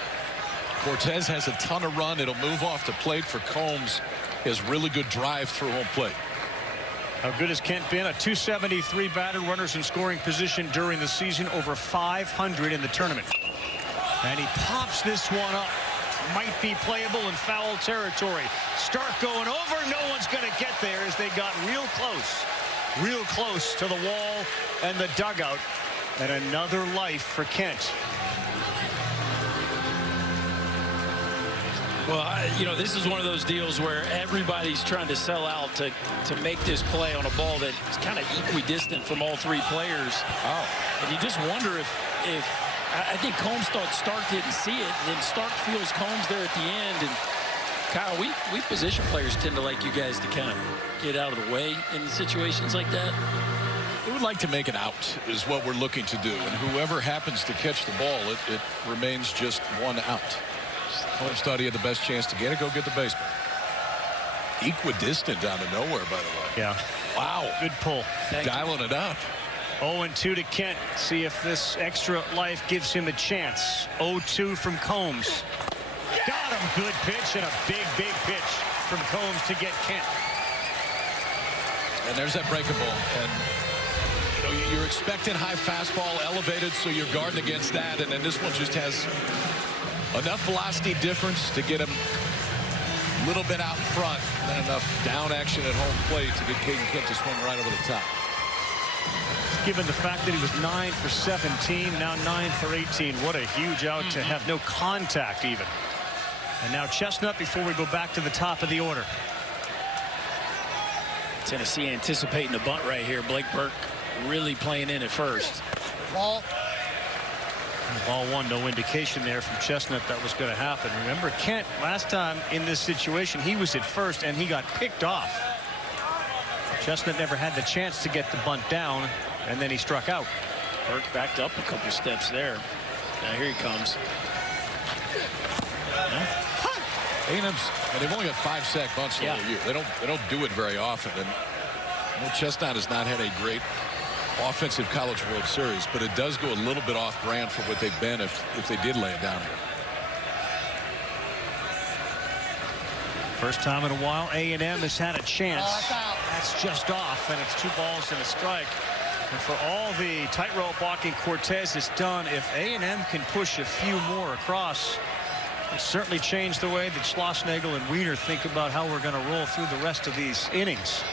Cortez has a ton of run. It'll move off the plate for Combs. He has really good drive through home plate. How good has Kent been? A 273 batted, runners in scoring position during the season, over 500 in the tournament. And he pops this one up. Might be playable in foul territory. Stark going over. No one's going to get there as they got real close to the wall and the dugout. And another life for Kent. Well, you know, this is one of those deals where everybody's trying to sell out to make this play on a ball that is kind of equidistant from all 3 players. Oh. And you just wonder if I think Combs thought Stark didn't see it, and then Stark feels Combs there at the end. And Kyle, we position players tend to like you guys to kind of get out of the way in situations like that. We would like to make it out is what we're looking to do, and whoever happens to catch the ball, it remains just 1 out. Combs thought he had the best chance to get it. Go get the baseball. Equidistant out of nowhere, by the way. Yeah. Wow. Good pull. Dialing it up. 0-2 to Kent. See if this extra life gives him a chance. 0-2 from Combs. Got him. Good pitch, and a big pitch from Combs to get Kent. And there's that breaking ball. And you know, you're expecting high fastball elevated, so you're guarding against that. And then this one just has enough velocity difference to get him a little bit out in front, and enough down action at home plate to get Caden Kent to swing right over the top. Given the fact that he was 9 for 17, now 9 for 18, what a huge out to have no contact even. And now Chestnut before we go back to the top of the order. Tennessee anticipating a bunt right here. Blake Burke really playing in at first. Ball 1, no indication there from Chestnut that was going to happen. Remember, Kent last time in this situation, he was at first and he got picked off. Chestnut never had the chance to get the bunt down, and then he struck out. Burke backed up a couple steps there. Now here he comes. A&M's, and they've only got 5 sack bunts the whole year. They don't do it very often. And Chestnut has not had a great offensive College World Series, but it does go a little bit off brand for what they've been if they did lay it down here. First time in a while A&M has had a chance. That's just off, and it's 2 balls and a strike. And for all the tightrope walking Cortez has done, if A&M can push a few more across, it certainly changed the way that Schlossnagel and Wiener think about how we're going to roll through the rest of these innings.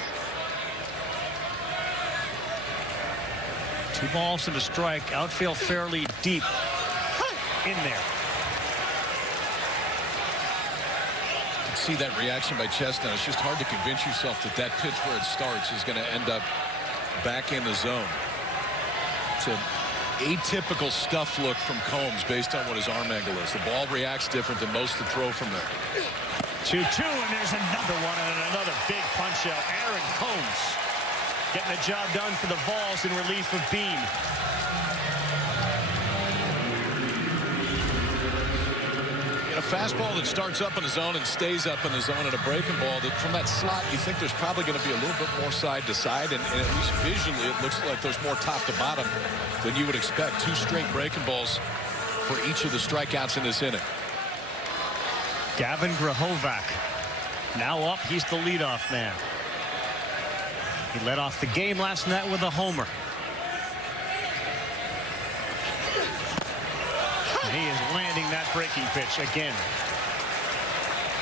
2 balls and a strike. Outfield fairly deep in there. see that reaction by Chestnut. It's just hard to convince yourself that that pitch where it starts is going to end up back in the zone. It's an atypical stuff look from Combs based on what his arm angle is. The ball reacts different than most that throw from there. 2-2, and there's another one and another big punch out. Aaron Combs getting the job done for the Vols in relief of Beam. In a fastball that starts up in the zone and stays up in the zone, and a breaking ball that from that slot you think there's probably going to be a little bit more side to side, and at least visually it looks like there's more top to bottom than you would expect. 2 straight breaking balls for each of the strikeouts in this inning. Gavin Grahovac now up. He's the leadoff man. He led off the game last night with a homer. And he is landing that breaking pitch again.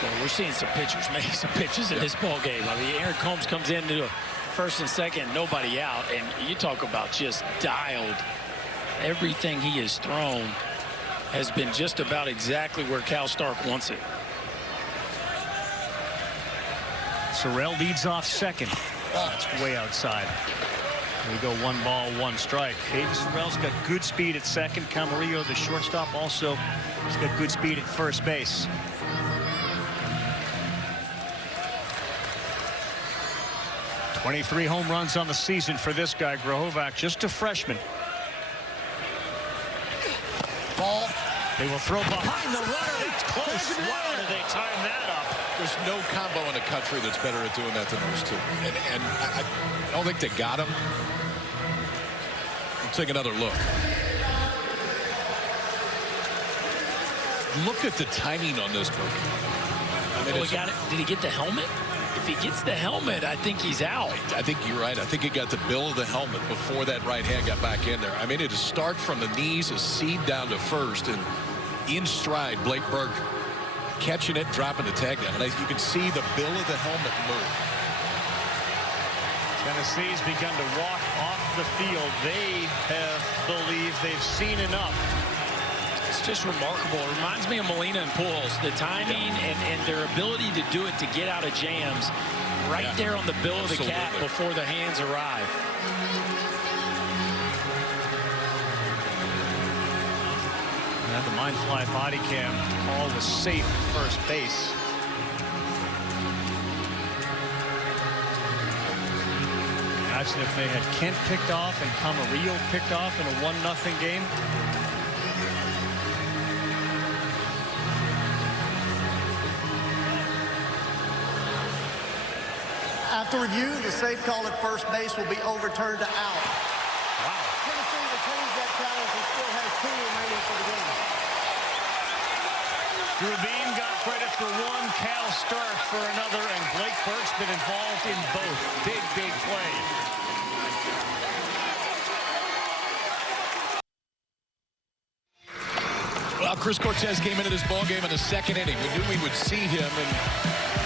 Well, we're seeing some pitchers making some pitches in this ball game. I mean, Aaron Combs comes into a first and second, nobody out, and you talk about just dialed. Everything he has thrown has been just about exactly where Cal Stark wants it. Sorrell leads off second. Oh, it's way outside. We go 1 ball, 1 strike. Hayden Sorrell's got good speed at second. Camarillo, the shortstop, also has got good speed at first base. .23 home runs on the season for this guy, Grahovac, just a freshman. Ball. They will throw behind the runner. It's close. Wow, did they time that up? There's no combo in the country that's better at doing that than those two. And I don't think they got him. We'll take another look. Look at the timing on this one. I mean, Did he get the helmet? If he gets the helmet, I think he's out. I think you're right. I think he got the bill of the helmet before that right hand got back in there. I mean, it is start from the knees, a seed down to first, and in stride, Blake Burke catching it, dropping the tag down. And you can see the bill of the helmet move. Tennessee's begun to walk off the field. They have believed they've seen enough. It's just remarkable. It reminds me of Molina and Pujols. The timing and their ability to do it, to get out of jams right there on the bill of the cap before the hands arrive. Now the Mind Fly body cam call was safe at first base. Imagine if they had Kent picked off and Camarillo picked off in a 1-0 game. After review, the safe call at first base will be overturned to out. Wow. Tennessee retains that challenge and still has 2 remaining for the game. Drew Beam got credit for one, Cal Stark for another, and Blake Burke's been involved in both. Big, big play. Well, Chris Cortez came into this ballgame in the second inning. We knew we would see him and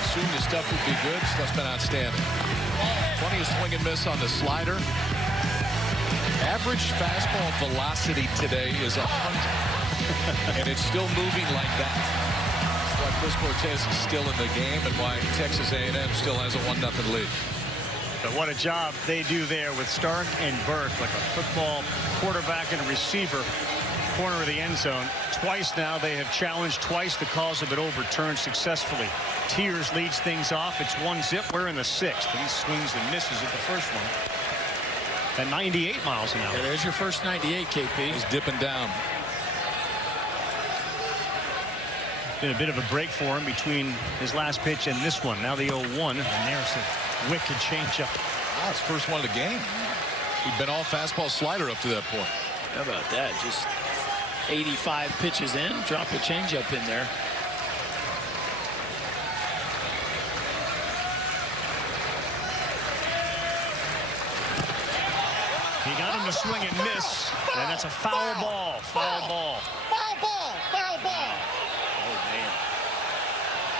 assumed his stuff would be good. Stuff's been outstanding. Plenty of swing and miss on the slider. Average fastball velocity today is 100. And it's still moving like that. That's why Chris Cortez is still in the game and why Texas A&M still has a 1-0 lead. But what a job they do there with Stark and Burke, like a football quarterback and a receiver. Corner of the end zone. Twice now they have challenged, twice the calls have been overturned successfully. Tears leads things off. It's 1-0. We're in the 6th. And he swings and misses at the first one. At 98 miles an hour. Yeah, there's your first 98, KP. He's dipping down. Been a bit of a break for him between his last pitch and this one. Now the 0-1. And there's a wicked changeup. Wow, it's first one of the game. He'd been all fastball slider up to that point. How about that? Just 85 pitches in, drop a changeup in there. He got him to swing and miss, and that's a foul ball. Foul ball. Foul ball. Foul ball. Oh, man.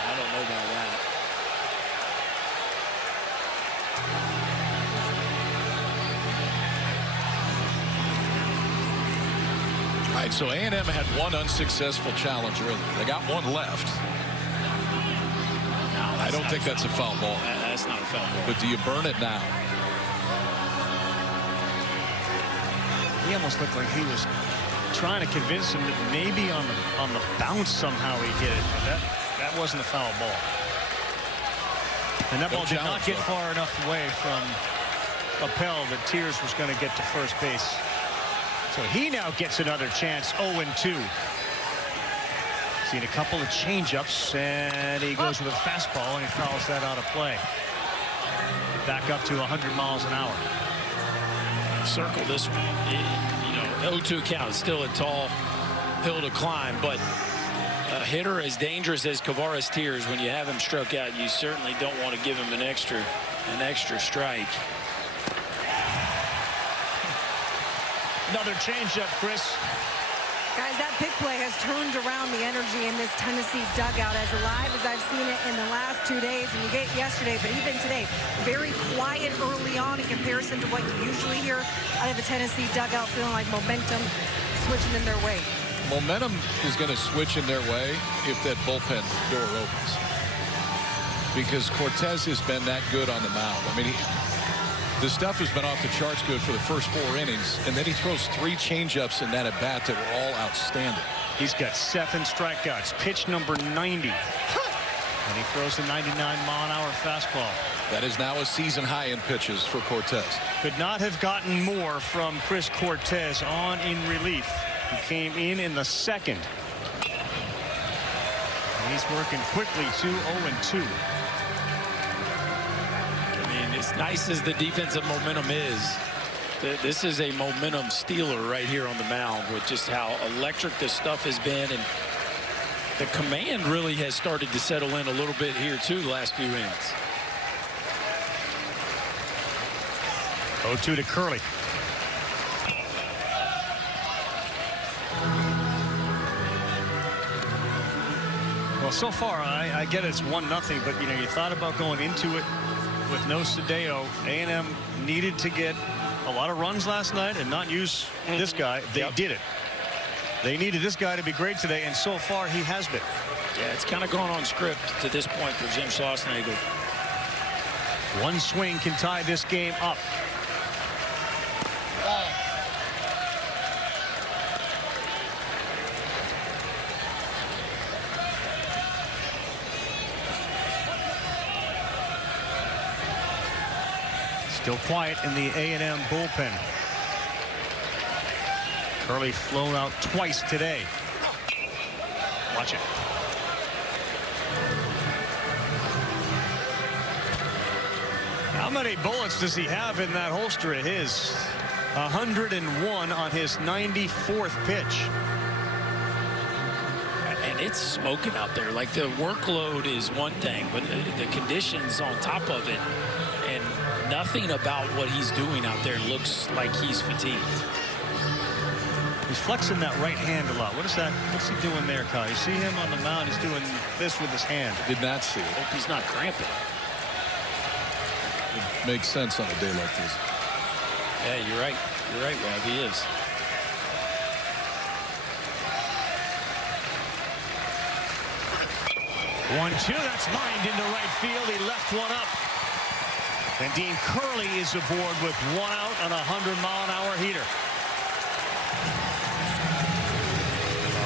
I don't know about that. All right, so A&M had one unsuccessful challenge early. They got one left. don't think that's a foul ball. That's not a foul ball. But do you burn it now? He almost looked like he was trying to convince him that maybe on the bounce somehow he hit it. But that wasn't a foul ball. And that ball did not get far enough away from Appel that Tiers was going to get to first base. So he now gets another chance. 0-2. Seen a couple of changeups, and he goes with a fastball, and he fouls that out of play. Back up to 100 miles an hour. Circle this one. You know, 0-2 count. Still a tall hill to climb, but a hitter as dangerous as Kavares Tiers, when you have him struck out, you certainly don't want to give him an extra strike. Another changeup, Chris. Guys, that pick play has turned around the energy in this Tennessee dugout as alive as I've seen it in the last 2 days, and you get yesterday, but even today, very quiet early on in comparison to what you usually hear out of a Tennessee dugout, feeling like momentum switching in their way. Momentum is going to switch in their way if that bullpen door opens, because Cortez has been that good on the mound. I mean, the stuff has been off the charts good for the first 4 innings, and then he throws 3 changeups in that at-bat that were all outstanding. He's got 7 strikeouts. Pitch number 90. And he throws a 99-mile-an-hour fastball. That is now a season high in pitches for Cortez. Could not have gotten more from Chris Cortez on in relief. He came in the second. And he's working quickly to 0-2. As nice as the defensive momentum is, this is a momentum stealer right here on the mound, with just how electric this stuff has been, and the command really has started to settle in a little bit here too the last few innings. 0-2 to Curley. Well, so far I get it's 1-0, but you know, you thought about going into it with no Cedillo. A&M needed to get a lot of runs last night and not use this guy. They did it. They needed this guy to be great today, and so far he has been. Yeah, it's kind of gone on script to this point for Jim Schlossnagle. One swing can tie this game up. Still quiet in the A&M bullpen. Curley flown out twice today. Watch it. How many bullets does he have in that holster of his? 101 on his 94th pitch. And it's smoking out there. Like, the workload is one thing, but the conditions on top of it, and nothing about what he's doing out there looks like he's fatigued. He's flexing that right hand a lot. What is that? What's he doing there, Kyle? You see him on the mound. He's doing this with his hand. Did not see it. Hope he's not cramping. It makes sense on a day like this. Yeah, you're right. You're right, Rob. He is. One-two. That's lined into right field. He left one up. And Dean Curley is aboard with one out on a 100-mile-an-hour heater.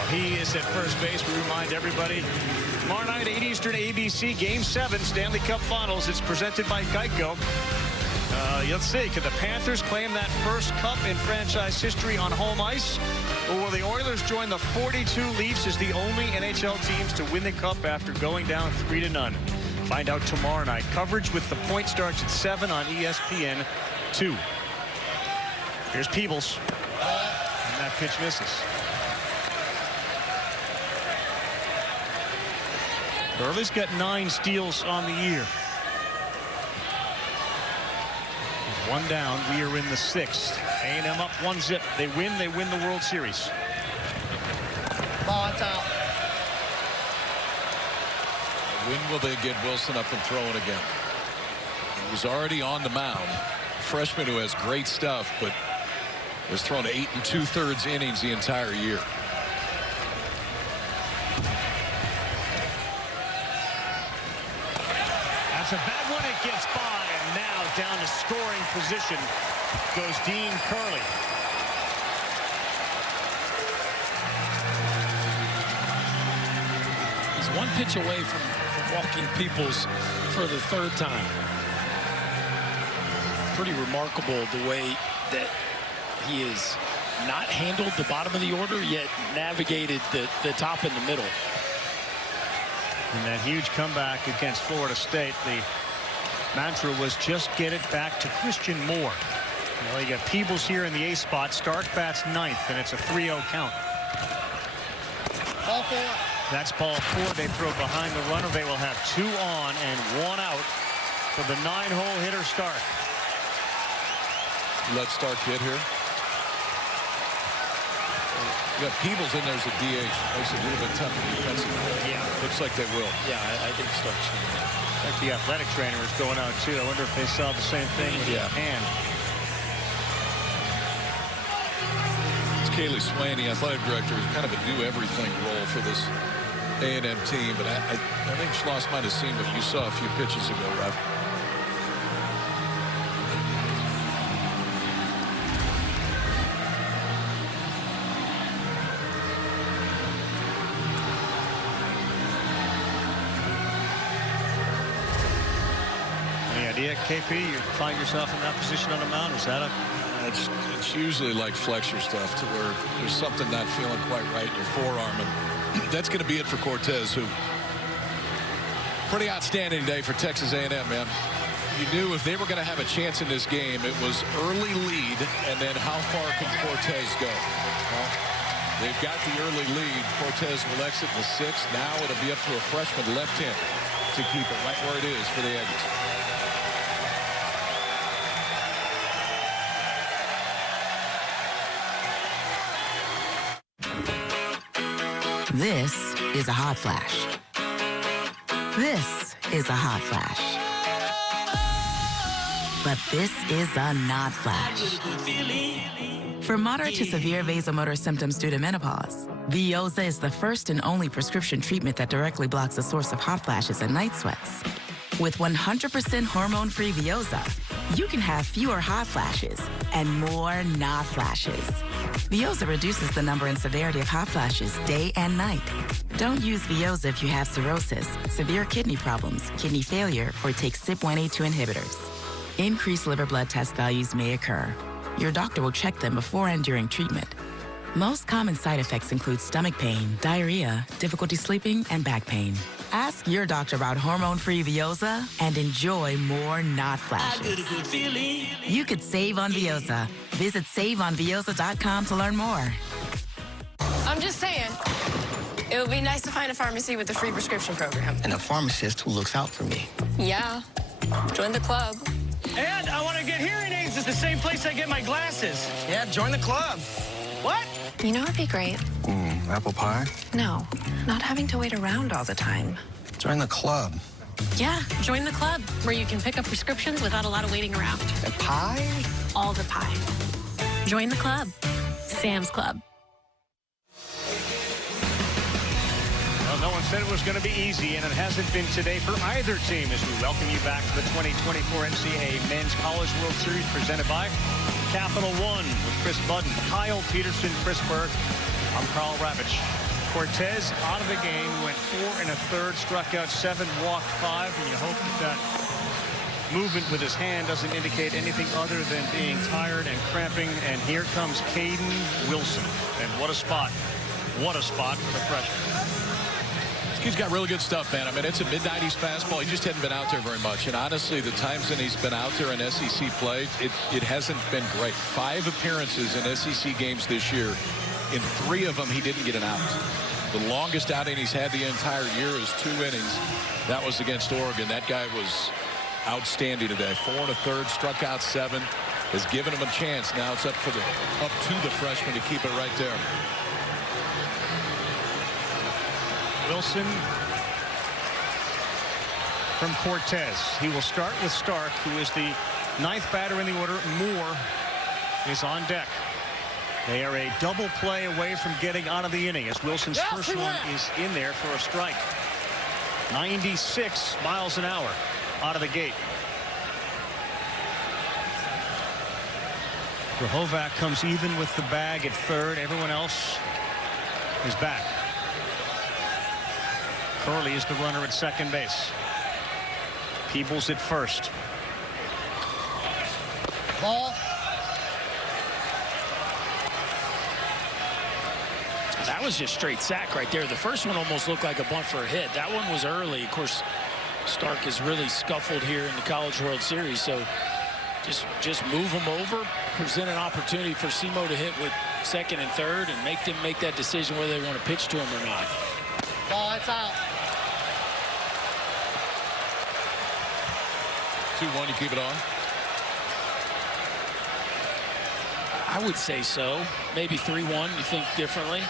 He is at first base. We remind everybody, tomorrow night, 8 Eastern, ABC, Game 7, Stanley Cup Finals. It's presented by Geico. Let's see, can the Panthers claim that first cup in franchise history on home ice? Or will the Oilers join the 42 Leafs as the only NHL teams to win the cup after going down 3-0? Find out tomorrow night. Coverage with the point starts at 7 on ESPN 2. Here's Peebles. And that pitch misses. Curley's got 9 steals on the year. With one down, we are in the 6th. A&M up 1-0. They win the World Series. Ball out. When will they get Wilson up and throwing again? He was already on the mound. Freshman who has great stuff, but has thrown 8 2/3 innings the entire year. down to scoring position goes Dean Curley. He's one pitch away from walking Peoples for the third time. Pretty remarkable the way that he has not handled the bottom of the order, yet navigated the top and the middle. And that huge comeback against Florida State, the mantra was just get it back to Christian Moore. Well, you got Peebles here in the ace spot. Stark bats ninth, and it's a 3-0 count. Ball 4. That's ball 4. They throw behind the runner. They will have 2 on and 1 out for the 9-hole hitter Stark. Let Stark hit here. You got Peebles in there as a DH. Makes it a little bit tougher defensively. Yeah. Looks like they will. Yeah, I think Stark's going to. In fact, the athletic trainer is going out too. I wonder if they saw the same thing with the hand. It's Kaylee Swain, the athletic director, is kind of a do-everything role for this A&M team. But I think Schloss might have seen what you saw a few pitches ago, Rob. KP, you find yourself in that position on the mound? Is that it's usually like flexor stuff to where there's something not feeling quite right in your forearm, and that's going to be it for Cortez, who pretty outstanding day for Texas A&M, man. You knew if they were going to have a chance in this game, it was early lead, and then how far can Cortez go? Well, they've got the early lead. Cortez will exit in the 6th. Now it'll be up to a freshman left-hand to keep it right where it is for the Aggies. This is a hot flash. This is a hot flash. But this is a not flash. For moderate to severe vasomotor symptoms due to menopause, Veoza is the first and only prescription treatment that directly blocks the source of hot flashes and night sweats. With 100% hormone-free Veoza, you can have fewer hot flashes and more not flashes. Veoza reduces the number and severity of hot flashes day and night. Don't use Veoza if you have cirrhosis, severe kidney problems, kidney failure, or take CYP1A2 inhibitors. Increased liver blood test values may occur. Your doctor will check them before and during treatment. Most common side effects include stomach pain, diarrhea, difficulty sleeping, and back pain. Ask your doctor about hormone-free Veoza and enjoy more not flashes. You could save on Veoza. Visit saveonveoza.com to learn more. I'm just saying, it would be nice to find a pharmacy with a free prescription program. And a pharmacist who looks out for me. Yeah. Join the club. And I want to get hearing aids at the same place I get my glasses. Yeah, join the club. What? You know what'd be great? Apple pie? No, not having to wait around all the time. Join the club. Yeah, join the club, where you can pick up prescriptions without a lot of waiting around. A pie? All the pie. Join the club. Sam's Club. Well, no one said it was going to be easy, and it hasn't been today for either team as we welcome you back to the 2024 NCAA Men's College World Series presented by Capital One with Chris Budden, Kyle Peterson, Chris Berg. I'm Carl Ravitch. Cortez out of the game, went 4 1/3, struck out 7, walked 5, and you hope that movement with his hand doesn't indicate anything other than being tired and cramping. And here comes Caden Wilson. And what a spot. What a spot for the freshman. He's got really good stuff, man. I mean, it's a mid-90s fastball. He just hadn't been out there very much. And honestly, the times that he's been out there in SEC play, it hasn't been great. 5 appearances in SEC games this year. In 3 of them, he didn't get an out. The longest outing he's had the entire year is 2 innings. That was against Oregon. That guy was outstanding today. 4 1/3, struck out 7, has given him a chance. Now it's up to the freshman to keep it right there. Wilson from Cortez. He will start with Stark, who is the 9th batter in the order. Moore is on deck. They are a double play away from getting out of the inning as Wilson's first one is in there for a strike. 96 miles an hour out of the gate. Grahovac comes even with the bag at third. Everyone else is back. Curley is the runner at second base. Peebles at first. Ball. That was just straight sack right there. The first one almost looked like a bunt for a hit. That one was early. Of course, Stark has really scuffled here in the College World Series, so just move them over, present an opportunity for Simo to hit with second and third, and make them make that decision whether they want to pitch to him or not. Ball, it's out. 2-1, you keep it on? I would say so. Maybe 3-1. You think differently?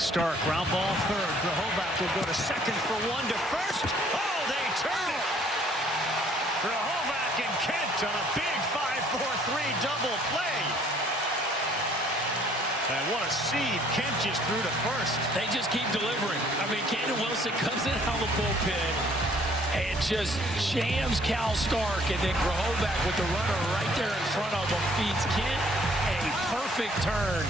Stark, ground ball third. Grahovac will go to second for one to first. Oh, they turn it. Grahovac and Kent on a big 5-4-3 double play. And what a seed Kent just threw to first. They just keep delivering. I mean, Cannon Wilson comes in out of the bullpen and just jams Cal Stark, and then Grahovac with the runner right there in front of him feeds Kent a perfect turn.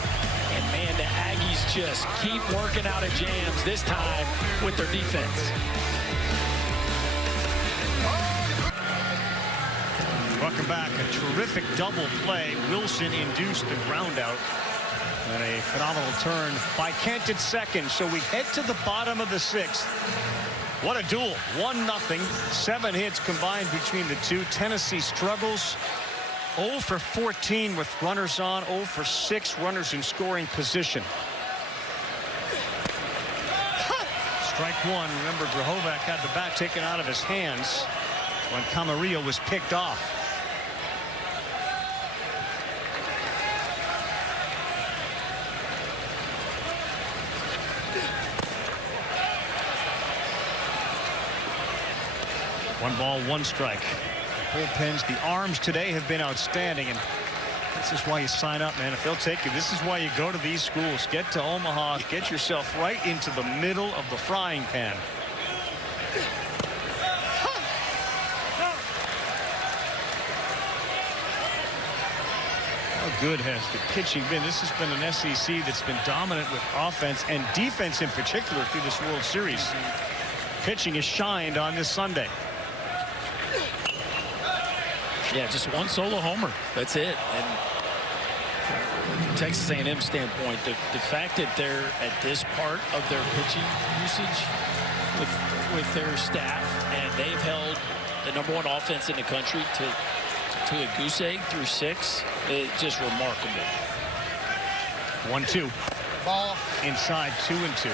And man, the Aggies just keep working out of jams, this time with their defense. Welcome back. A terrific double play. Wilson induced the ground out. And a phenomenal turn by Kent at second. So we head to the bottom of the sixth. What a duel. 1-0. 7 hits combined between the two. Tennessee struggles. 0 for 14 with runners on. 0 for 6 runners in scoring position. Strike one. Remember, Grahovac had the bat taken out of his hands when Camarillo was picked off. One ball, one strike. The bullpens, the arms today have been outstanding, and this is why you sign up, man. If they'll take you, this is why you go to these schools. Get to Omaha, get yourself right into the middle of the frying pan. How good has the pitching been? This has been an SEC that's been dominant with offense and defense in particular through this World Series. Pitching has shined on this Sunday. Yeah, just one solo homer. That's it. And from Texas A&M standpoint, the fact that they're at this part of their pitching usage with their staff, and they've held the #1 offense in the country to a goose egg through 6, it's just remarkable. 1-2. Ball. Inside 2-2.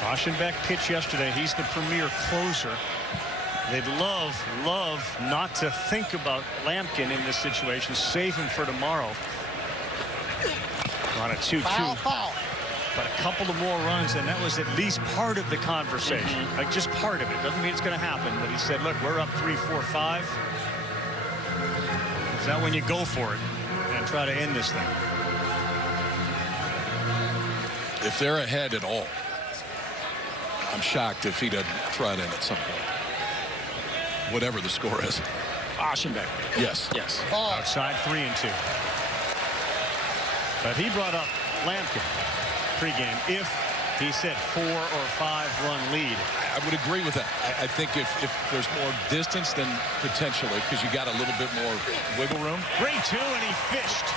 Rauschenbeck pitched yesterday. He's the premier closer. They'd love not to think about Lampkin in this situation. Save him for tomorrow. On a 2-2. Foul. But a couple of more runs, and that was at least part of the conversation. Like, just part of it. Doesn't mean it's going to happen. But he said, look, we're up 3, 4, 5. Is that when you go for it and try to end this thing? If they're ahead at all, I'm shocked if he doesn't try it in at some point. Whatever the score is. Rauschenbeck. Yes. Yes. Outside 3-2. But he brought up Lampkin pregame if he said 4 or 5 run lead. I would agree with that. I think if there's more distance, then potentially, because you got a little bit more wiggle room. 3-2, and he fished.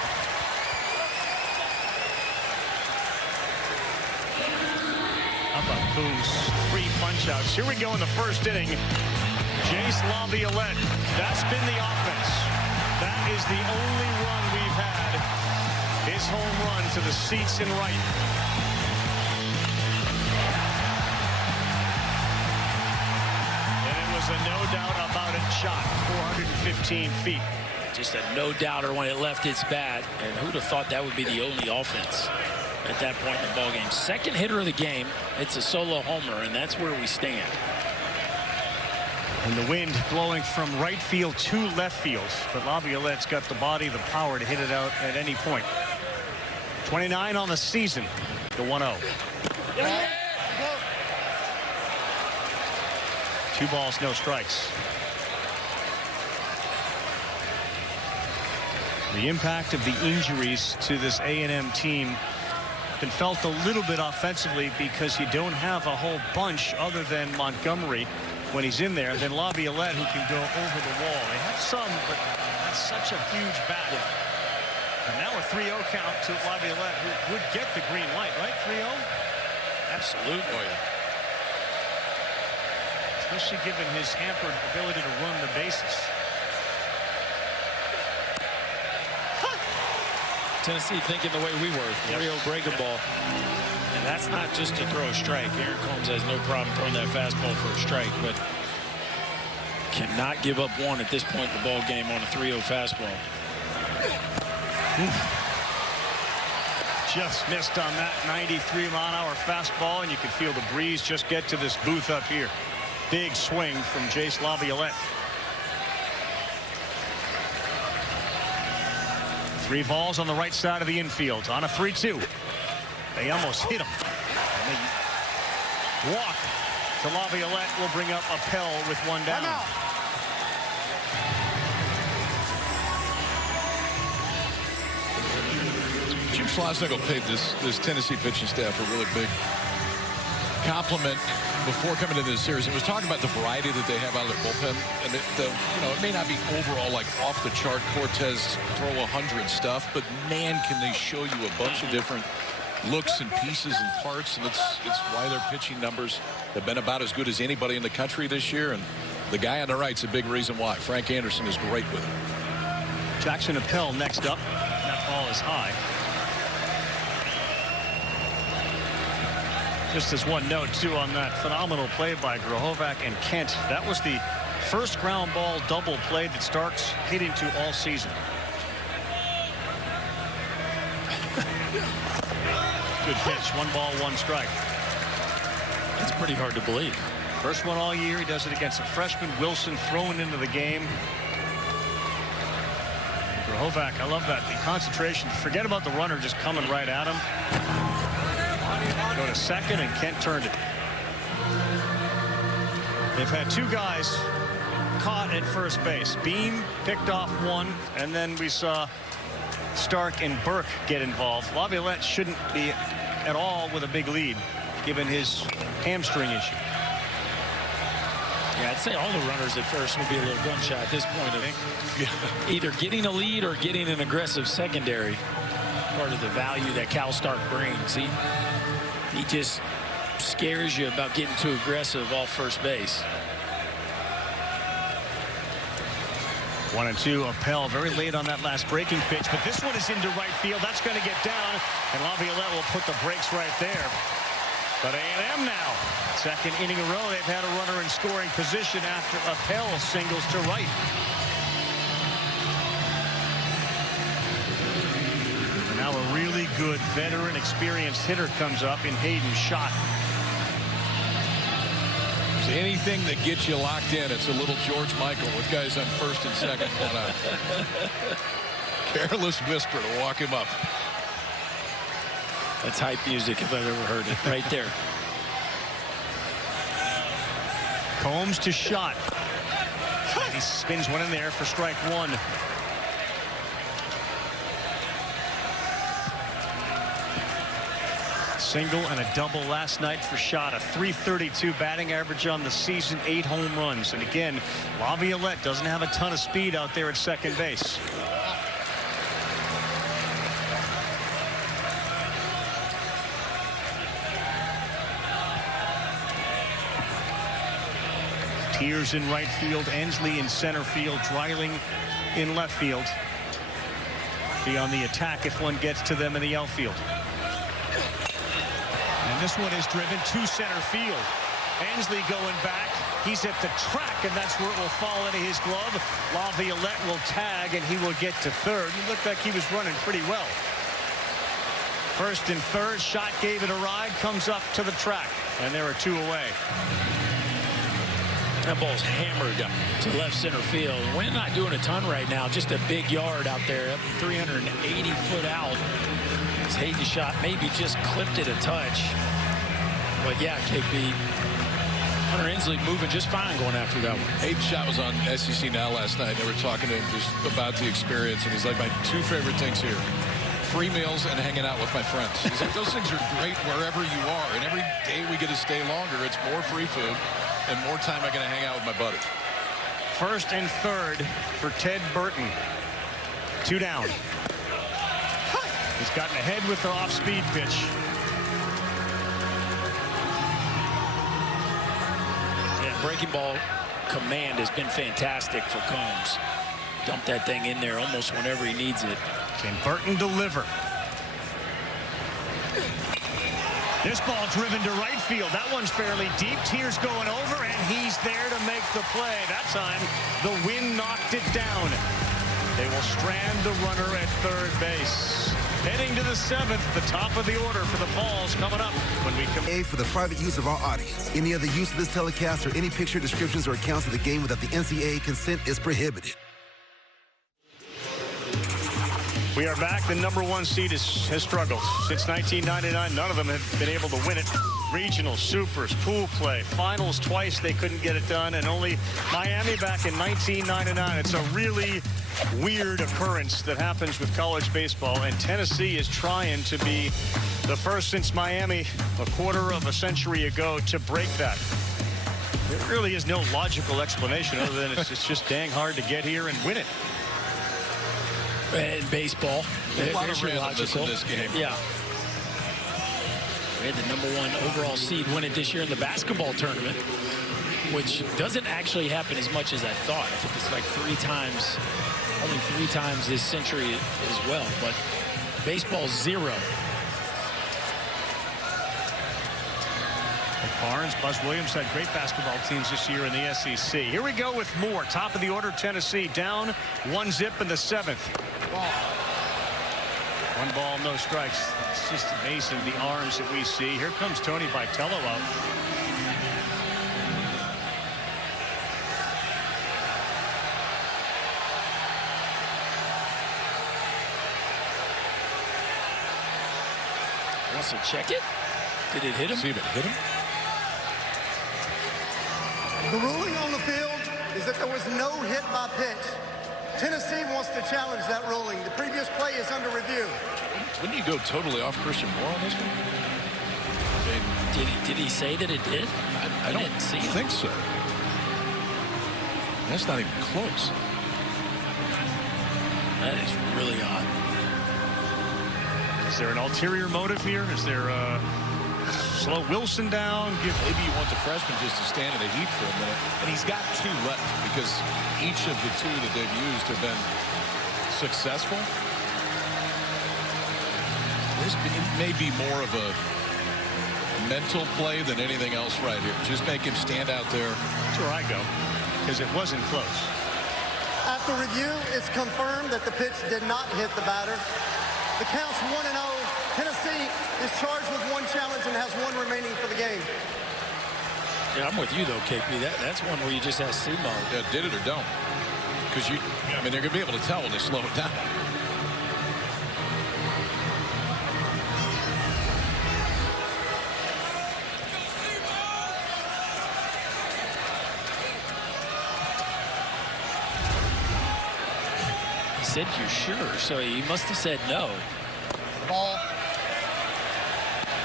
How about Coos? 3 punch-outs. Here we go in the first inning. Jace Laviolette. That's been the offense. That is the only run we've had. His home run to the seats in right. And it was a no doubt about it shot. 415 feet. Just a no-doubter when it left its bat. And who'd have thought that would be the only offense at that point in the ballgame. Second hitter of the game. It's a solo homer, and that's where we stand. And the wind blowing from right field to left field. But Laviolette's got the body, the power to hit it out at any point. 29 on the season. The 1-0. 2 balls, no strikes. The impact of the injuries to this A&M team been felt a little bit offensively because you don't have a whole bunch other than Montgomery when he's in there. Then Laviolette, who can go over the wall. They have some, but that's such a huge bat. And now a 3-0 count to Laviolette, who would get the green light, right? 3-0? Absolutely. Oh, yeah. Especially given his hampered ability to run the bases. Tennessee thinking the way we were. 3-0 breaker ball. And that's not just to throw a strike. Aaron Combs has no problem throwing that fastball for a strike, but cannot give up one at this point in the ball game on a 3-0 fastball. Just missed on that 93-mile-an-hour fastball, and you can feel the breeze just get to this booth up here. Big swing from Jace Laviolette. 3 balls on the right side of the infield on a 3-2. They almost hit him. And the walk to Laviolette will bring up Appel with 1 down. Jim Schlesinger paid this Tennessee pitching staff a really big compliment before coming into this series. He was talking about the variety that they have out of their bullpen, and it may not be overall like off the chart Cortez throw 100 stuff, but man, can they show you a bunch of different looks and pieces and parts, and it's why their pitching numbers have been about as good as anybody in the country this year. And the guy on the right's a big reason why. Frank Anderson is great with him. Jackson Appel next up. That ball is high. Just as one note, too, on that phenomenal play by Grohovac and Kent. That was the first ground ball double play that Starks hit into all season. Good pitch. 1 ball, 1 strike. It's pretty hard to believe. First one all year. He does it against a freshman, Wilson, thrown into the game. Grohovac, I love that. The concentration. Forget about the runner just coming right at him. Go to second, and Kent turned it. They've had 2 guys caught at first base. Beam picked off 1, and then we saw Stark and Burke get involved. Laviolette shouldn't be at all with a big lead, given his hamstring issue. Yeah, I'd say all the runners at first would be a little gun shy at this point of either getting a lead or getting an aggressive secondary. Part of the value that Cal Stark brings. He just scares you about getting too aggressive off first base. 1-2. Appel very late on that last breaking pitch, but this one is into right field. That's going to get down, and Laviolette will put the brakes right there. But A&M now, second inning in a row, they've had a runner in scoring position after Appel singles to right. And now a really good veteran, experienced hitter comes up in Hayden Schott. Anything that gets you locked in, it's a little George Michael with guys on first and second. Careless whisper to walk him up. That's hype music if I've ever heard it. Right there. Combs to Schott. And he spins one in there for strike 1. Single and a double last night for Schott. A .332 batting average on the season, 8 home runs. And again, Laviolette doesn't have a ton of speed out there at second base. Tears in right field, Ensley in center field, Dreiling in left field. Be on the attack if one gets to them in the outfield. And this one is driven to center field. Ensley going back. He's at the track, and that's where it will fall into his glove. Laviolette will tag, and he will get to third. It looked like he was running pretty well. First and third, Schott gave it a ride, comes up to the track, and there are 2 away. That ball's hammered to left center field. We're not doing a ton right now. Just a big yard out there, 380 foot out. He's Hayden's shot maybe just clipped it a touch. But yeah, KP, Hunter Inslee moving just fine going after that one. Hayden's shot was on SEC Now last night. They were talking to him just about the experience, and he's like, my two favorite things here: free meals and hanging out with my friends. He's like, those things are great wherever you are, and every day we get to stay longer, it's more free food and more time I get to hang out with my buddies. First and third for Ted Burton. 2 down. He's gotten ahead with the off-speed pitch. Yeah, breaking ball command has been fantastic for Combs. Dump that thing in there almost whenever he needs it. Can Burton deliver? This ball driven to right field. That one's fairly deep. Tears going over, and he's there to make the play. That time, the wind knocked it down. They will strand the runner at third base. Heading to the 7th, the top of the order for the Falls coming up when we come. For the private use of our audience. Any other use of this telecast or any picture, descriptions, or accounts of the game without the NCAA consent is prohibited. We are back. The #1 seed has struggled. Since 1999, none of them have been able to win it. Regional, supers, pool play, finals twice, they couldn't get it done, and only Miami back in 1999. It's a really weird occurrence that happens with college baseball, and Tennessee is trying to be the first since Miami a quarter of a century ago to break that. There really is no logical explanation other than it's just dang hard to get here and win it. In baseball, a lot of randomness in this game. Yeah. We had the #1 overall seed win it this year in the basketball tournament, which doesn't actually happen as much as I thought. I think it's like 3 times, only 3 times this century as well. But baseball 0. Barnes, Buzz Williams had great basketball teams this year in the SEC. Here we go with more. Top of the order, Tennessee down 1-zip in the 7th. 1 ball, no strikes. It's just amazing the arms that we see. Here comes Tony Vitello out. Wants to check it. Did it hit him? See if it hit him. The ruling on the field is that there was no hit by pitch. Tennessee wants to challenge that ruling. The previous play is under review. Wouldn't you go totally off Christian Moore on this one? Did he say that it did? I don't didn't see think so. That's not even close. That is really odd. Is there an ulterior motive here? Is there slow Wilson down? Maybe you want the freshman just to stand in the heat for a minute. And he's got 2 left because each of the 2 that they've used have been successful. This may be more of a mental play than anything else right here. Just make him stand out there. That's where I go, because it wasn't close. After review, it's confirmed that the pitch did not hit the batter. The count's 1-0. Tennessee is charged with 1 challenge and has 1 remaining for the game. Yeah, I'm with you though, KP. That's one where you just ask Simo. Yeah, did it or don't. Because I mean, they're gonna be able to tell when they slow it down. He said, "You're sure?" So he must have said no. Ball.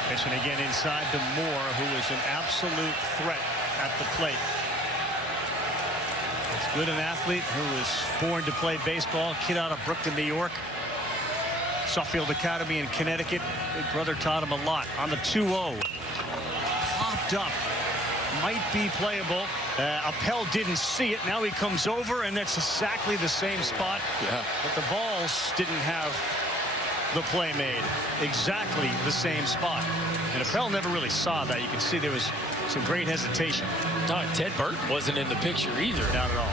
Pitching again inside to Moore, who is an absolute threat at the plate. As good an athlete who was born to play baseball. Kid out of Brooklyn, New York. Suffield Academy in Connecticut. Big brother taught him a lot. On the 2-0. Popped up. Might be playable. Appel didn't see it. Now he comes over, and that's exactly the same spot. Yeah. But the Vols didn't have the play made. Exactly the same spot. And Appel never really saw that. You can see there was some great hesitation. No, Ted Burton wasn't in the picture either. Not at all.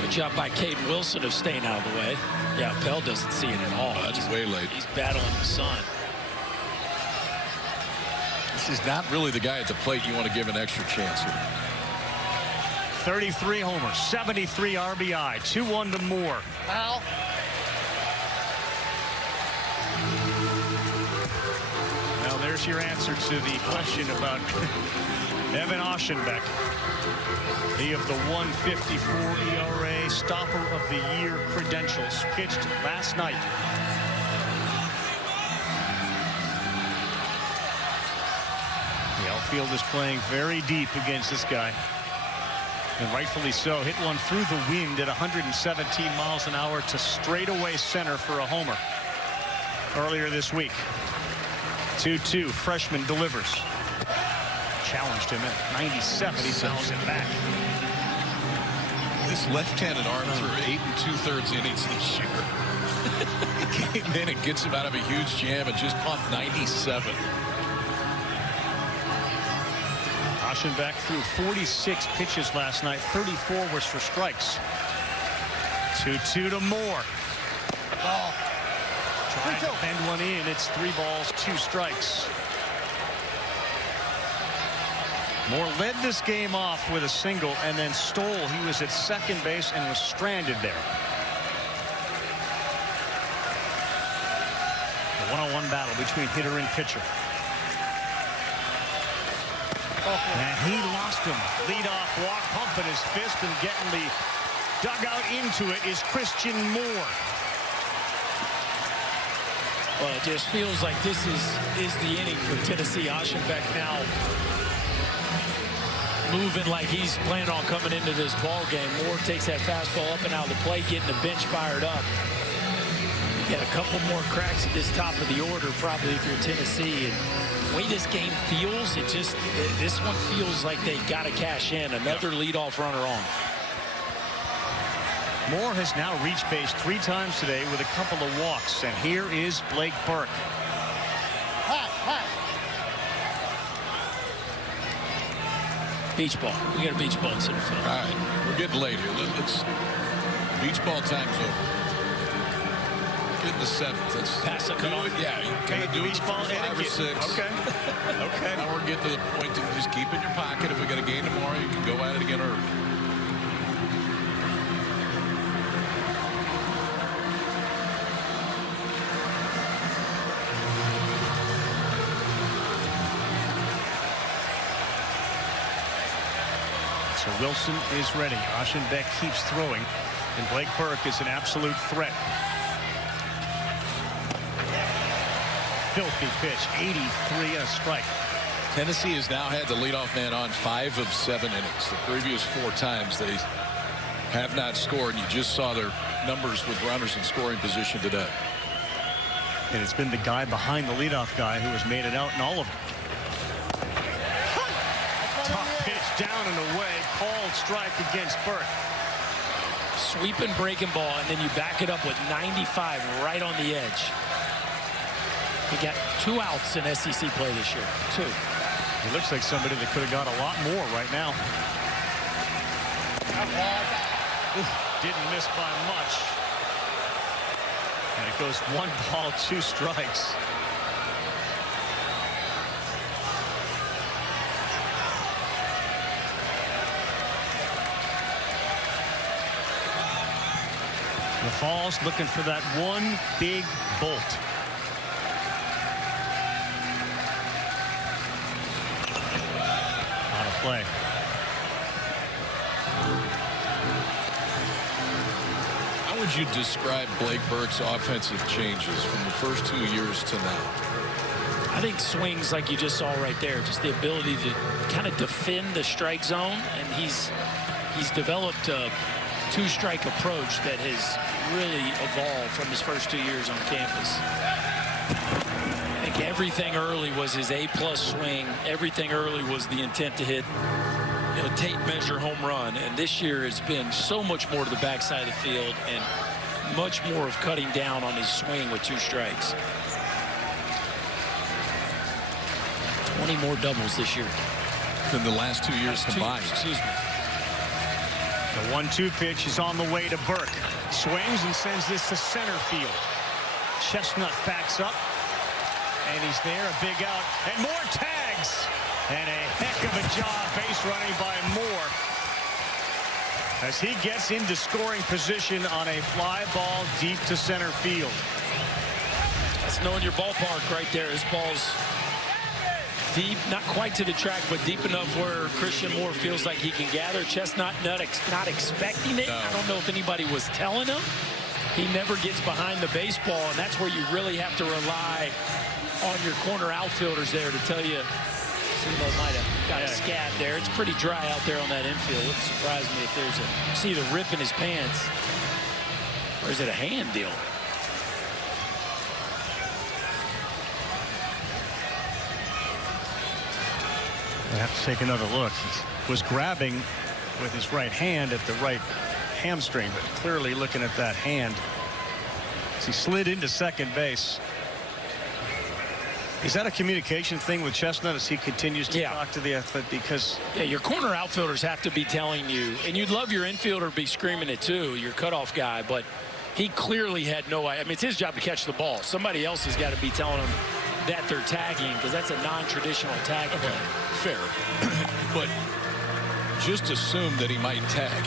Good job by Caden Wilson of staying out of the way. Yeah, Appel doesn't see it at all. That's way late. He's battling the sun. This is not really the guy at the plate you want to give an extra chance here. 33 homers, 73 RBI, 2-1 to Moore. Foul. there's your answer to the question about Evan Oschenbeck. He of the 154 ERA, stopper of the year credentials, pitched last night. The outfield is playing very deep against this guy. And rightfully so. Hit one through the wind at 117 miles an hour to straightaway center for a homer earlier this week. 2-2. Freshman delivers. Challenged him at 97. He fouls it back. This left-handed arm threw 8 2/3 innings this year. He came in and gets him out of a huge jam and just pumped 97. Oschenbeck threw 46 pitches last night. 34 was for strikes. 2-2 to Moore. Ball. Trying to bend one in. It's 3 balls, 2 strikes. Moore led this game off with a single and then stole. He was at second base and was stranded there. A one-on-one battle between hitter and pitcher. And he lost him. Leadoff walk, pumping his fist and getting the dugout into it is Christian Moore. Well, it just feels like this is the inning for Tennessee. Oschenbeck now moving like he's planning on coming into this ball game. Moore takes that fastball up and out of the plate, getting the bench fired up. You got a couple more cracks at this top of the order, probably, if you're Tennessee. And the way this game feels, this one feels like they got to cash in. Another leadoff runner on. Moore has now reached base 3 times today with a couple of walks. And here is Blake Burke. Beach ball. We got a beach ball in center field. All right, we're getting late here. Let's beach ball time's over. Get in the 7th. Let's pass it. Yeah, you kind of do beach ball 5 or 6. Okay. Okay. Now we're getting to the point to just keep it in your pocket. If we got a game tomorrow, you can go at it again early. So Wilson is ready. Oschenbeck keeps throwing, and Blake Burke is an absolute threat. Filthy pitch, 83 and a strike. Tennessee has now had the leadoff man on 5 of 7 innings. The previous 4 times they have not scored. You just saw their numbers with runners in scoring position today. And it's been the guy behind the leadoff guy who has made it out in all of them. Tough pitch down and away. Called strike against Burke. Sweeping breaking ball, and then you back it up with 95 right on the edge. He got 2 outs in SEC play this year. 2. He looks like somebody that could have got a lot more right now. Didn't miss by much. And it goes 1 ball, 2 strikes. The Falls looking for that one big bolt. On a play. How would you describe Blake Burke's offensive changes from the first 2 years to now? I think swings like you just saw right there, just the ability to kind of defend the strike zone, and he's developed a 2-strike approach that has really evolved from his first 2 years on campus. I think everything early was his A+ swing. Everything early was the intent to hit, tape measure home run. And this year it's been so much more to the backside of the field and much more of cutting down on his swing with 2 strikes. 20 more doubles this year than the last 2 years combined. Excuse me. The 1-2 pitch is on the way to Burke. Swings and sends this to center field. Chestnut backs up, and he's there, a big out, and Moore tags. And a heck of a job base running by Moore as he gets into scoring position on a fly ball deep to center field. That's knowing your ballpark right there. His ball's deep, not quite to the track, but deep enough where Christian Moore feels like he can gather. Chestnut not expecting it. No. I don't know if anybody was telling him. He never gets behind the baseball, and that's where you really have to rely on your corner outfielders there to tell you. Simo might have got a scab there. It's pretty dry out there on that infield. It wouldn't surprise me if there's see the rip in his pants. Or is it a hand deal? I have to take another look. He was grabbing with his right hand at the right hamstring, but clearly looking at that hand as he slid into second base. Is that a communication thing with Chestnut as he continues to talk to the athlete? Because your corner outfielders have to be telling you, and you'd love your infielder to be screaming it too, your cutoff guy, but he clearly had no idea. I mean, it's his job to catch the ball. Somebody else has got to be telling him that they're tagging, because that's a non-traditional tag play. Fair. But just assume that he might tag.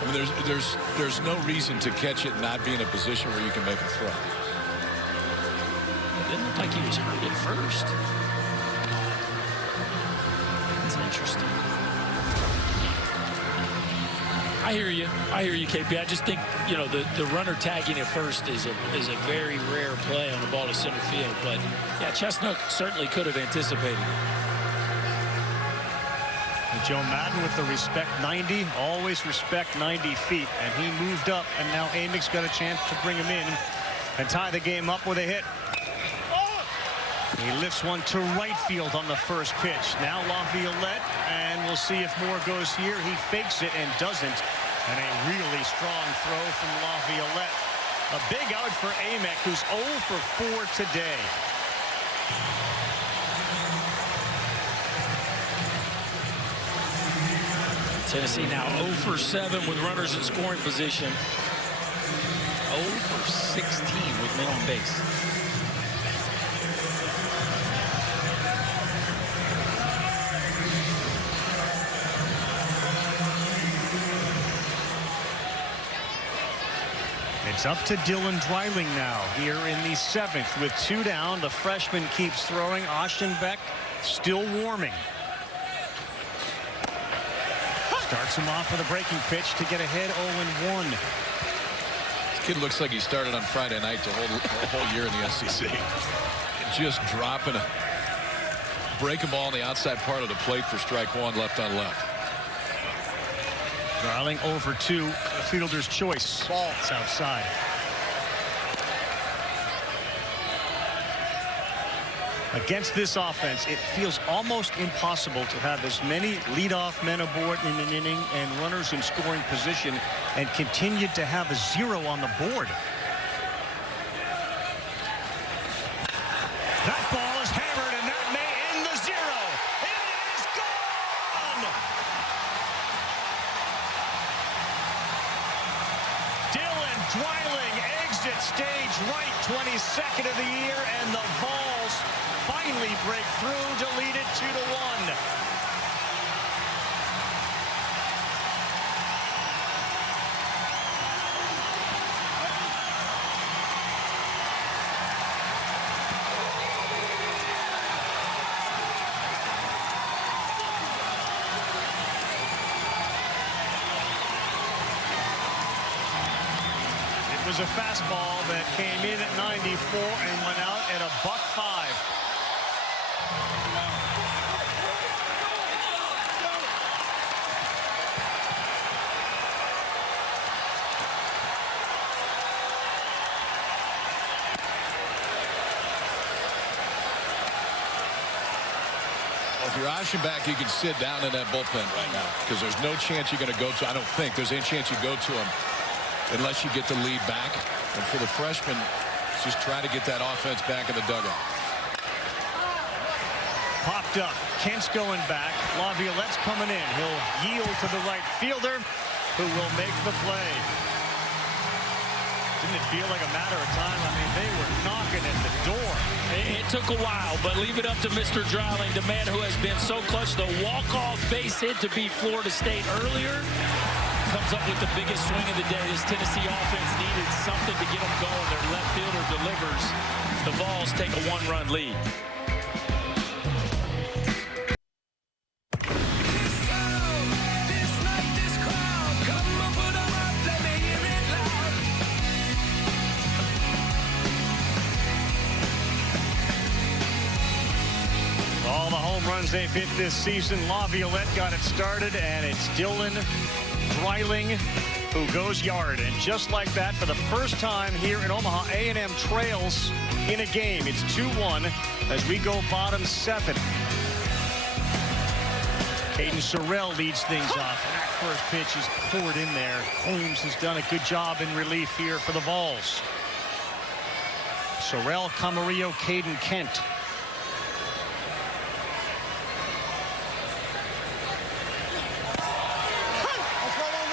I mean, there's no reason to catch it and not be in a position where you can make a throw. It didn't look like he was hurt at first. That's interesting. I hear you, KP. I just think, you know, the runner tagging at first is a very rare play on the ball to center field. But yeah, Chestnut certainly could have anticipated it. Joe Madden with the respect 90, always respect 90 feet, and he moved up, and now Amick's got a chance to bring him in and tie the game up with a hit. He lifts one to right field on the first pitch. Now Laviolette, and we'll see if Moore goes here. He fakes it and doesn't, and a really strong throw from Laviolette. A big out for Amick, who's 0 for 4 today. Tennessee now 0 for 7 with runners in scoring position. 0 for 16 with men on base. It's up to Dylan Dreiling now here in the 7th with 2 down. The freshman keeps throwing. Ostenbeck still warming. Starts him off with a breaking pitch to get ahead 0-1. This kid looks like he started on Friday night the whole year in the SEC. Just dropping a breaking ball on the outside part of the plate for strike 1, left on left. Dreiling 0 for 2. The fielder's choice. Ball. It's outside. Against this offense, it feels almost impossible to have as many leadoff men aboard in an inning and runners in scoring position and continue to have a 0 on the board. That ball is hammered, and that may end the 0. It is gone! Dylan Dreiling exits stage right, 22nd of the year, and the Vols finally break through to lead it 2-1. It was a fastball that came in at 94 and went out at $105. If you're Ostenbeck, you can sit down in that bullpen right now because there's no chance you're going to go to. I don't think there's any chance you go to him unless you get the lead back. And for the freshman, just try to get that offense back in the dugout. Popped up. Kent's going back. Laviolette's coming in. He'll yield to the right fielder, who will make the play. Didn't it feel like a matter of time? I mean, they were knocking at the door. It took a while, but leave it up to Mr. Dreiling, the man who has been so clutch. The walk-off base hit to beat Florida State earlier comes up with the biggest swing of the day. This Tennessee offense needed something to get them going. Their left fielder delivers. The Vols take a 1-run lead. home runs they've hit this season. Laviolette got it started, and it's Dylan Dreiling who goes yard. And just like that, for the first time here in Omaha, A&M trails in a game. It's 2-1 as we go bottom 7. Caden Sorrell leads things off. And that first pitch is poured in there. Holmes has done a good job in relief here for the Vols. Sorrell, Camarillo, Caden Kent.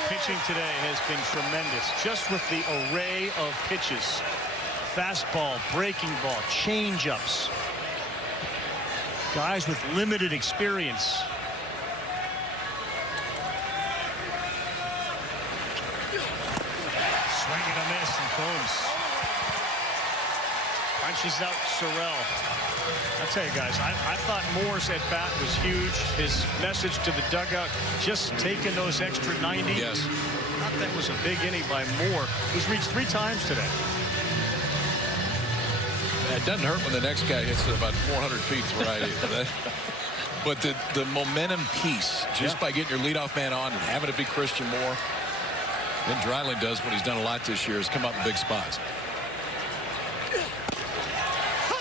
Pitching today has been tremendous, just with the array of pitches. Fastball, breaking ball, change-ups. Guys with limited experience. Swing and a miss, and Combs punches out Sorrell. I'll tell you guys, I thought Moore's at bat was huge. His message to the dugout, just taking those extra 90. Yes. I thought that was a big inning by Moore, who's reached 3 times today. It doesn't hurt when the next guy hits it about 400 feet to right. But the momentum piece, just by getting your leadoff man on and having it be Christian Moore, then Dreiling does what he's done a lot this year, is come up in big spots.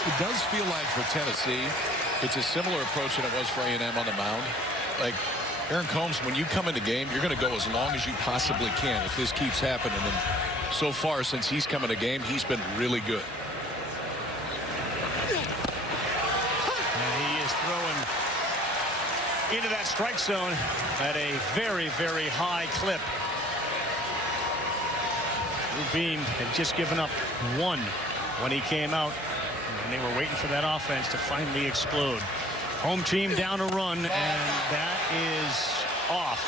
It does feel like for Tennessee, it's a similar approach than it was for A&M on the mound. Like Aaron Combs, when you come into game, you're going to go as long as you possibly can if this keeps happening. And so far, since he's come into game, he's been really good. And he is throwing into that strike zone at a very, very high clip. Rubin had just given up 1 when he came out. And they were waiting for that offense to finally explode. Home team down a run, and that is off.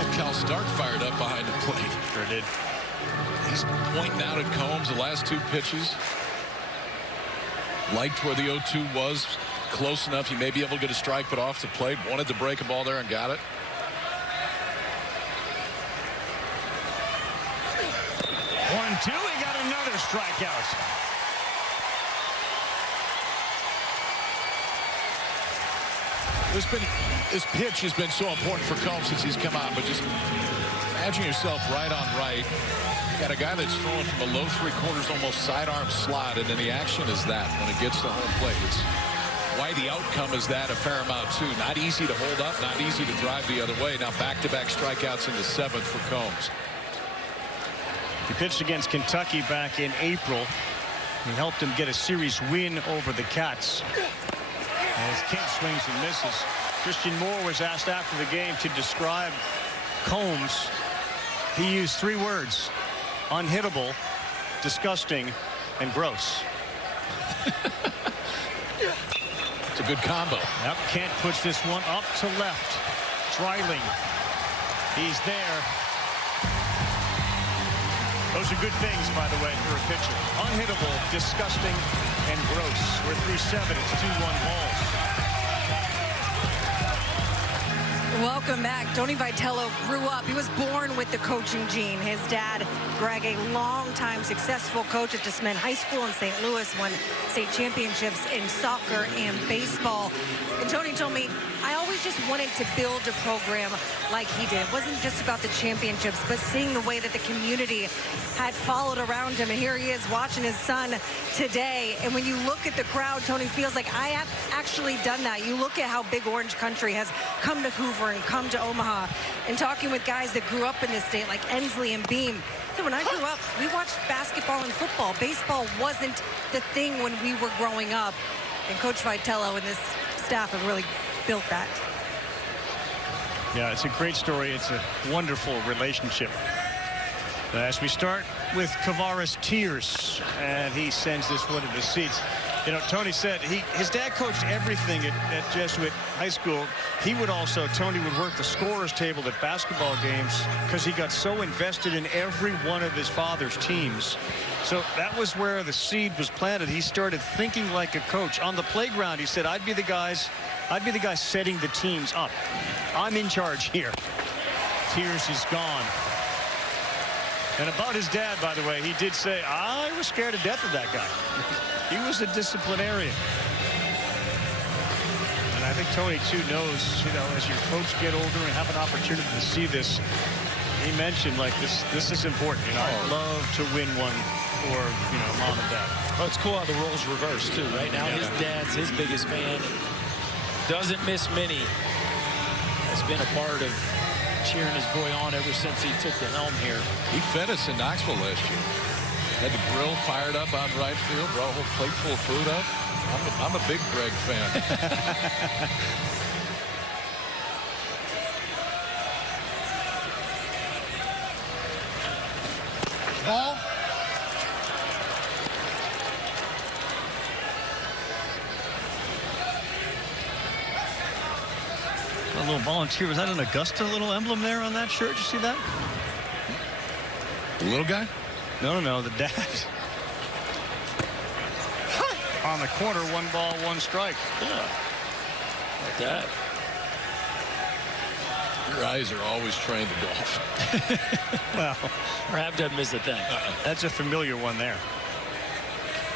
And Cal Stark fired up behind the plate. Sure did. He's pointing out at Combs the last 2 pitches. Liked where the 0-2 was. Close enough. He may be able to get a strike, but off the plate. Wanted to break a ball there and got it. One, two. He got another strikeout. This pitch has been so important for Combs since he's come out, but just imagine yourself right on right. You got a guy that's throwing from a low 3/4, almost sidearm slot, and then the action is that when it gets to home plate. It's why the outcome is that a fair amount too. Not easy to hold up, not easy to drive the other way. Now back-to-back strikeouts in the 7th for Combs. He pitched against Kentucky back in April. He helped him get a series win over the Cats. As Kent swings and misses. Christian Moore was asked after the game to describe Combs. He used 3 words: unhittable, disgusting, and gross. It's a good combo. Yep, Kent puts this one up to left. Dreiling. He's there. Those are good things, by the way, for a pitcher. Unhittable, disgusting, and gross. We're through 7. It's 2-1 Vols. Welcome back. Tony Vitello grew up. He was born with the coaching gene. His dad, Greg, a longtime successful coach at DeSmet High School in St. Louis, won state championships in soccer and baseball. And Tony told me, I always just wanted to build a program like he did. It wasn't just about the championships, but seeing the way that the community had followed around him. And here he is watching his son today. And when you look at the crowd, Tony feels like I have actually done that. You look at how Big Orange Country has come to Hoover and come to Omaha, and talking with guys that grew up in this state like Ensley and Beam. So when I grew up, we watched basketball and football. Baseball wasn't the thing when we were growing up. And Coach Vitello and this staff have really built that. Yeah, it's a great story. It's a wonderful relationship. As we start with Kavares Tears, and he sends this one to the seats. You know, Tony said his dad coached everything at Jesuit High School. Tony would work the scorer's table at basketball games because he got so invested in every one of his father's teams. So that was where the seed was planted. He started thinking like a coach. On the playground, he said, I'd be the guy setting the teams up. I'm in charge here. Tears is gone. And about his dad, by the way, he did say, I was scared to death of that guy. He was a disciplinarian. And I think Tony, too, knows, you know, as your folks get older and have an opportunity to see this, he mentioned, like, this is important. You know, I'd love to win one for, you know, mom and dad. Well, it's cool how the roles reverse, too. Right now, his dad's his biggest fan. Doesn't miss many. Has been a part of cheering his boy on ever since he took the helm here. He fed us in Knoxville last year. Had the grill fired up on right field, brought a whole plate full of food up. I'm a big Greg fan. Ball. A little volunteer. Was that an Augusta little emblem there on that shirt? Did you see that? The little guy? No, the dad. On the corner, 1 ball, 1 strike. Yeah. Like that. Your eyes are always trained to golf. Well, Rav doesn't miss a thing. That's a familiar one there.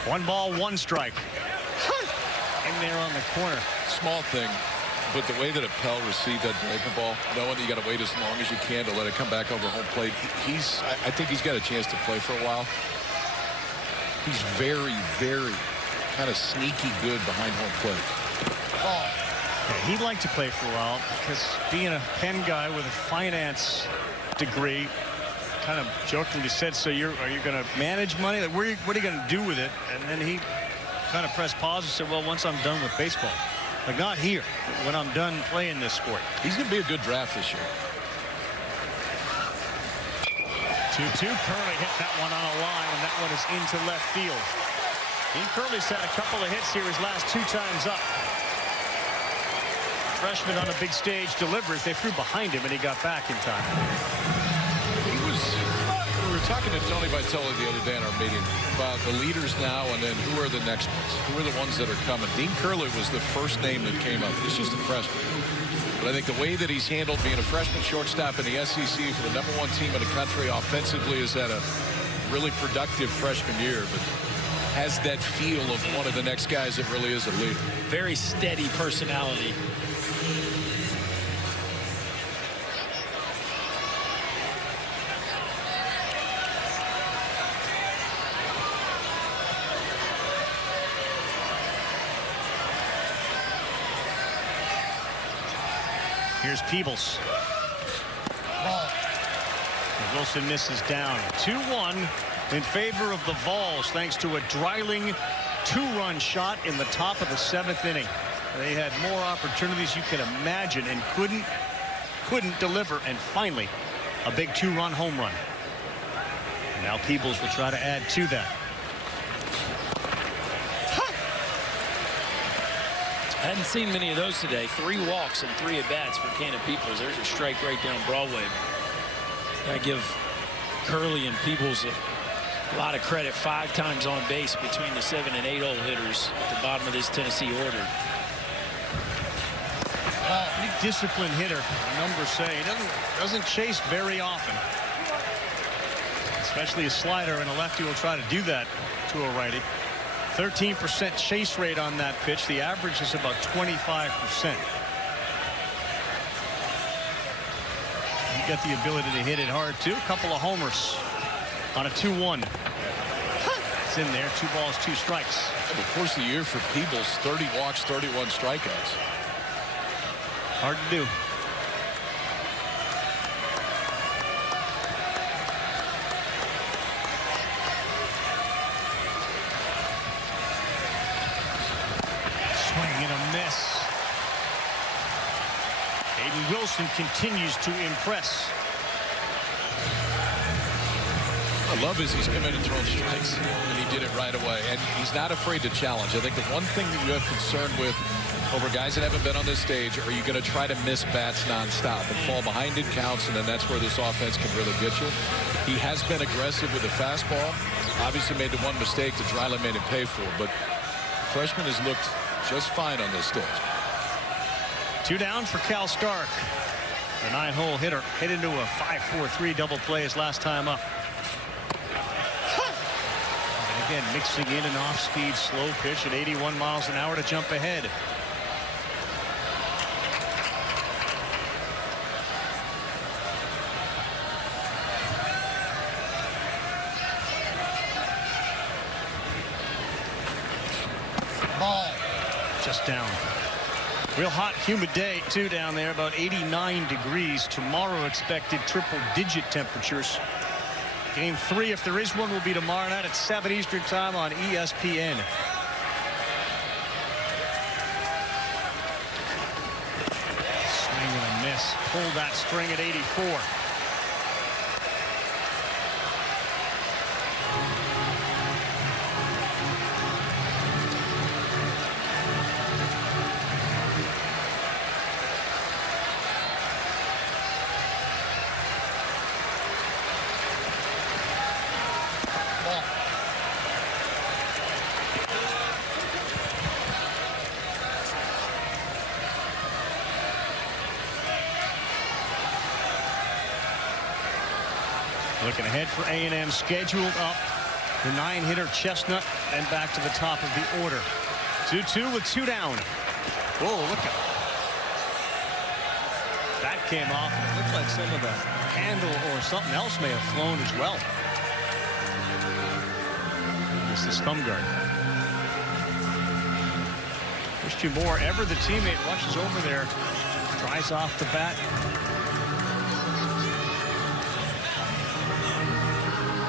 1 ball, 1 strike. In there on the corner. Small thing. But the way that Appel received that breaking ball, knowing that you got to wait as long as you can to let it come back over home plate, I think he's got a chance to play for a while. He's very, very kind of sneaky good behind home plate. Yeah, he'd like to play for a while because being a Penn guy with a finance degree, kind of jokingly said, so are you going to manage money? Like, what are you going to do with it? And then he kind of pressed pause and said, well, once I'm done with baseball. Like, not here, when I'm done playing this sport. He's going to be a good draft this year. 2-2. Curley hit that one on a line, and that one is into left field. Dean Curley's had a couple of hits here his last 2 times up. Freshman on a big stage delivers. They threw behind him, and he got back in time. We were talking to Tony Vitelli the other day in our meeting about the leaders now and then who are the next ones? Who are the ones that are coming? Dean Curley was the first name that came up. He's just a freshman. But I think the way that he's handled being a freshman shortstop in the SEC for the #1 team in the country offensively has had a really productive freshman year, but has that feel of one of the next guys that really is a leader. Very steady personality. Here's Peebles. Wilson misses down. 2-1 in favor of the Vols, thanks to a drilling 2-run shot in the top of the 7th inning. They had more opportunities you can imagine and couldn't deliver, and finally a big 2-run home run. And now Peebles will try to add to that. I hadn't seen many of those today. 3 walks and 3 at-bats for Cannon Peebles. There's a strike right down Broadway. I give Curley and Peebles a lot of credit. 5 times on base between the 7 and 8 hole hitters at the bottom of this Tennessee order. Big disciplined hitter, numbers say. He doesn't chase very often. Especially a slider, and a lefty will try to do that to a righty. 13% chase rate on that pitch. The average is about 25%. You got the ability to hit it hard too. A couple of homers on a 2-1. It's in there. 2 balls, 2 strikes. Over the course of the year for Peebles, 30 walks, 31 strikeouts. Hard to do. Swing and a miss. Aiden Wilson continues to impress. I love is he's come in and thrown strikes, and he did it right away. And he's not afraid to challenge. I think the one thing that you have concern with over guys that haven't been on this stage, are you going to try to miss bats nonstop and fall behind in counts, and then that's where this offense can really get you. He has been aggressive with the fastball. Obviously made the one mistake that Dryland made him pay for, but freshman has looked just fine on this stage. 2 down for Cal Stark. The 9-hole hitter hit into a 5-4-3 double play his last time up. And again, mixing in an off-speed slow pitch at 81 miles an hour to jump ahead. Ball. Just down. Real hot, humid day, too, down there. About 89 degrees. Tomorrow expected triple-digit temperatures. Game 3, if there is one, will be tomorrow night at 7 Eastern time on ESPN. Swing and a miss. Pulled that string at 84. Looking ahead for A&M, scheduled up the 9-hitter Chestnut, and back to the top of the order. 2-2 with 2 down. Whoa, look at that. Came off, and it looked like some of the handle or something else may have flown as well. This is thumb guard. Christian Moore, ever the teammate, rushes over there, tries off the bat.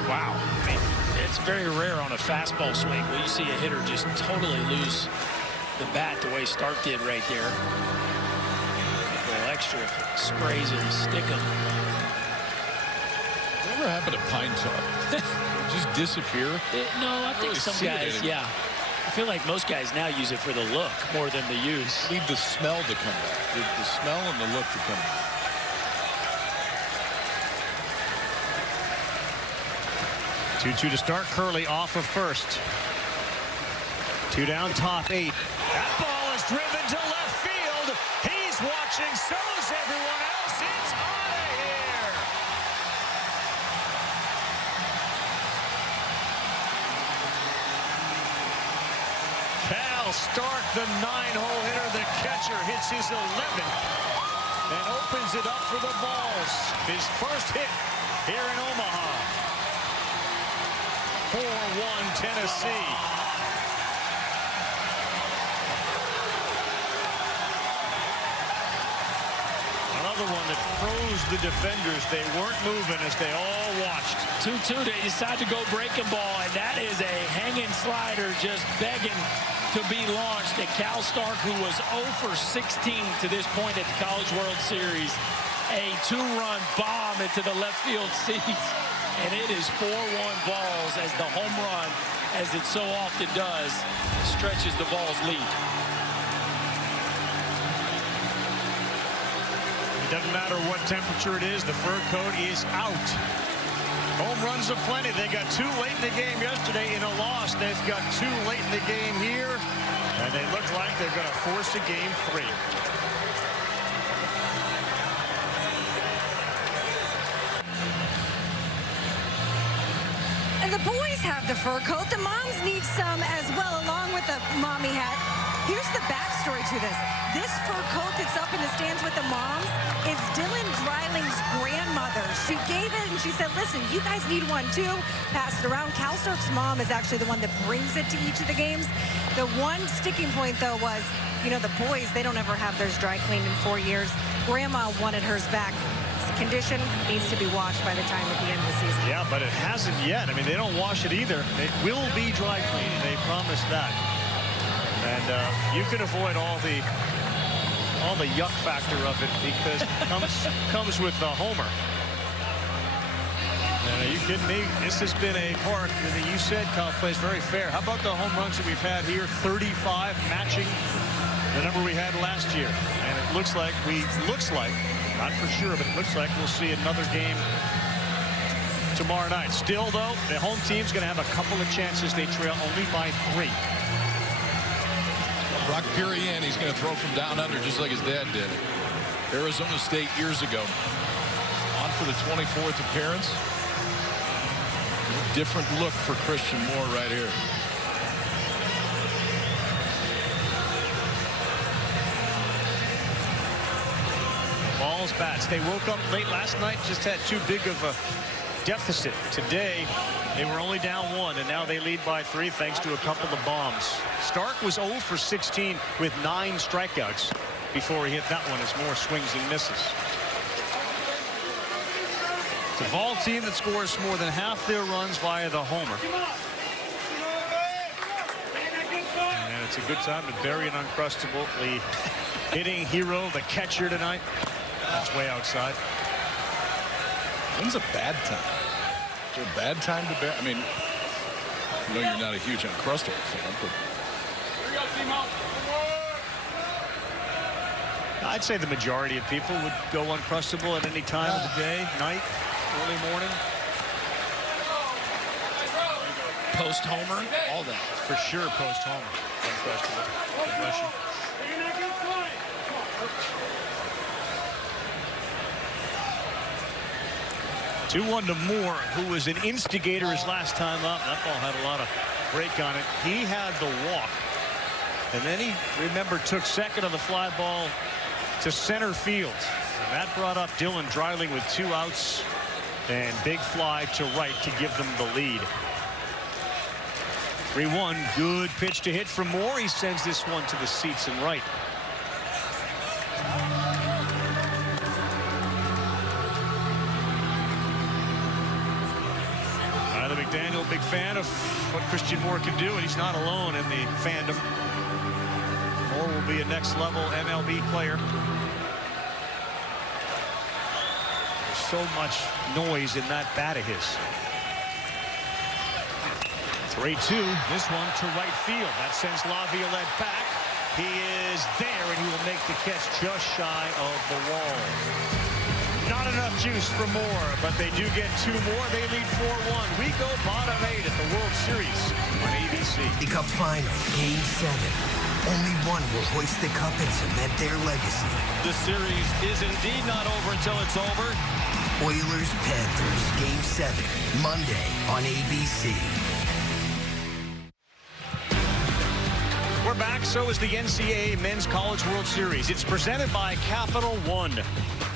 Wow. I mean, it's very rare on a fastball swing where you see a hitter just totally lose the bat the way Stark did right there. A little extra sprays of the stickum. Whatever happened to pine tar? Just disappear? No, I think some guys, yeah. I feel like most guys now use it for the look more than the use. Need the smell to come back. The smell and the look to come back. 2-2 to start. Curley off of first. 2 down, top 8. That ball is driven to left field. He's watching, so's everyone else. It's out of here. Cal Stark, the 9-hole hitter, the catcher, hits his 11th and opens it up for the Vols. His first hit here in Omaha. 4-1 Tennessee. Another one that froze the defenders. They weren't moving as they all watched. 2-2. They decide to go breaking ball, and that is a hanging slider just begging to be launched. And Cal Stark, who was 0 for 16 to this point at the College World Series, a 2-run bomb into the left field seats. And it is 4-1 Vols as the home run, as it so often does, stretches the Vols lead. It doesn't matter what temperature it is, the fur coat is out. Home runs aplenty. They got 2 late in the game yesterday in a loss. They've got 2 late in the game here, and they look like they're going to force a game 3. And the boys have the fur coat. The moms need some as well, along with the mommy hat. Here's the backstory to this. This fur coat that's up in the stands with the moms is Dylan Dreiling's grandmother. She gave it and she said, listen, you guys need one too. Pass it around. Cal Stark's mom is actually the one that brings it to each of the games. The one sticking point, though, was, you know, the boys, they don't ever have theirs dry cleaned in 4 years. Grandma wanted hers back. Condition needs to be washed by the time at the end of the season. Yeah, but it hasn't yet. I mean, they don't wash it either. It will be dry cleaned. They promised that. And you can avoid all the yuck factor of it because it comes with the homer. And you kidding me? This has been a park that you said, Kyle, plays very fair. How about the home runs that we've had here? 35, matching the number we had last year. And it looks like, not for sure, but it looks like we'll see another game tomorrow night. Still, though, the home team's going to have a couple of chances. They trail only by 3. Brock Perrier, he's going to throw from down under just like his dad did. Arizona State years ago. On for the 24th appearance. Different look for Christian Moore right here. Balls, bats. They woke up late last night, just had too big of a deficit. Today, they were only down 1, and now they lead by 3 thanks to a couple of bombs. Stark was 0 for 16 with 9 strikeouts before he hit that one as Moore swings and misses. The Vol team that scores more than half their runs via the homer. And it's a good time to bury an Uncrustable. The hitting hero, the catcher tonight. That's way outside. When's a bad time? Is there a bad time to bury? I mean, I know you're not a huge Uncrustable fan, but I'd say the majority of people would go Uncrustable at any time of the day, night, early morning. Post-homer, all that. For sure, post-homer. Uncrustable. Bless you. 2-1 to Moore, who was an instigator his last time up. That ball had a lot of break on it. He had the walk. And then he, remember, took second on the fly ball to center field. And that brought up Dylan Dreiling with 2 outs. And big fly to right to give them the lead. 3-1. Good pitch to hit from Moore. He sends this one to the seats and right. McDaniel, big fan of what Christian Moore can do, and he's not alone in the fandom. Moore will be a next level MLB player. There's so much noise in that bat of his. 3-2. This one to right field. That sends Laviolette back. He is there, and he will make the catch just shy of the wall. Not enough juice for Moore, but they do get 2 more. They lead 4-1. We go bottom 8 at the World Series on ABC. The Cup Final, Game 7. Only one will hoist the cup and cement their legacy. The series is indeed not over until it's over. Oilers, Panthers, Game 7, Monday on ABC. We're back. So is the NCAA Men's College World Series. It's presented by Capital One.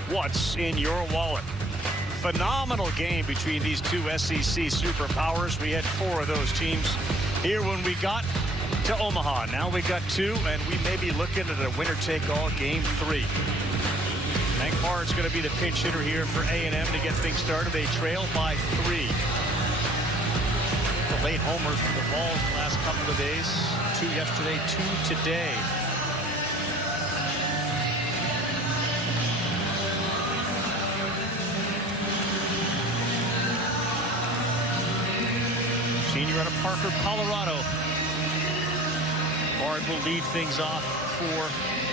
What's in your wallet? Phenomenal game between these 2 SEC superpowers. We had 4 of those teams here when we got to Omaha. Now we got 2, and we may be looking at a winner-take-all Game 3. Hank Bard's going to be the pinch hitter here for A&M to get things started. They trail by 3. The late homers from the Vols the last couple of days. 2 yesterday, 2 today. Senior out of Parker, Colorado. Bard will lead things off for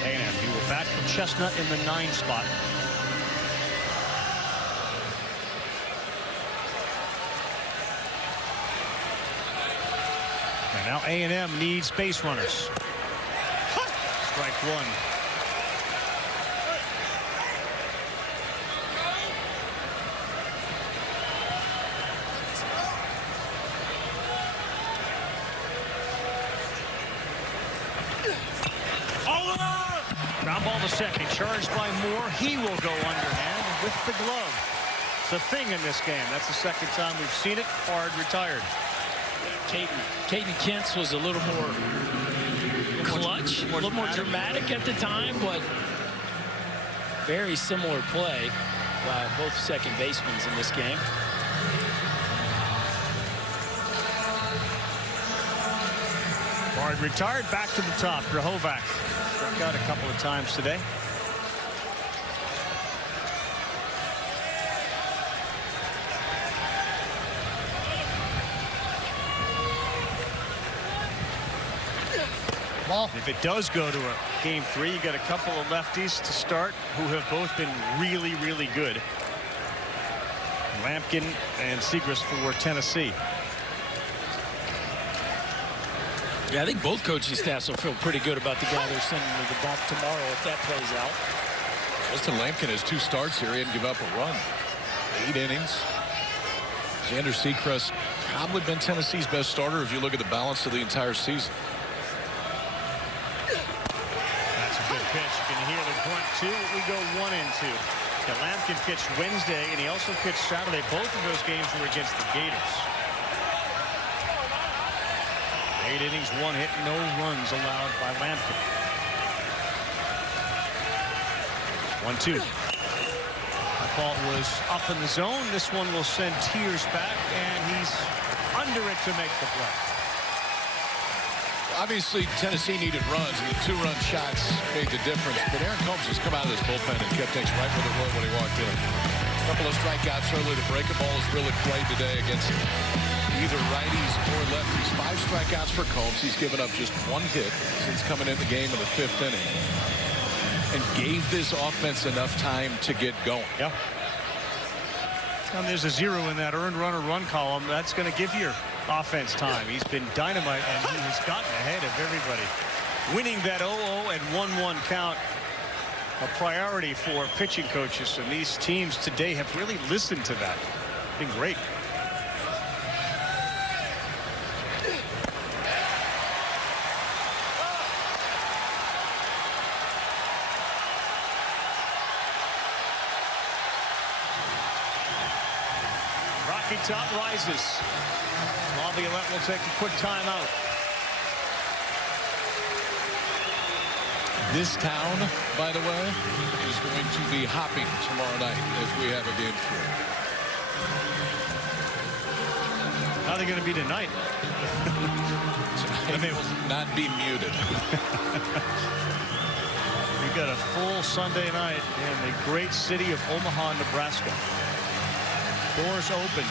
A&M. He will bat for Chestnut in the 9 spot. And now A&M needs base runners. Strike 1. Ground ball to second, charged by Moore. He will go underhand with the glove. It's a thing in this game. That's the second time we've seen it. Bard retired. Caden Kent's was a little more clutch, a little more dramatic at the time, but very similar play by both second basemen in this game. Bard retired, back to the top. Grahovac struck out a couple of times today. If it does go to a game 3, you got a couple of lefties to start who have both been really, really good. Lampkin and Segrist for Tennessee. Yeah, I think both coaching staffs will feel pretty good about the guy they're sending to the bump tomorrow if that plays out. Justin Lampkin has 2 starts here. He didn't give up a run. 8 innings. Xander Seacrest probably been Tennessee's best starter if you look at the balance of the entire season. That's a good pitch. You can hear the grunt, too. We go 1-2. Now, Lampkin pitched Wednesday, and he also pitched Saturday. Both of those games were against the Gators. 8 innings, 1 hit, no runs allowed by Lampkin. 1-2. That ball was up in the zone. This one will send Tears back, and he's under it to make the play. Obviously, Tennessee needed runs, and the 2-run shots made the difference. But Aaron Combs has come out of this bullpen and kept things right where they were when he walked in. A couple of strikeouts early. The breaking ball has really played today against either righties or lefties. 5 strikeouts for Combs. He's given up just 1 hit since coming in the game in the 5th inning. And gave this offense enough time to get going. Yeah. And there's a 0 in that earned run or run column. That's going to give your offense time. He's been dynamite, and he has gotten ahead of everybody. Winning that 0-0 and 1-1 count, a priority for pitching coaches, and these teams today have really listened to that. Been great. Rocky Top rises. Laviolette will take a quick timeout. This town, by the way, is going to be hopping tomorrow night as we have a game 3. How are they going to be tonight? They will not be muted. We've got a full Sunday night in the great city of Omaha, Nebraska. Doors open.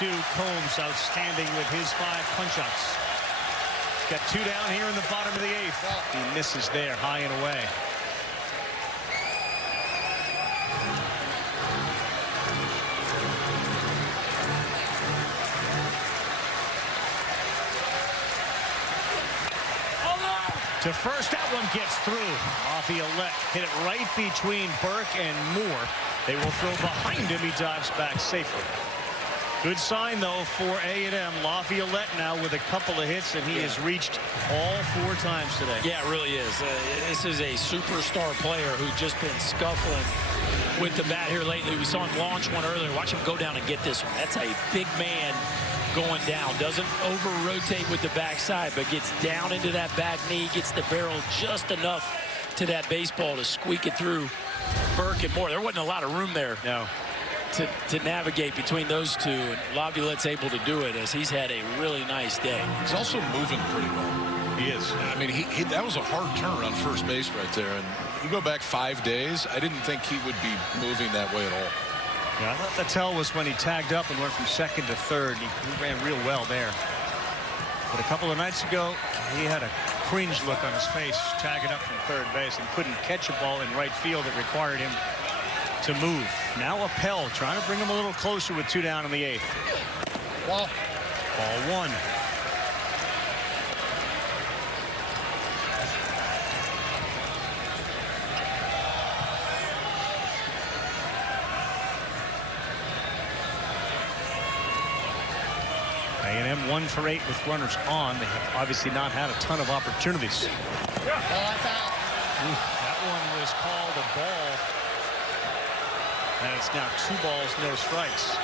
Combs outstanding with his 5 punch-outs. Got 2 down here in the bottom of the 8th. He misses there, high and away. To first, that one gets through. Laviolette hit it right between Burke and Moore. They will throw behind him. He dives back safely. Good sign, though, for A&M. Laviolette now with a couple of hits, and he has reached all 4 times today. Yeah, it really is. This is a superstar player who's just been scuffling with the bat here lately. We saw him launch one earlier. Watch him go down and get this one. That's a big man going down. Doesn't over-rotate with the backside, but gets down into that back knee, gets the barrel just enough to that baseball to squeak it through Burke and Moore. There wasn't a lot of room there. No. To navigate between those two, and Laviolette's able to do it as he's had a really nice day. He's also moving pretty well. He is. I mean, that was a hard turn on first base right there, and you go back 5 days, I didn't think he would be moving that way at all. Yeah, I thought the tell was when he tagged up and went from 2nd to 3rd. He ran real well there. But a couple of nights ago, he had a cringe look on his face, tagging up from 3rd base, and couldn't catch a ball in right field that required him to move. Now Appel trying to bring him a little closer with 2 down in the 8th. Ball 1. A&M 1 for 8 with runners on. They have obviously not had a ton of opportunities. That one was called a ball. And it's now 2 balls, no strikes.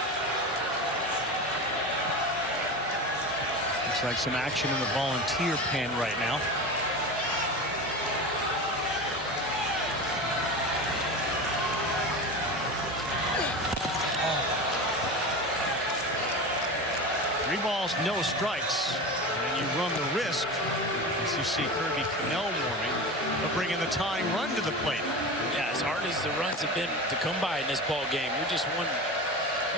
Looks like some action in the volunteer pen right now. Three balls, no strikes. And you run the risk, as you see Kirby Cannell warming, of bringing the tying run to the plate. Yeah, as hard as the runs have been to come by in this ball game, you're just one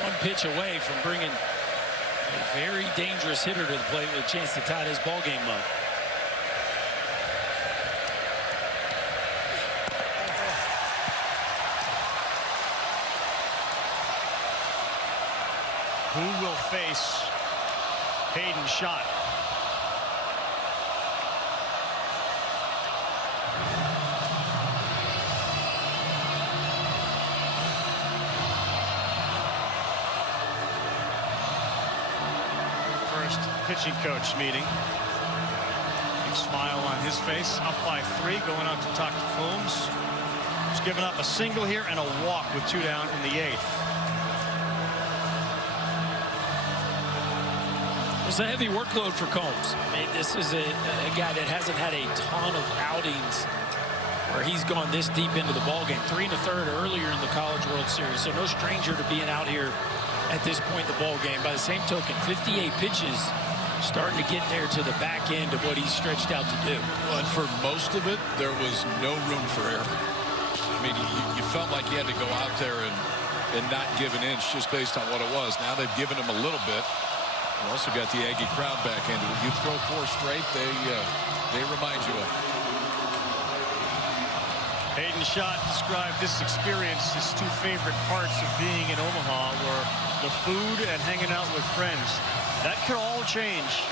one pitch away from bringing a very dangerous hitter to the plate with a chance to tie this ball game up. Who will face Hayden Schott? First pitching coach meeting. Big smile on his face. Up by 3, going out to talk to Combs. He's given up a single here and a walk with 2 down in the 8th. It's a heavy workload for Combs. I mean, this is a guy that hasn't had a ton of outings where he's gone this deep into the ballgame. 3 1/3 earlier in the College World Series, so no stranger to being out here at this point in the ballgame. By the same token, 58 pitches, starting to get there to the back end of what he's stretched out to do. Well, and for most of it, there was no room for error. I mean, you felt like you had to go out there and not give an inch just based on what it was. Now they've given him a little bit. You also got the Aggie crowd back into it. You throw 4 straight, they remind you of. Hayden Schott described this experience, his 2 favorite parts of being in Omaha were the food and hanging out with friends. That could all change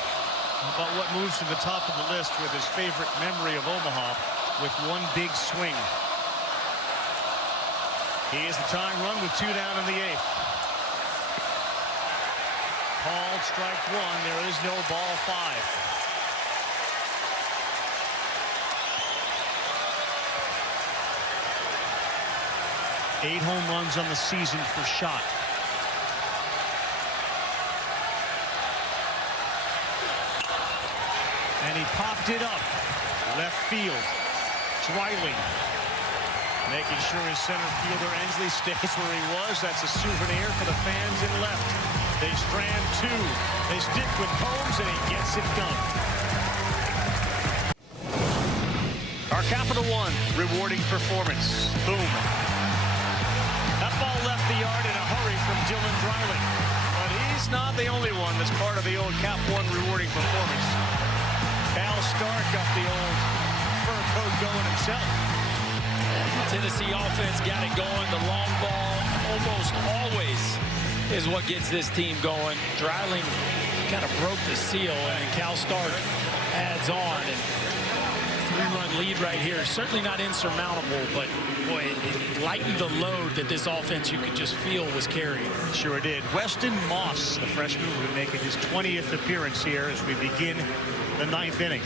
about what moves to the top of the list with his favorite memory of Omaha with 1 big swing. He is the tying run with 2 down in the 8th. Called strike 1. There is no ball 5. Eight home runs on the season for Schott. And he popped it up. Left field. Dreiling. Making sure his center fielder Ensley stays where he was. That's a souvenir for the fans in left. They strand 2. They stick with Combs, and he gets it done. Our Capital One rewarding performance. Boom. That ball left the yard in a hurry from Dylan Dreiling. But he's not the only one that's part of the old Cap One rewarding performance. Cal Stark got the old fur coat going himself. Tennessee offense got it going. The long ball almost always is what gets this team going. Dreiling kind of broke the seal, and then Cal Stark adds on. And 3-run lead right here. Certainly not insurmountable, but boy, it lightened the load that this offense you could just feel was carrying. Sure did. Weston Moss, the freshman, will be making his 20th appearance here as we begin the 9th inning.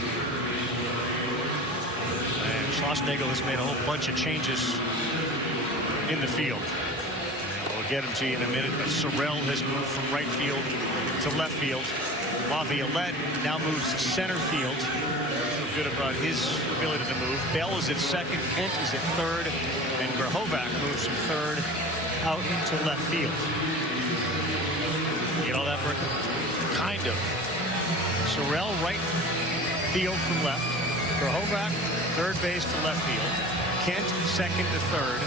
And Schlossnagel has made a whole bunch of changes in the field. We'll get him to you in a minute, but Sorrell has moved from right field to left field. Laviolette now moves to center field. Feel good about his ability to move. Bell is at second, Kent is at third, and Grahovac moves from third out into left field. You get all that, Brick? Kind of. Sorrell right field from left. Grahovac third base to left field. Kent second to third.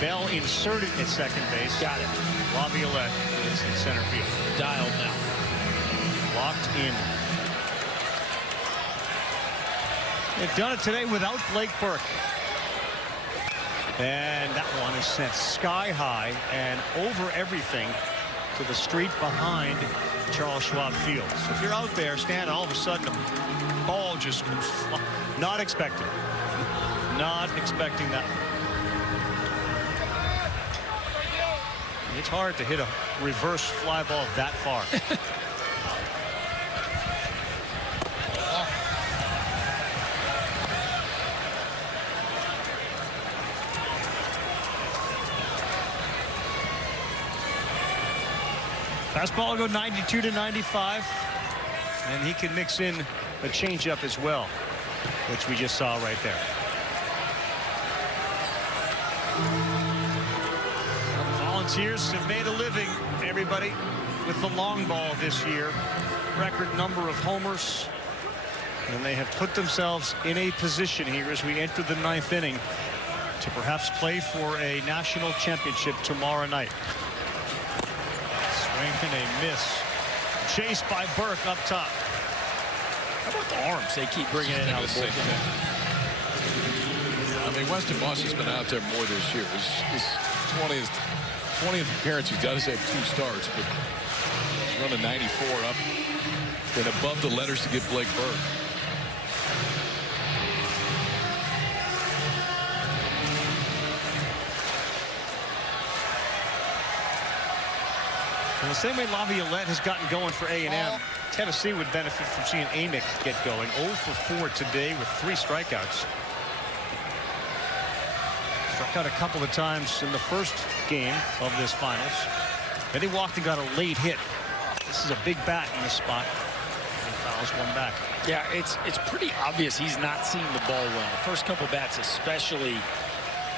Bell inserted at second base. Got it. Laviolette is in center field. Dialed now. Locked in. They've done it today without Blake Burke. And that one is sent sky high and over everything to the street behind Charles Schwab Field. So if you're out there standing, all of a sudden the ball just comes flying. Not expecting. Not expecting that. It's hard to hit a reverse fly ball that far. Fastball will go 92 to 95, and he can mix in a changeup as well, which we just saw right there. Volunteers have made a living, everybody, with the long ball this year. Record number of homers, and they have put themselves in a position here as we enter the 9th inning to perhaps play for a national championship tomorrow night. Swing and a miss. Chased by Burke up top. How about the arms they keep bringing in out of the bullpen? I mean, Weston Moss has been out there more this year. His 20th appearance, he does have 2 starts, but he's running 94 up and above the letters to get Blake Burke. In the same way Laviolette has gotten going for A&M, Tennessee would benefit from seeing Amick get going. 0 for 4 today with 3 strikeouts. Struck out a couple of times in the first game of this finals. Then he walked and got a late hit. This is a big bat in this spot. And fouls one back. Yeah, it's pretty obvious he's not seeing the ball well. First couple bats especially.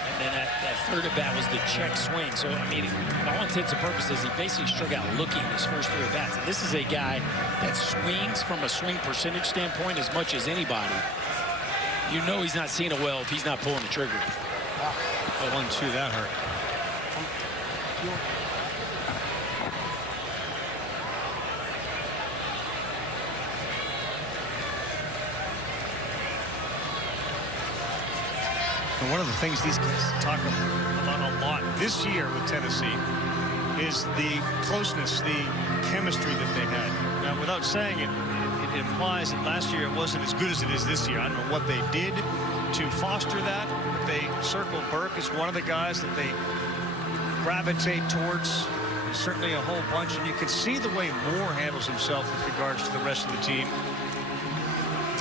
And then that third at bat was the check swing. So, I mean, all intents and purposes, he basically struck out looking his first 3 at bats. And this is a guy that swings from a swing percentage standpoint as much as anybody. You know he's not seeing it well if he's not pulling the trigger. Wow. 1-2, that hurt. And one of the things these guys talk about a lot this year with Tennessee is the closeness, the chemistry that they had. Now, without saying it, it implies that last year it wasn't as good as it is this year. I don't know what they did to foster that, but they circled Burke as one of the guys that they gravitate towards. There's certainly a whole bunch, and you can see the way Moore handles himself with regards to the rest of the team.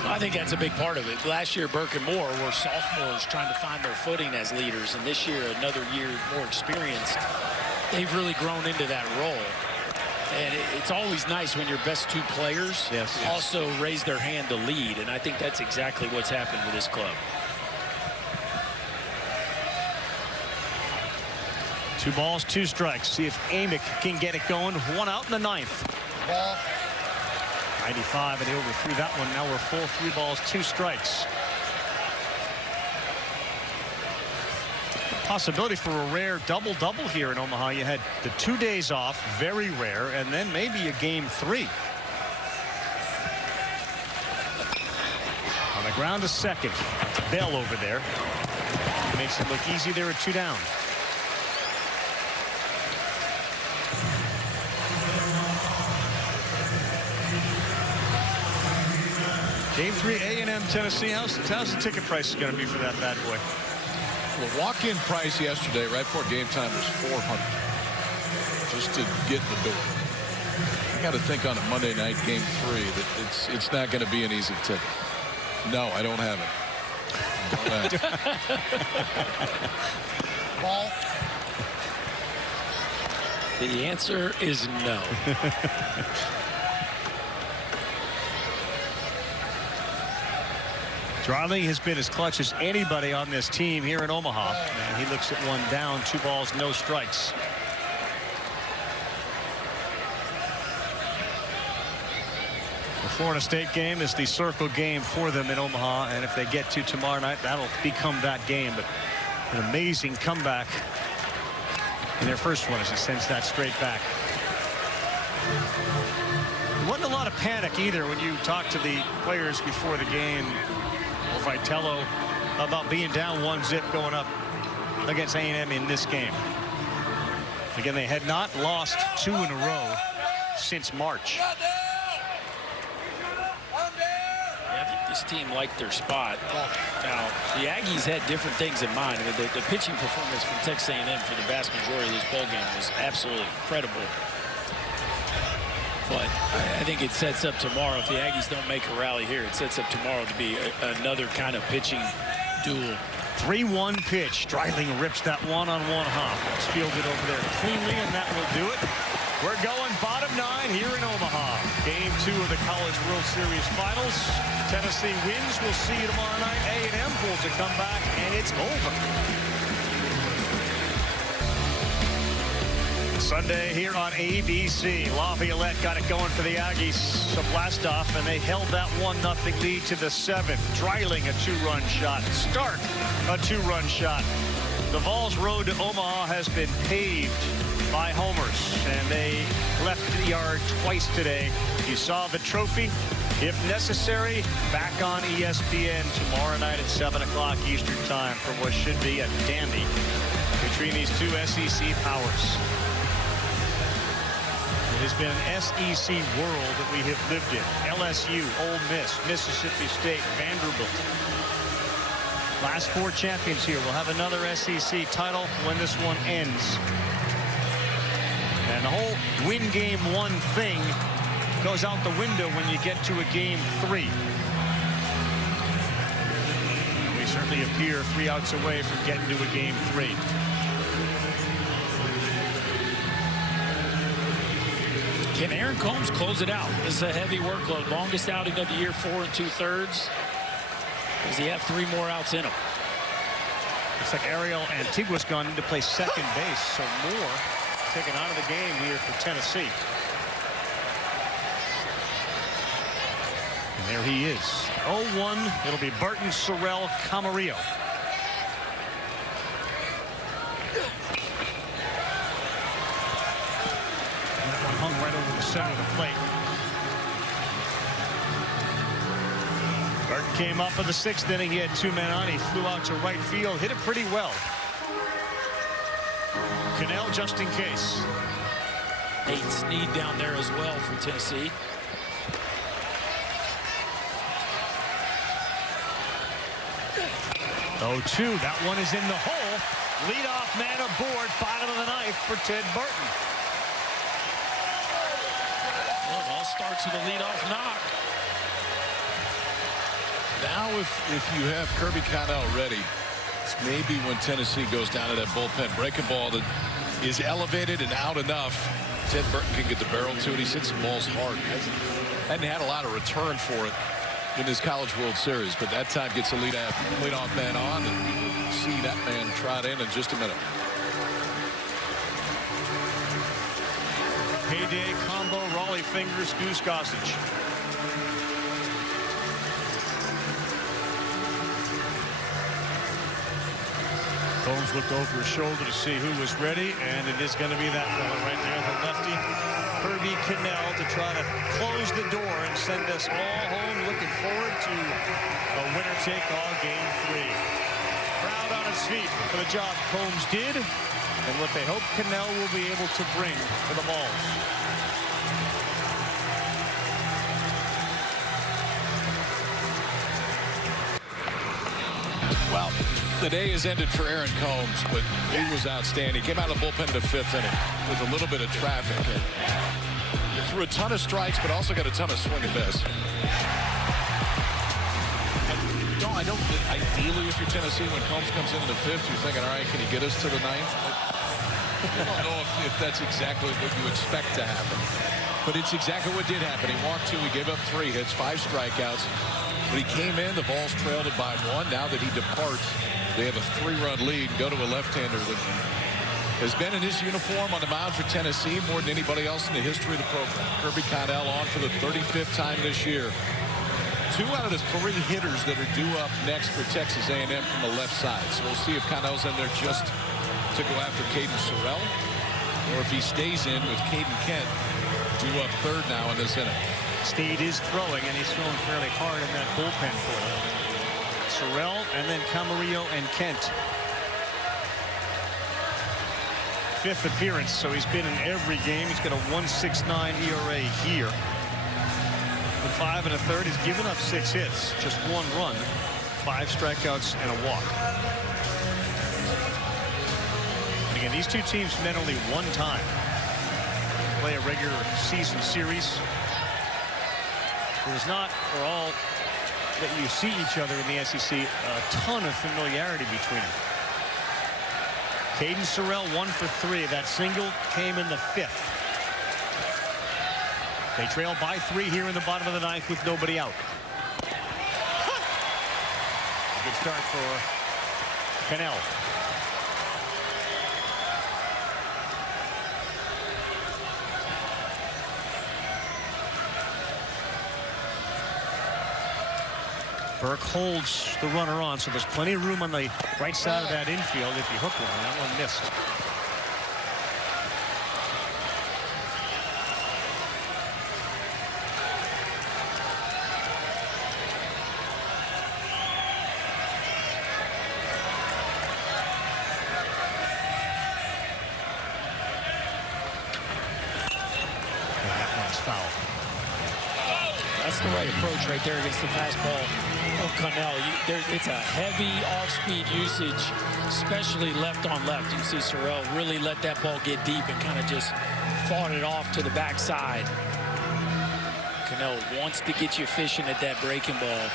I think that's a big part of it. Last year, Burke and Moore were sophomores trying to find their footing as leaders, and this year, another year more experienced. They've really grown into that role. And it's always nice when your best 2 players also raise their hand to lead, and I think that's exactly what's happened with this club. 2 balls, 2 strikes. See if Amick can get it going. 1 out in the 9th. Ball. 95, and he overthrew that one. Now we're full 3 balls, 2 strikes. Possibility for a rare double-double here in Omaha. You had the 2 days off, very rare, and then maybe a game 3. On the ground to second. Bell over there. Makes it look easy there at 2 down. Game 3, A&M Tennessee. How's the ticket price going to be for that bad boy? Well, walk-in price yesterday, right before game time, was $400 just to get in the door. I got to think on a Monday night game 3 that it's not going to be an easy ticket. No, I don't have it. Ball. The answer is no. Dreiling has been as clutch as anybody on this team here in Omaha. And he looks at 1 down, 2 balls, no strikes. The Florida State game is the circle game for them in Omaha. And if they get to tomorrow night, that'll become that game. But an amazing comeback in their first one as he sends that straight back. There wasn't a lot of panic either when you talk to the players before the game. Vitello about being down 1-0 going up against A&M in this game. Again, they had not lost 2 in a row since March. Yeah, I think this team liked their spot. Now, the Aggies had different things in mind. I mean, the pitching performance from Texas A&M for the vast majority of this ball game was absolutely incredible. But I think it sets up tomorrow. If the Aggies don't make a rally here, it sets up tomorrow to be another kind of pitching duel. 3-1 pitch. Dreiling rips that one-on-one hop. It's fielded over there cleanly, and that will do it. We're going bottom 9 here in Omaha. Game 2 of the College World Series Finals. Tennessee wins. We'll see you tomorrow night. A&M pulls a comeback, and it's over. Sunday here on ABC. Laviolette got it going for the Aggies. A blast-off, and they held that 1-0 lead to the 7th. Dreiling a 2-run shot. Stark a 2-run shot. The Vols' road to Omaha has been paved by homers, and they left the yard twice today. You saw the trophy. If necessary, back on ESPN tomorrow night at 7 o'clock Eastern time for what should be a dandy between these two SEC powers. It has been an SEC world that we have lived in. LSU, Ole Miss, Mississippi State, Vanderbilt. Last 4 champions here. We'll have another SEC title when this one ends. And the whole win game 1 thing goes out the window when you get to a game 3. We certainly appear 3 outs away from getting to a game 3. Can Aaron Combs close it out? This is a heavy workload. Longest outing of the year, 4 2/3. Does he have 3 more outs in him? Looks like Ariel Antigua's gone in to play second base, so Moore taken out of the game here for Tennessee. And there he is. 0-1. It'll be Burton, Sorrell, Camarillo. That one hung right over the center of the plate. Burton came up in the 6th inning. He had 2 men on. He flew out to right field, hit it pretty well. Cannell just in case. Nate Snead down there as well for Tennessee. Oh, 2. That one is in the hole. Leadoff man aboard. Bottom of the 9th for Ted Burton. Well, it all starts with a leadoff knock. Now, if you have Kirby Connell ready, it's maybe when Tennessee goes down to that bullpen breaking ball that is elevated and out enough, Ted Burton can get the barrel to it. He's hit some balls hard. Hadn't had a lot of return for it in this College World Series, but that time gets a leadoff man on, and we'll see that man trot in just a minute. Payday combo, Raleigh Fingers, Goose Gossage. Combs looked over his shoulder to see who was ready, and it is going to be that fella right there, the lefty, Kirby Cannell, to try to close the door and send us all home. Looking forward to a winner-take-all game 3. Crowd on its feet for the job Combs did and what they hope Cannell will be able to bring to the balls. Well, the day has ended for Aaron Combs, but he was outstanding. He came out of the bullpen in the 5th inning with a little bit of traffic. And threw a ton of strikes, but also got a ton of swing and miss. I don't. Ideally, if you're Tennessee, when Combs comes in the 5th, you're thinking, all right, can he get us to the 9th? I don't know if that's exactly what you expect to happen. But it's exactly what did happen. He walked 2, he gave up 3 hits, 5 strikeouts. When he came in, the Vols trailed it by 1. Now that he departs, they have a 3-run lead and go to a left-hander that has been in his uniform on the mound for Tennessee more than anybody else in the history of the program. Kirby Connell on for the 35th time this year. 2 out of the 3 hitters that are due up next for Texas A&M from the left side. So we'll see if Connell's in there just to go after Caden Sorrell, or if he stays in with Caden Kent due up 3rd now in this inning. Snead is throwing, and he's throwing fairly hard in that bullpen for them. Sorrell and then Camarillo and Kent. 5th appearance, so he's been in every game. He's got a 1.69 ERA here. In 5 1/3, he's given up 6 hits, just 1 run, 5 strikeouts, and a walk. And again, these two teams met only 1 time. Play a regular season series. There's not, for all that you see each other in the SEC, a ton of familiarity between them. Caden Sorrell 1 for 3. That single came in the 5th. They trail by 3 here in the bottom of the 9th with nobody out. A good start for Cannell. Burke holds the runner on, so there's plenty of room on the right side of that infield if you hook one. That one missed. foul. That's the right approach right there against the fastball of Connell. It's a heavy off-speed usage, especially left on left. You see Sorrell really let that ball get deep and kind of just fought it off to the backside. Connell wants to get you fishing at that breaking ball.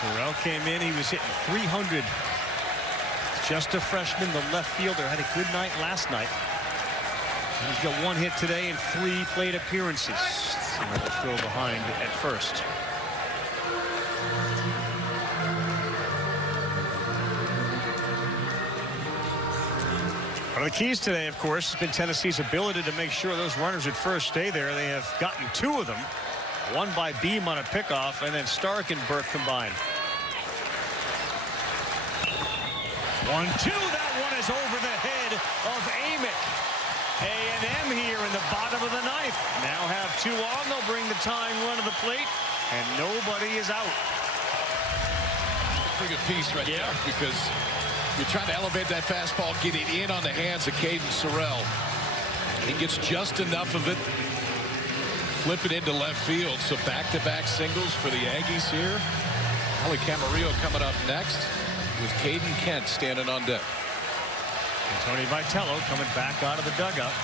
Sorrell came in. He was hitting 300. Just a freshman. The left fielder had a good night last night. He's got 1 hit today and 3 plate appearances. Another throw behind at first. One of the keys today, of course, has been Tennessee's ability to make sure those runners at first stay there. They have gotten 2 of them. One by Beam on a pickoff, and then Stark and Burke combined. 1-2. That one is over the head of Amick. A&M here in the bottom of the 9th. Now have 2 on. They'll bring the tying run to the plate, and nobody is out. Pretty good piece right there, because you're trying to elevate that fastball, get it in on the hands of Caden Sorrell. He gets just enough of it, flip it into left field. So back-to-back singles for the Aggies here. Ali Camarillo coming up next with Caden Kent standing on deck. And Tony Vitello coming back out of the dugout.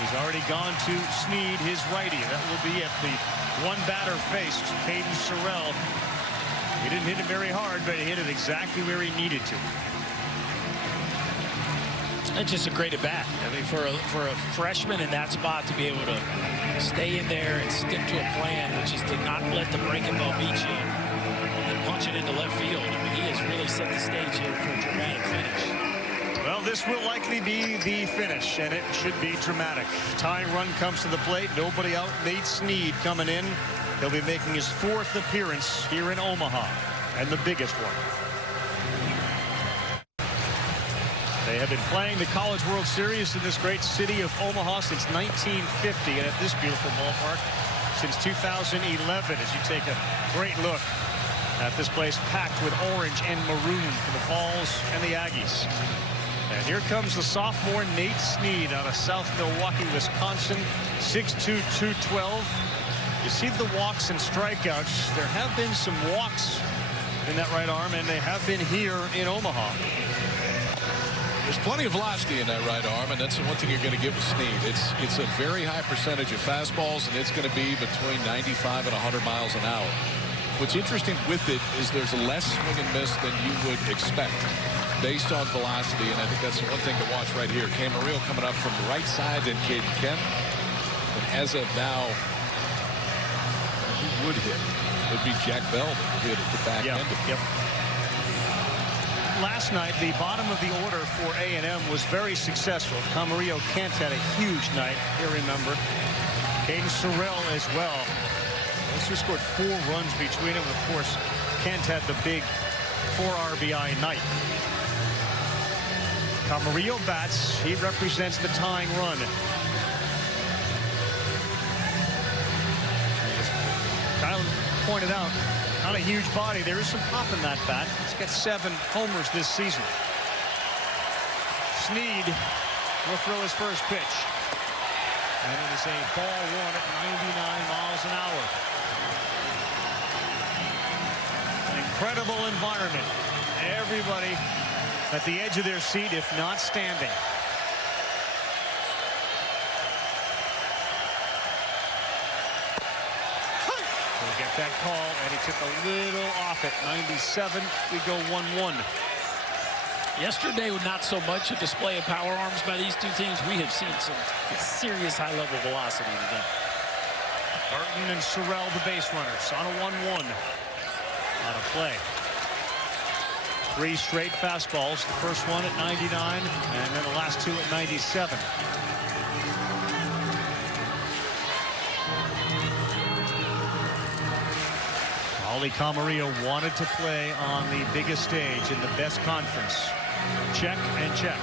He's already gone to Snead, his righty. That will be at the one batter faced, Caden Sorrell. He didn't hit it very hard, but he hit it exactly where he needed to. That's just a great at bat. I mean, for a freshman in that spot to be able to stay in there and stick to a plan, which is to not let the breaking ball beat you and punch it into left field. I mean, he has really set the stage here for a dramatic finish. Well, this will likely be the finish, and it should be dramatic. Tying run comes to the plate. Nobody out. Nate Snead coming in. He'll be making his 4th appearance here in Omaha, and the biggest one. They have been playing the College World Series in this great city of Omaha since 1950, and at this beautiful ballpark since 2011, as you take a great look at this place packed with orange and maroon for the Vols and the Aggies. And here comes the sophomore Nate Snead out of South Milwaukee, Wisconsin, 6'2", 212. You see the walks and strikeouts. There have been some walks in that right arm, and they have been here in Omaha. There's plenty of velocity in that right arm, and that's the one thing you're going to get with Snead. It's a very high percentage of fastballs, and it's going to be between 95 and 100 miles an hour. What's interesting with it is there's less swing and miss than you would expect based on velocity, and I think that's the one thing to watch right here. Camarillo coming up from the right side, then Caden Kent. And as of now, who would hit? It would be Jack Bell that hit at the back end of it. Last night, the bottom of the order for A&M was very successful. Camarillo Kent had a huge night, you remember. Caden Sorrell as well. Those two scored 4 runs between them. Of course, Kent had the big 4 RBI night. Camarillo bats. He represents the tying run. As Kyle pointed out, not a huge body. There is some pop in that bat. He's got 7 homers this season. Snead will throw his first pitch. And it is a ball 1 at 99 miles an hour. An incredible environment. Everybody at the edge of their seat, if not standing. We'll get that call, and he took a little off at 97. We go 1-1. Yesterday, with not so much a display of power arms by these two teams, we have seen some serious high-level velocity today. Burton and Sorrell, the base runners, on a 1-1. Out of play. 3 straight fastballs. The first one at 99, and then the last 2 at 97. Ali Camarillo wanted to play on the biggest stage in the best conference. Check and check.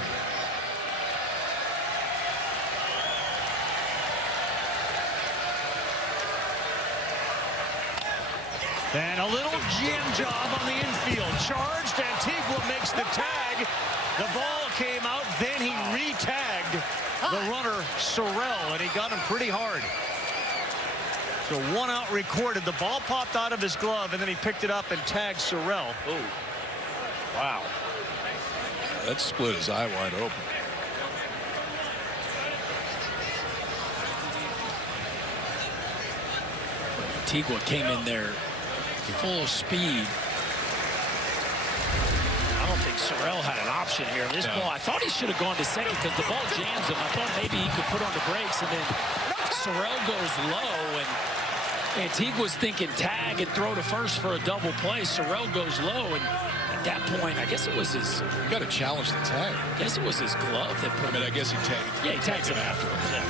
And a little jam job on the infield. Charged. Antigua makes the tag. The ball came out. Then he re-tagged the runner. Sorrell, and he got him pretty hard. So 1 out recorded. The ball popped out of his glove, and then he picked it up and tagged Sorrell. Oh, wow. That split his eye wide open. Antigua came in there full speed. I don't think Sorrell had an option here. This ball, I thought he should have gone to second because the ball jams him. I thought maybe he could put on the brakes, and then Sorrell goes low, and Antigua's thinking tag and throw to first for a double play. Sorrell goes low, and at that point, I guess it was his... You got to challenge the tag. I guess it was his glove that put him. I guess he tagged. Yeah, he tags him afterwards. Yeah.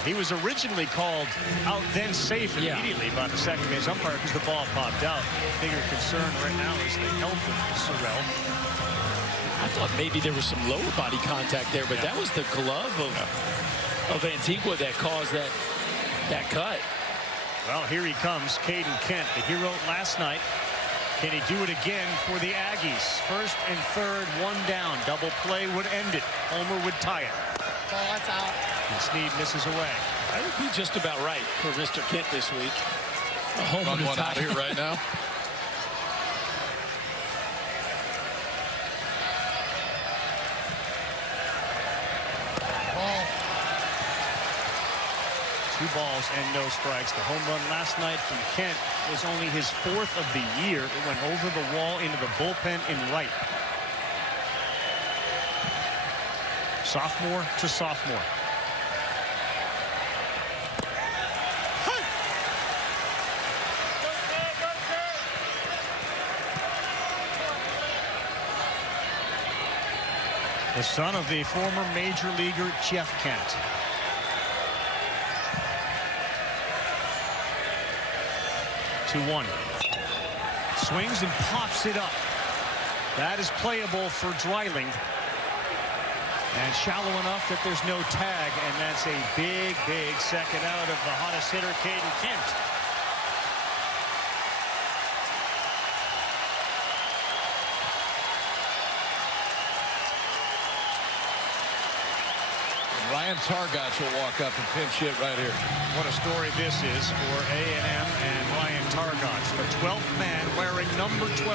He was originally called out, then safe immediately by the second base umpire because the ball popped out. Bigger concern right now is the health of Sorrell. I thought maybe there was some lower body contact there, but that was the glove of Antigua that caused that cut. Well, here he comes, Caden Kent, the hero last night. Can he do it again for the Aggies? First and third, 1 down. Double play would end it. Homer would tie it. Oh, that's out. And Snead misses away. That would be just about right for Mr. Kent this week. A homer Run one out here right now. Ball. 2 balls and no strikes. The home run last night from Kent was only his 4th of the year. It went over the wall into the bullpen in right. Sophomore to sophomore. The son of the former major leaguer Jeff Kent. Two-1. Swings and pops it up. That is playable for Dreiling. And shallow enough that there's no tag, and that's a big, big second out of the hottest hitter, Caden Kent. Ryan Targach will walk up and pinch hit right here. What a story this is for A&M and Ryan Targach, the 12th man wearing number 12.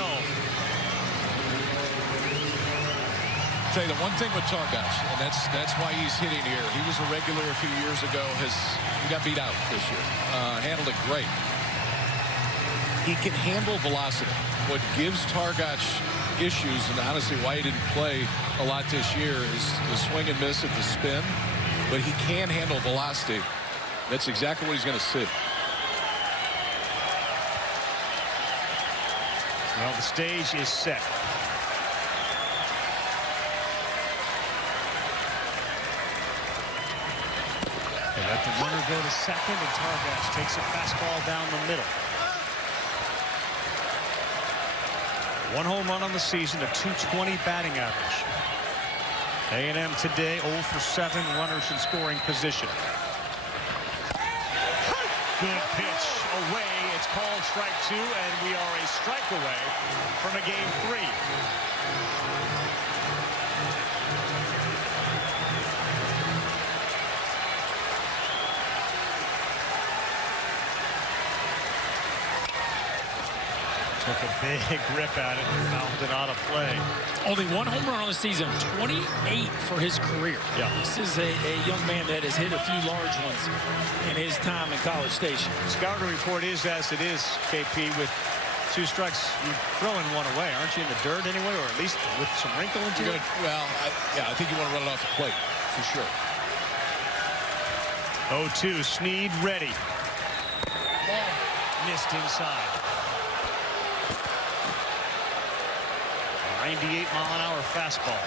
I'll tell you the one thing with Targach, and that's why he's hitting here. He was a regular a few years ago. He got beat out this year. Handled it great. He can handle velocity. What gives Targach issues, and honestly why he didn't play a lot this year, is the swing and miss at the spin, but he can handle velocity. That's exactly what he's going to see. Well, the stage is set. They let the runner go to second, and Targach takes a fastball down the middle. 1 home run on the season, a .220 batting average. A&M today 0 for 7, runners in scoring position. Good pitch away. It's called strike 2, and we are a strike away from a game 3. Took a big rip at it and fouled it out of play. Only 1 home run on the season, 28 for his career. Yeah. This is a young man that has hit a few large ones in his time in College Station. Scouting report is as it is, KP, with 2 strikes. You're throwing 1 away, aren't you, in the dirt anyway, or at least with some wrinkle into it? Well, I think you want to run it off the plate, for sure. 0-2, Snead ready. Missed inside. 98-mile-an-hour fastball.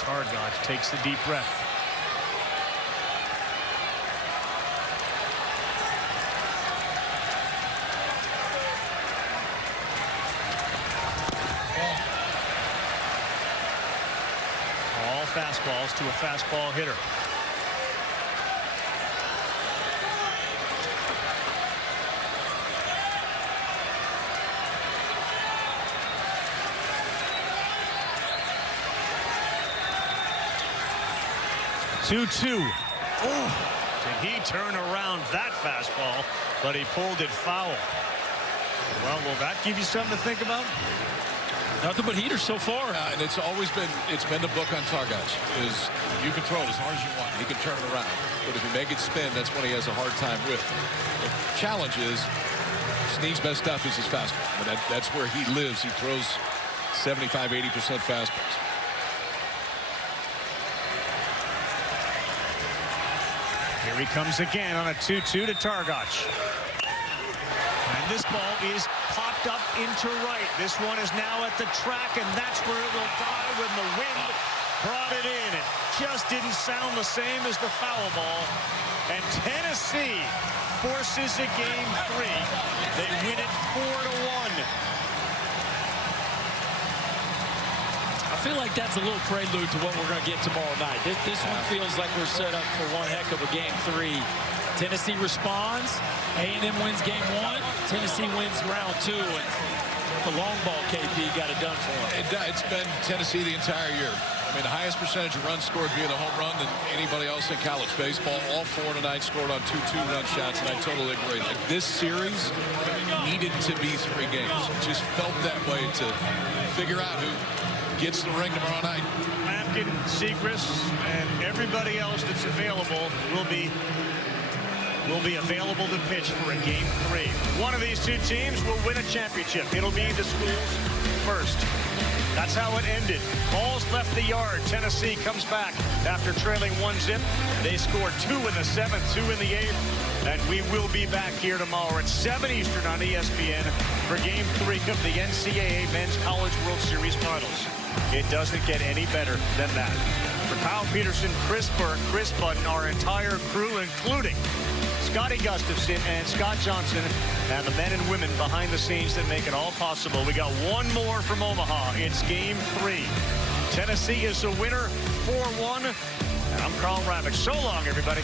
Targach takes a deep breath. All fastballs to a fastball hitter. 2-2. Oh, did he turn around that fastball? But he pulled it foul. Well, will that give you something to think about? Nothing but heaters so far. And it's been the book on Targac is you can throw it as hard as you want. He can turn it around. But if you make it spin, that's when he has a hard time with. The challenge is Snead's best stuff is his fastball. And that's where he lives. He throws 75, 80% fastballs. Here he comes again on a 2-2 to Targac. And this ball is popped up into right. This one is now at the track, and that's where it will die when the wind brought it in. It just didn't sound the same as the foul ball. And Tennessee forces a game 3. They win it 4-1. I feel like that's a little prelude to what we're going to get tomorrow night. This one feels like we're set up for one heck of a game 3. Tennessee responds. A&M wins game 1. Tennessee wins round 2. And the long ball, KP, got it done for them. It's been Tennessee the entire year. I mean, the highest percentage of runs scored via the home run than anybody else in college baseball. All 4 tonight scored on 2 two-run shots, and I totally agree. Like, this series needed to be 3 games. Just felt that way to figure out who gets the ring tomorrow night. Lampkin, Segrist, and everybody else that's available will be available to pitch for a game 3. One of these 2 teams will win a championship. It'll be the schools first. That's how it ended. Balls left the yard. Tennessee comes back after trailing 1-0. They scored 2 in the 7th, 2 in the 8th. And we will be back here tomorrow at 7 Eastern on ESPN for game 3 of the NCAA Men's College World Series Finals. It doesn't get any better than that. For Kyle Peterson, Chris Burke, Chris Button, our entire crew, including Scotty Gustafson and Scott Johnson, and the men and women behind the scenes that make it all possible. We got one more from Omaha. It's game 3. Tennessee is the winner, 4-1. And I'm Carl Ravitch. So long, everybody.